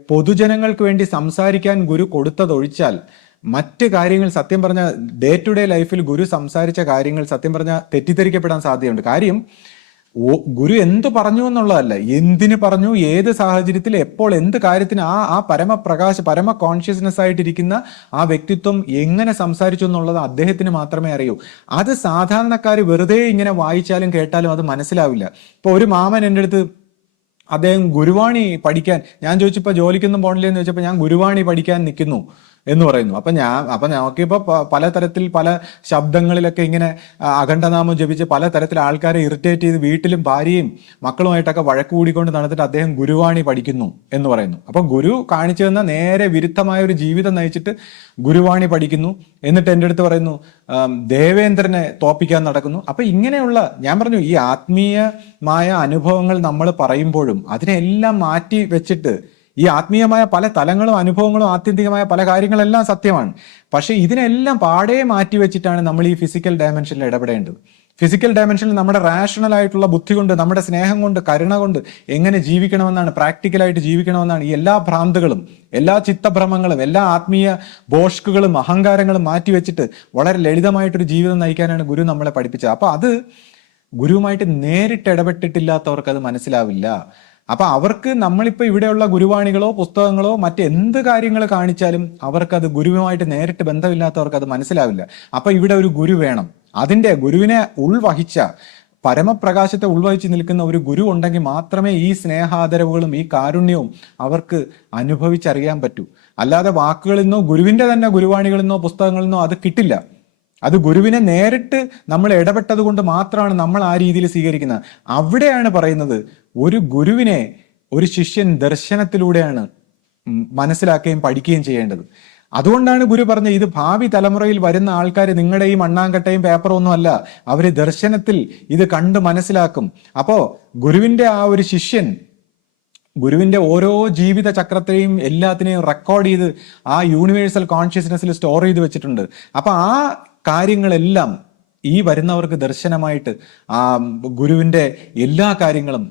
പൊതുജനങ്ങൾക്ക് വേണ്ടി സംസാരിക്കാൻ ഗുരു കൊടുത്തതൊഴിച്ചാൽ മറ്റ് കാര്യങ്ങൾ സത്യം പറഞ്ഞ ഡേ ടു ഡേ ലൈഫിൽ ഗുരു സംസാരിച്ച കാര്യങ്ങൾ സത്യം പറഞ്ഞ തെറ്റിദ്ധരിക്കപ്പെടാൻ സാധ്യതയുണ്ട്. കാര്യം ഗുരു എന്ത് പറഞ്ഞു എന്നുള്ളതല്ല, എന്തിന് പറഞ്ഞു, ഏത് സാഹചര്യത്തിൽ, എപ്പോൾ, എന്ത് കാര്യത്തിന് ആ പരമ കോൺഷ്യസ്നെസ് ആയിട്ടിരിക്കുന്ന ആ വ്യക്തിത്വം എങ്ങനെ സംസാരിച്ചു എന്നുള്ളത് അദ്ദേഹത്തിന് മാത്രമേ അറിയൂ. അത് സാധാരണക്കാർ വെറുതെ ഇങ്ങനെ വായിച്ചാലും കേട്ടാലും അത് മനസ്സിലാവില്ല. ഇപ്പൊ ഒരു മാമൻ എൻ്റെ അടുത്ത് അദ്ദേഹം ഗുരുവാണി പഠിക്കാൻ, ഞാൻ ചോദിച്ചപ്പോൾ ജോലിക്കൊന്നും പോകണില്ലെന്ന് ചോദിച്ചപ്പോൾ ഞാൻ ഗുരുവാണി പഠിക്കാൻ നിൽക്കുന്നു എന്ന് പറയുന്നു. അപ്പൊ നോക്കിയപ്പോ പലതരത്തിൽ പല ശബ്ദങ്ങളിലൊക്കെ ഇങ്ങനെ അഖണ്ഡനാമം ജപിച്ച് പലതരത്തിൽ ആൾക്കാരെ ഇറിറ്റേറ്റ് ചെയ്ത് വീട്ടിലും ഭാര്യയും മക്കളുമായിട്ടൊക്കെ വഴക്ക് കൂടിക്കൊണ്ട് നടന്നിട്ട് അദ്ദേഹം ഗുരുവാണി പഠിക്കുന്നു എന്ന് പറയുന്നു. അപ്പൊ ഗുരു കാണിച്ചു തന്ന നേരെ വിരുദ്ധമായ ഒരു ജീവിതം നയിച്ചിട്ട് ഗുരുവാണി പഠിക്കുന്നു. എന്നിട്ട് എൻ്റെ അടുത്ത് പറയുന്നു ദേവേന്ദ്രനെ തോപ്പിക്കാൻ നടക്കുന്നു. അപ്പൊ ഇങ്ങനെയുള്ള, ഞാൻ പറഞ്ഞു, ഈ ആത്മീയമായ അനുഭവങ്ങൾ നമ്മൾ പറയുമ്പോഴും അതിനെല്ലാം മാറ്റി വെച്ചിട്ട്, ഈ ആത്മീയമായ പല തലങ്ങളും അനുഭവങ്ങളും ആത്യന്തികമായ പല കാര്യങ്ങളെല്ലാം സത്യമാണ്, പക്ഷെ ഇതിനെല്ലാം പാടെ മാറ്റി വെച്ചിട്ടാണ് നമ്മൾ ഈ ഫിസിക്കൽ ഡയമെൻഷനിൽ ഇടപെടേണ്ടത്. ഫിസിക്കൽ ഡയമെൻഷനിൽ നമ്മുടെ റാഷണൽ ആയിട്ടുള്ള ബുദ്ധി കൊണ്ട്, നമ്മുടെ സ്നേഹം കൊണ്ട്, കരുണ കൊണ്ട് എങ്ങനെ ജീവിക്കണമെന്നാണ്, പ്രാക്ടിക്കലായിട്ട് ജീവിക്കണമെന്നാണ് ഈ എല്ലാ ഭ്രാന്തുകളും, എല്ലാ ചിത്തഭ്രമങ്ങളും, എല്ലാ ആത്മീയ ബോഷ്കുകളും അഹങ്കാരങ്ങളും മാറ്റി വെച്ചിട്ട് വളരെ ലളിതമായിട്ടൊരു ജീവിതം നയിക്കാനാണ് ഗുരു നമ്മളെ പഠിപ്പിച്ചത്. അപ്പൊ അത് ഗുരുവുമായിട്ട് നേരിട്ട് ഇടപെട്ടിട്ടില്ലാത്തവർക്ക് അത് മനസ്സിലാവില്ല. അപ്പൊ അവർക്ക് നമ്മളിപ്പോ ഇവിടെയുള്ള ഗുരുവാണികളോ പുസ്തകങ്ങളോ മറ്റെന്ത് കാര്യങ്ങൾ കാണിച്ചാലും അവർക്കത് ഗുരുവുമായിട്ട് നേരിട്ട് ബന്ധമില്ലാത്തവർക്ക് അത് മനസ്സിലാവില്ല. അപ്പൊ ഇവിടെ ഒരു ഗുരു വേണം. അതിന്റെ ഗുരുവിനെ ഉൾവഹിച്ച, പരമപ്രകാശത്തെ ഉൾവഹിച്ച് നിൽക്കുന്ന ഒരു ഗുരു ഉണ്ടെങ്കിൽ മാത്രമേ ഈ സ്നേഹാദരവുകളും ഈ കാരുണ്യവും അവർക്ക് അനുഭവിച്ചറിയാൻ പറ്റൂ. അല്ലാതെ വാക്കുകളിൽ നിന്നോ ഗുരുവിന്റെ തന്നെ ഗുരുവാണികളിൽ നിന്നോ പുസ്തകങ്ങളിൽ നിന്നോ അത് കിട്ടില്ല. അത് ഗുരുവിനെ നേരിട്ട് നമ്മൾ ഇടപെട്ടത് കൊണ്ട് മാത്രമാണ് നമ്മൾ ആ രീതിയിൽ സ്വീകരിക്കുന്നത്. അവിടെയാണ് പറയുന്നത് ഒരു ഗുരുവിനെ ഒരു ശിഷ്യൻ ദർശനത്തിലൂടെയാണ് മനസ്സിലാക്കുകയും പഠിക്കുകയും ചെയ്യേണ്ടത്. അതുകൊണ്ടാണ് ഗുരു പറഞ്ഞത്, ഇത് ഭാവി തലമുറയിൽ വരുന്ന ആൾക്കാർ നിങ്ങളുടെ ഈ മണ്ണാങ്കട്ടയും പേപ്പറും ഒന്നും അല്ല, അവര് ദർശനത്തിൽ ഇത് കണ്ട് മനസ്സിലാക്കും. അപ്പോ ഗുരുവിന്റെ ആ ഒരു ശിഷ്യൻ ഗുരുവിന്റെ ഓരോ ജീവിത ചക്രത്തെയും എല്ലാത്തിനെയും റെക്കോർഡ് ചെയ്ത് ആ യൂണിവേഴ്സൽ കോൺഷ്യസ്നെസ്സിൽ സ്റ്റോർ ചെയ്ത് വെച്ചിട്ടുണ്ട്. അപ്പൊ ആ കാര്യങ്ങളെല്ലാം ഈ വരുന്നവർക്ക് ദർശനമായിട്ട് ആ ഗുരുവിന്റെ എല്ലാ കാര്യങ്ങളും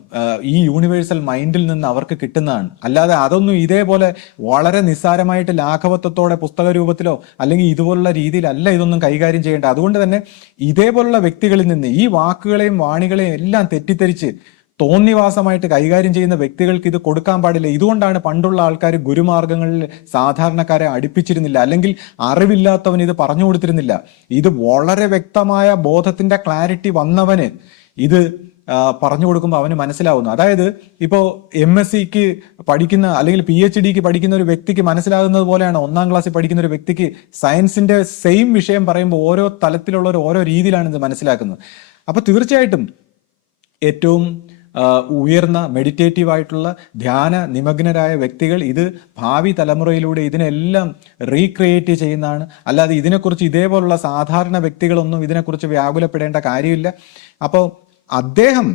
ഈ യൂണിവേഴ്സൽ മൈൻഡിൽ നിന്ന് അവർക്ക് കിട്ടുന്നതാണ്. അല്ലാതെ അതൊന്നും ഇതേപോലെ വളരെ നിസ്സാരമായിട്ട് ലാഘവത്വത്തോടെ പുസ്തക രൂപത്തിലോ അല്ലെങ്കിൽ ഇതുപോലുള്ള രീതിയിലല്ല ഇതൊന്നും കൈകാര്യം ചെയ്യേണ്ടത്. അതുകൊണ്ട് തന്നെ ഇതേപോലുള്ള വ്യക്തികളിൽ നിന്ന് ഈ വാക്കുകളെയും വാണികളെയും എല്ലാം തെറ്റിദ്ധരിച്ച് തോന്നിവാസമായിട്ട് കൈകാര്യം ചെയ്യുന്ന വ്യക്തികൾക്ക് ഇത് കൊടുക്കാൻ പാടില്ല. ഇതുകൊണ്ടാണ് പണ്ടുള്ള ആൾക്കാർ ഗുരുമാർഗങ്ങളിൽ സാധാരണക്കാരെ അടുപ്പിച്ചിരുന്നില്ല, അല്ലെങ്കിൽ അറിവില്ലാത്തവൻ ഇത് പറഞ്ഞു കൊടുത്തിരുന്നില്ല. ഇത് വളരെ വ്യക്തമായ ബോധത്തിന്റെ ക്ലാരിറ്റി വന്നവന് ഇത് പറഞ്ഞു കൊടുക്കുമ്പോൾ അവന് മനസ്സിലാവുന്നു. അതായത് ഇപ്പോൾ MSc പഠിക്കുന്ന അല്ലെങ്കിൽ PhD പഠിക്കുന്ന ഒരു വ്യക്തിക്ക് മനസ്സിലാകുന്നത് പോലെയാണ് 1ാം ക്ലാസ്സിൽ പഠിക്കുന്ന ഒരു വ്യക്തിക്ക് സയൻസിന്റെ സെയിം വിഷയം പറയുമ്പോൾ ഓരോ തലത്തിലുള്ളവർ ഓരോ രീതിയിലാണ് ഇത് മനസ്സിലാക്കുന്നത്. അപ്പൊ തീർച്ചയായിട്ടും ഏറ്റവും ഉയർന്ന മെഡിറ്റേറ്റീവ് ആയിട്ടുള്ള ധ്യാന നിമഗ്നരായ വ്യക്തികൾ ഇത് ഭാവി തലമുറയിലൂടെ ഇതിനെല്ലാം റീക്രിയേറ്റ് ചെയ്യുന്നതാണ്. അല്ലാതെ ഇതിനെക്കുറിച്ച് ഇതേപോലുള്ള സാധാരണ വ്യക്തികളൊന്നും ഇതിനെക്കുറിച്ച് വ്യാകുലപ്പെടേണ്ട കാര്യമില്ല. അപ്പോൾ അദ്ദേഹം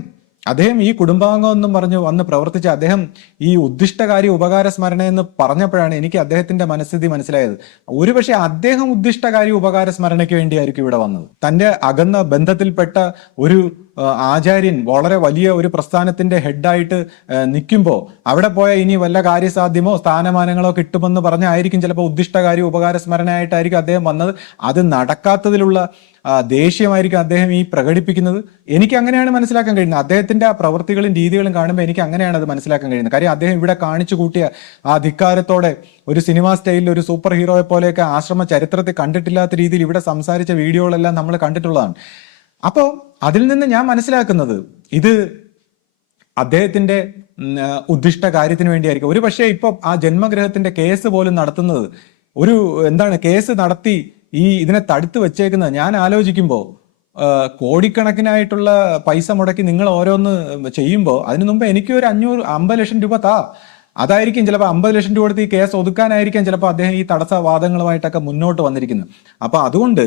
ഈ കുടുംബാംഗം എന്നും പറഞ്ഞു വന്ന് പ്രവർത്തിച്ച അദ്ദേഹം ഈ ഉദ്ദിഷ്ടകാര്യ ഉപകാര സ്മരണ എന്ന് പറഞ്ഞപ്പോഴാണ് എനിക്ക് അദ്ദേഹത്തിന്റെ മനസ്ഥിതി മനസ്സിലായത്. ഒരുപക്ഷെ അദ്ദേഹം ഉദ്ദിഷ്ടകാര്യ ഉപകാര സ്മരണയ്ക്ക് വേണ്ടിയായിരിക്കും ഇവിടെ വന്നത്. തന്റെ അകന്ന ബന്ധത്തിൽപ്പെട്ട ഒരു ആചാര്യൻ വളരെ വലിയ ഒരു പ്രസ്ഥാനത്തിന്റെ ഹെഡായിട്ട് നിൽക്കുമ്പോൾ അവിടെ പോയാൽ ഇനി വല്ല കാര്യസാധ്യമോ സ്ഥാനമാനങ്ങളോ കിട്ടുമെന്ന് പറഞ്ഞായിരിക്കും ചിലപ്പോൾ ഉദ്ദിഷ്ടകാര്യ ഉപകാര സ്മരണയായിട്ടായിരിക്കും അദ്ദേഹം വന്നത്. അത് നടക്കാത്തതിലുള്ള ദേഷ്യമായിരിക്കും അദ്ദേഹം ഈ പ്രകടിപ്പിക്കുന്നത്. എനിക്ക് അങ്ങനെയാണ് മനസ്സിലാക്കാൻ കഴിയുന്നത്. അദ്ദേഹത്തിന്റെ ആ പ്രവൃത്തികളും രീതികളും കാണുമ്പോൾ എനിക്ക് അങ്ങനെയാണ് അത് മനസ്സിലാക്കാൻ കഴിയുന്നത്. കാര്യം അദ്ദേഹം ഇവിടെ കാണിച്ചു കൂട്ടിയ ആ ധിക്കാരത്തോടെ ഒരു സിനിമാ സ്റ്റൈലിൽ ഒരു സൂപ്പർ ഹീറോയെ പോലെയൊക്കെ ആശ്രമ ചരിത്രത്തിൽ കണ്ടിട്ടില്ലാത്ത രീതിയിൽ ഇവിടെ സംസാരിച്ച വീഡിയോകളെല്ലാം നമ്മൾ കണ്ടിട്ടുള്ളതാണ്. അപ്പോൾ അതിൽ നിന്ന് ഞാൻ മനസ്സിലാക്കുന്നത് ഇത് അദ്ദേഹത്തിന്റെ ഉദ്ദിഷ്ട കാര്യത്തിന് വേണ്ടിയായിരിക്കും. ഒരു പക്ഷേ ഇപ്പൊ ആ ജന്മഗ്രഹത്തിന്റെ കേസ് പോലും നടത്തുന്നത് കേസ് നടത്തി ഇതിനെ തടുത്ത് വെച്ചേക്കുന്നത് ഞാൻ ആലോചിക്കുമ്പോൾ കോടിക്കണക്കിനായിട്ടുള്ള പൈസ മുടക്കി നിങ്ങൾ ഓരോന്ന് ചെയ്യുമ്പോൾ അതിനു മുമ്പ് എനിക്ക് ഒരു 50 ലക്ഷം രൂപ അതായിരിക്കും ചിലപ്പോൾ 50 ലക്ഷം രൂപ കൊടുത്ത് ഈ കേസ് ഒതുക്കാനായിരിക്കാം ചിലപ്പോൾ അദ്ദേഹം ഈ തടസ്സവാദങ്ങളുമായിട്ടൊക്കെ മുന്നോട്ട് വന്നിരിക്കുന്നത്. അപ്പൊ അതുകൊണ്ട്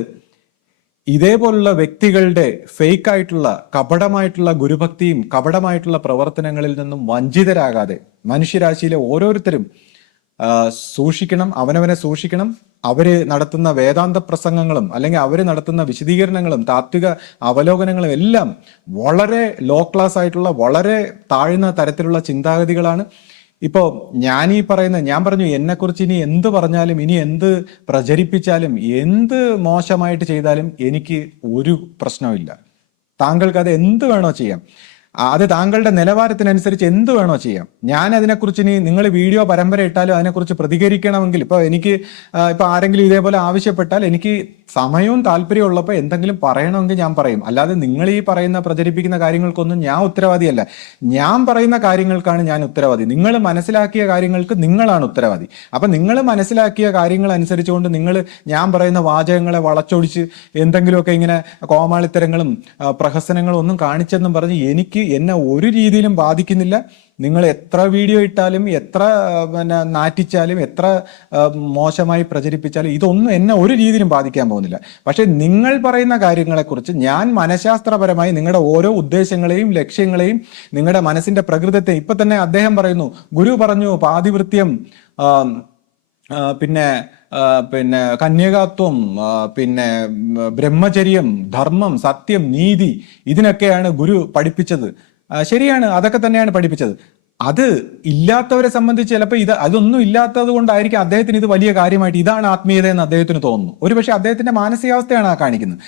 ഇതേപോലുള്ള വ്യക്തികളുടെ ഫേക്ക് ആയിട്ടുള്ള കപടമായിട്ടുള്ള ഗുരുഭക്തിയും കപടമായിട്ടുള്ള പ്രവർത്തനങ്ങളിൽ നിന്നും വഞ്ചിതരാകാതെ മനുഷ്യരാശിയിലെ ഓരോരുത്തരും സൂക്ഷിക്കണം, അവനവനെ സൂക്ഷിക്കണം. അവര് നടത്തുന്ന വേദാന്ത പ്രസംഗങ്ങളും അല്ലെങ്കിൽ അവര് നടത്തുന്ന വിശദീകരണങ്ങളും താത്വിക അവലോകനങ്ങളും എല്ലാം വളരെ ലോ ക്ലാസ് ആയിട്ടുള്ള വളരെ താഴ്ന്ന തരത്തിലുള്ള ചിന്താഗതികളാണ്. ഇപ്പോൾ ഞാൻ പറഞ്ഞു എന്നെക്കുറിച്ച് ഇനി എന്ത് പറഞ്ഞാലും ഇനി എന്ത് പ്രചരിപ്പിച്ചാലും എന്ത് മോശമായിട്ട് ചെയ്താലും എനിക്ക് ഒരു പ്രശ്നവുമില്ല. താങ്കൾക്ക് അത് എന്ത് വേണോ ചെയ്യാം, അത് താങ്കളുടെ നിലവാരത്തിനനുസരിച്ച് എന്ത് വേണോ ചെയ്യാം. ഞാൻ അതിനെക്കുറിച്ച് ഇനി നിങ്ങൾ വീഡിയോ പരമ്പര ഇട്ടാലും അതിനെക്കുറിച്ച് പ്രതികരിക്കണമെങ്കിൽ ഇപ്പൊ ആരെങ്കിലും ഇതേപോലെ ആവശ്യപ്പെട്ടാൽ എനിക്ക് സമയവും താല്പര്യവും ഉള്ളപ്പോൾ എന്തെങ്കിലും പറയണമെങ്കിൽ ഞാൻ പറയും. അല്ലാതെ നിങ്ങൾ ഈ പറയുന്ന പ്രചരിപ്പിക്കുന്ന കാര്യങ്ങൾക്കൊന്നും ഞാൻ ഉത്തരവാദിയല്ല. ഞാൻ പറയുന്ന കാര്യങ്ങൾക്കാണ് ഞാൻ ഉത്തരവാദി. നിങ്ങൾ മനസ്സിലാക്കിയ കാര്യങ്ങൾക്ക് നിങ്ങളാണ് ഉത്തരവാദി. അപ്പൊ നിങ്ങൾ മനസ്സിലാക്കിയ കാര്യങ്ങൾ അനുസരിച്ചുകൊണ്ട് നിങ്ങൾ ഞാൻ പറയുന്ന വാചകങ്ങളെ വളച്ചൊടിച്ച് എന്തെങ്കിലുമൊക്കെ ഇങ്ങനെ കോമാളിത്തരങ്ങളും പ്രഹസനങ്ങളും ഒന്നും കാണിച്ചെന്നും പറഞ്ഞ് എന്നെ ഒരു രീതിയിലും ബാധിക്കുന്നില്ല. നിങ്ങൾ എത്ര വീഡിയോ ഇട്ടാലും, എത്ര പിന്നെ നാറ്റിച്ചാലും, എത്ര മോശമായി പ്രചരിപ്പിച്ചാലും ഇതൊന്നും എന്നെ ഒരു രീതിയിലും ബാധിക്കാൻ പോകുന്നില്ല. പക്ഷെ നിങ്ങൾ പറയുന്ന കാര്യങ്ങളെക്കുറിച്ച് ഞാൻ മനഃശാസ്ത്രപരമായി നിങ്ങളുടെ ഓരോ ഉദ്ദേശങ്ങളെയും ലക്ഷ്യങ്ങളെയും നിങ്ങളുടെ മനസ്സിന്റെ പ്രകൃതത്തെ, ഇപ്പൊ തന്നെ അദ്ദേഹം പറയുന്നു, ഗുരു പറഞ്ഞു പാതിവൃത്യം, പിന്നെ പിന്നെ കന്യകാത്വം, പിന്നെ ബ്രഹ്മചര്യം, ധർമ്മം, സത്യം, നീതി, ഇതിനൊക്കെയാണ് ഗുരു പഠിപ്പിച്ചത്. ശരിയാണ്, അതൊക്കെ തന്നെയാണ് പഠിപ്പിച്ചത്. അത് ഇല്ലാത്തവരെ സംബന്ധിച്ച് ചിലപ്പോൾ അതൊന്നും ഇല്ലാത്തത് കൊണ്ടായിരിക്കും അദ്ദേഹത്തിന് ഇത് വലിയ കാര്യമായിട്ട് ഇതാണ് ആത്മീയത എന്ന് അദ്ദേഹത്തിന് തോന്നുന്നു. ഒരുപക്ഷെ അദ്ദേഹത്തിന്റെ മാനസികാവസ്ഥയാണ് ആ കാണിക്കുന്നത്.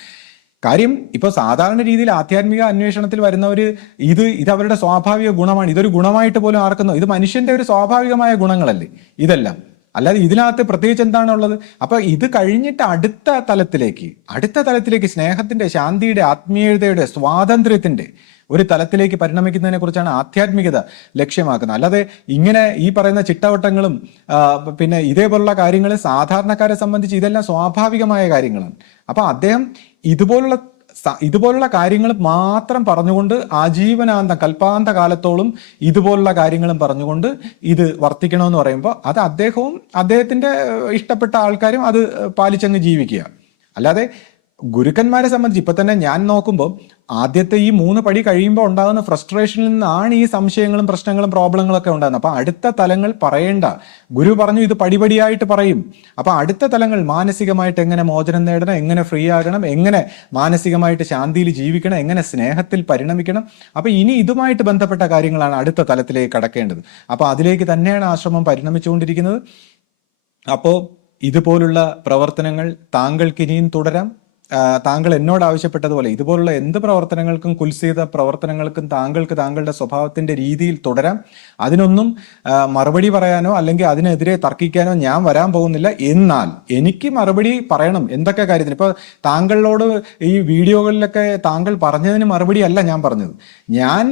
കാര്യം ഇപ്പോൾ സാധാരണ രീതിയിൽ ആധ്യാത്മിക അന്വേഷണത്തിൽ വരുന്നവർ ഇത് അവരുടെ സ്വാഭാവിക ഗുണമാണ്. ഇതൊരു ഗുണമായിട്ട് പോലും ആർക്കുന്നു. ഇത് മനുഷ്യന്റെ ഒരു സ്വാഭാവികമായ ഗുണങ്ങളല്ലേ ഇതെല്ലാം, അല്ലാതെ ഇതിനകത്ത് പ്രത്യേകിച്ച് എന്താണുള്ളത്? അപ്പൊ ഇത് കഴിഞ്ഞിട്ട് അടുത്ത തലത്തിലേക്ക് സ്നേഹത്തിന്റെ, ശാന്തിയുടെ, ആത്മീയതയുടെ, സ്വാതന്ത്ര്യത്തിന്റെ ഒരു തലത്തിലേക്ക് പരിണമിക്കുന്നതിനെ കുറിച്ചാണ് ആധ്യാത്മികത ലക്ഷ്യമാക്കുന്നത്. അല്ലാതെ ഇങ്ങനെ ഈ പറയുന്ന ചിട്ടവട്ടങ്ങളും പിന്നെ ഇതേപോലുള്ള കാര്യങ്ങൾ സാധാരണക്കാരെ സംബന്ധിച്ച് ഇതെല്ലാം സ്വാഭാവികമായ കാര്യങ്ങളാണ്. അപ്പൊ അദ്ദേഹം ഇതുപോലുള്ള കാര്യങ്ങൾ മാത്രം പറഞ്ഞുകൊണ്ട് ആജീവനാന്തം, കൽപ്പാന്ത കാലത്തോളം ഇതുപോലുള്ള കാര്യങ്ങളും പറഞ്ഞുകൊണ്ട് ഇത് വർത്തിക്കണമെന്ന് പറയുമ്പോൾ അത് അദ്ദേഹത്തിന്റെ ഇഷ്ടപ്പെട്ട ആൾക്കാരും അത് പാലിച്ചങ്ങ് ജീവിക്കുക. അല്ലാതെ ഗുരുക്കന്മാരെ സംബന്ധിച്ച് ഇപ്പൊ തന്നെ ഞാൻ നോക്കുമ്പോൾ ആദ്യത്തെ ഈ 3 പടി കഴിയുമ്പോൾ ഉണ്ടാകുന്ന ഫ്രസ്ട്രേഷനിൽ നിന്നാണ് ഈ സംശയങ്ങളും പ്രശ്നങ്ങളും പ്രോബ്ലങ്ങളൊക്കെ ഉണ്ടാകുന്നത്. അപ്പൊ അടുത്ത തലങ്ങൾ പറയേണ്ട, ഗുരു പറഞ്ഞു ഇത് പടിപടിയായിട്ട് പറയും. അപ്പൊ അടുത്ത തലങ്ങൾ മാനസികമായിട്ട് എങ്ങനെ മോചനം നേടണം, എങ്ങനെ ഫ്രീ ആകണം, എങ്ങനെ മാനസികമായിട്ട് ശാന്തിയിൽ ജീവിക്കണം, എങ്ങനെ സ്നേഹത്തിൽ പരിണമിക്കണം. അപ്പൊ ഇനി ഇതുമായിട്ട് ബന്ധപ്പെട്ട കാര്യങ്ങളാണ് അടുത്ത തലത്തിലേക്ക് കടക്കേണ്ടത്. അപ്പൊ അതിലേക്ക് തന്നെയാണ് ആശ്രമം പരിണമിച്ചുകൊണ്ടിരിക്കുന്നത്. അപ്പോൾ ഇതുപോലുള്ള പ്രവർത്തനങ്ങൾ താങ്കൾക്ക് ഇനിയും തുടരാം. താങ്കൾ എന്നോട് ആവശ്യപ്പെട്ടതുപോലെ ഇതുപോലുള്ള എന്ത് പ്രവർത്തനങ്ങൾക്കും, കുൽസിത പ്രവർത്തനങ്ങൾക്കും താങ്കൾക്ക് താങ്കളുടെ സ്വഭാവത്തിന്റെ രീതിയിൽ തുടരാം. അതിനൊന്നും മറുപടി പറയാനോ അല്ലെങ്കിൽ അതിനെതിരെ തർക്കിക്കാനോ ഞാൻ വരാൻ പോകുന്നില്ല. എന്നാൽ എനിക്ക് മറുപടി പറയണം എന്തൊക്കെ കാര്യത്തിന്. ഇപ്പൊ താങ്കളോട് ഈ വീഡിയോകളിലൊക്കെ താങ്കൾ പറഞ്ഞതിന് മറുപടി അല്ല ഞാൻ പറഞ്ഞത്. ഞാൻ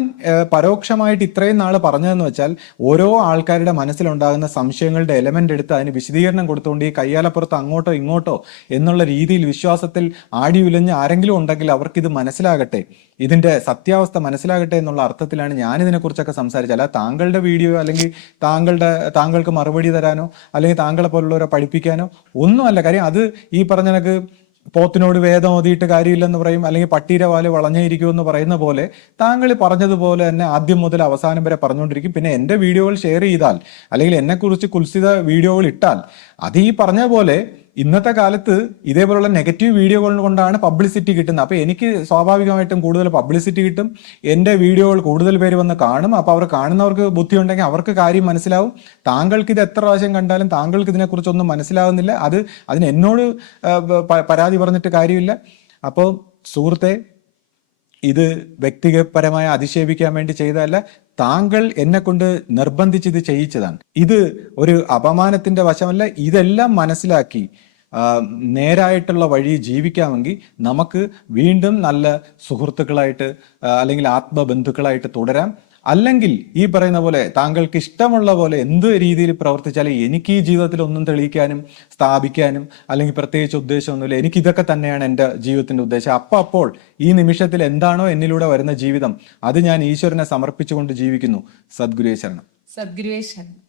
പരോക്ഷമായിട്ട് ഇത്രയും നാൾ പറഞ്ഞതെന്ന് വെച്ചാൽ ഓരോ ആൾക്കാരുടെ മനസ്സിലുണ്ടാകുന്ന സംശയങ്ങളുടെ എലമെന്റ് എടുത്ത് അതിന് വിശദീകരണം കൊടുത്തുകൊണ്ട് ഈ കയ്യാലപ്പുറത്ത് അങ്ങോട്ടോ ഇങ്ങോട്ടോ എന്നുള്ള രീതിയിൽ വിശ്വാസത്തിൽ ആടി ഉലഞ്ഞ് ആരെങ്കിലും ഉണ്ടെങ്കിൽ അവർക്കിത് മനസ്സിലാകട്ടെ, ഇതിന്റെ സത്യാവസ്ഥ മനസ്സിലാകട്ടെ എന്നുള്ള അർത്ഥത്തിലാണ് ഞാനിതിനെ കുറിച്ചൊക്കെ സംസാരിച്ചത്. അല്ല താങ്കളുടെ വീഡിയോ അല്ലെങ്കിൽ താങ്കൾക്ക് മറുപടി തരാനോ അല്ലെങ്കിൽ താങ്കളെ പോലുള്ളവരെ പഠിപ്പിക്കാനോ ഒന്നുമല്ല. കാര്യം അത് ഈ പറഞ്ഞ കണക്ക് പോത്തിനോട് വേദം ഓതിയിട്ട് കാര്യമില്ലെന്ന് പറയും, അല്ലെങ്കിൽ പട്ടീരെ വാല് വളഞ്ഞിരിക്കുമെന്ന് പറയുന്ന പോലെ താങ്കൾ പറഞ്ഞതുപോലെ തന്നെ ആദ്യം മുതൽ അവസാനം വരെ പറഞ്ഞുകൊണ്ടിരിക്കും. പിന്നെ എൻ്റെ വീഡിയോകൾ ഷെയർ ചെയ്താൽ അല്ലെങ്കിൽ എന്നെക്കുറിച്ച് കുൽസിത വീഡിയോകൾ ഇട്ടാൽ അത് ഈ പറഞ്ഞ പോലെ ഇന്നത്തെ കാലത്ത് ഇതേപോലുള്ള നെഗറ്റീവ് വീഡിയോകൾ കൊണ്ടാണ് പബ്ലിസിറ്റി കിട്ടുന്നത്. അപ്പോൾ എനിക്ക് സ്വാഭാവികമായിട്ടും കൂടുതൽ പബ്ലിസിറ്റി കിട്ടും, എൻ്റെ വീഡിയോകൾ കൂടുതൽ പേര് വന്ന് കാണും. അപ്പോൾ അവർ കാണുന്നവർക്ക് ബുദ്ധി ഉണ്ടെങ്കിൽ അവർക്ക് കാര്യം മനസ്സിലാവും. താങ്കൾക്ക് ഇത് എത്ര പ്രാവശ്യം കണ്ടാലും താങ്കൾക്ക് ഇതിനെക്കുറിച്ചൊന്നും മനസ്സിലാവുന്നില്ല. അതിന് എന്നോട് പരാതി പറഞ്ഞിട്ട് കാര്യമില്ല. അപ്പോൾ സുഹൃത്തെ, ഇത് വ്യക്തിപരമായി അധിക്ഷേപിക്കാൻ വേണ്ടി ചെയ്തതല്ല. താങ്കൾ എന്നെ കൊണ്ട് നിർബന്ധിച്ച് ഇത് ചെയ്യിച്ചതാണ്. ഇത് ഒരു അപമാനത്തിന്റെ വശമല്ല. ഇതെല്ലാം മനസ്സിലാക്കി നേരായിട്ടുള്ള വഴി ജീവിക്കാമെങ്കിൽ നമുക്ക് വീണ്ടും നല്ല സുഹൃത്തുക്കളായിട്ട് അല്ലെങ്കിൽ ആത്മബന്ധുക്കളായിട്ട് തുടരാം. അല്ലെങ്കിൽ ഈ പറയുന്ന പോലെ താങ്കൾക്ക് ഇഷ്ടമുള്ള പോലെ എന്ത് രീതിയിൽ പ്രവർത്തിച്ചാലും എനിക്ക് ഈ ജീവിതത്തിൽ ഒന്നും തെളിയിക്കാനും സ്ഥാപിക്കാനും അല്ലെങ്കിൽ പ്രത്യേകിച്ച് ഉദ്ദേശമൊന്നുമില്ല. എനിക്ക് ഇതൊക്കെ തന്നെയാണ് എൻ്റെ ജീവിതത്തിന്റെ ഉദ്ദേശം. അപ്പോൾ ഈ നിമിഷത്തിൽ എന്താണോ എന്നിലൂടെ വരുന്ന ജീവിതം അത് ഞാൻ ഈശ്വരനെ സമർപ്പിച്ചുകൊണ്ട് ജീവിക്കുന്നു. സദ്ഗുരുവേ ശരണം. സദ്ഗുരുവേ ശരണം.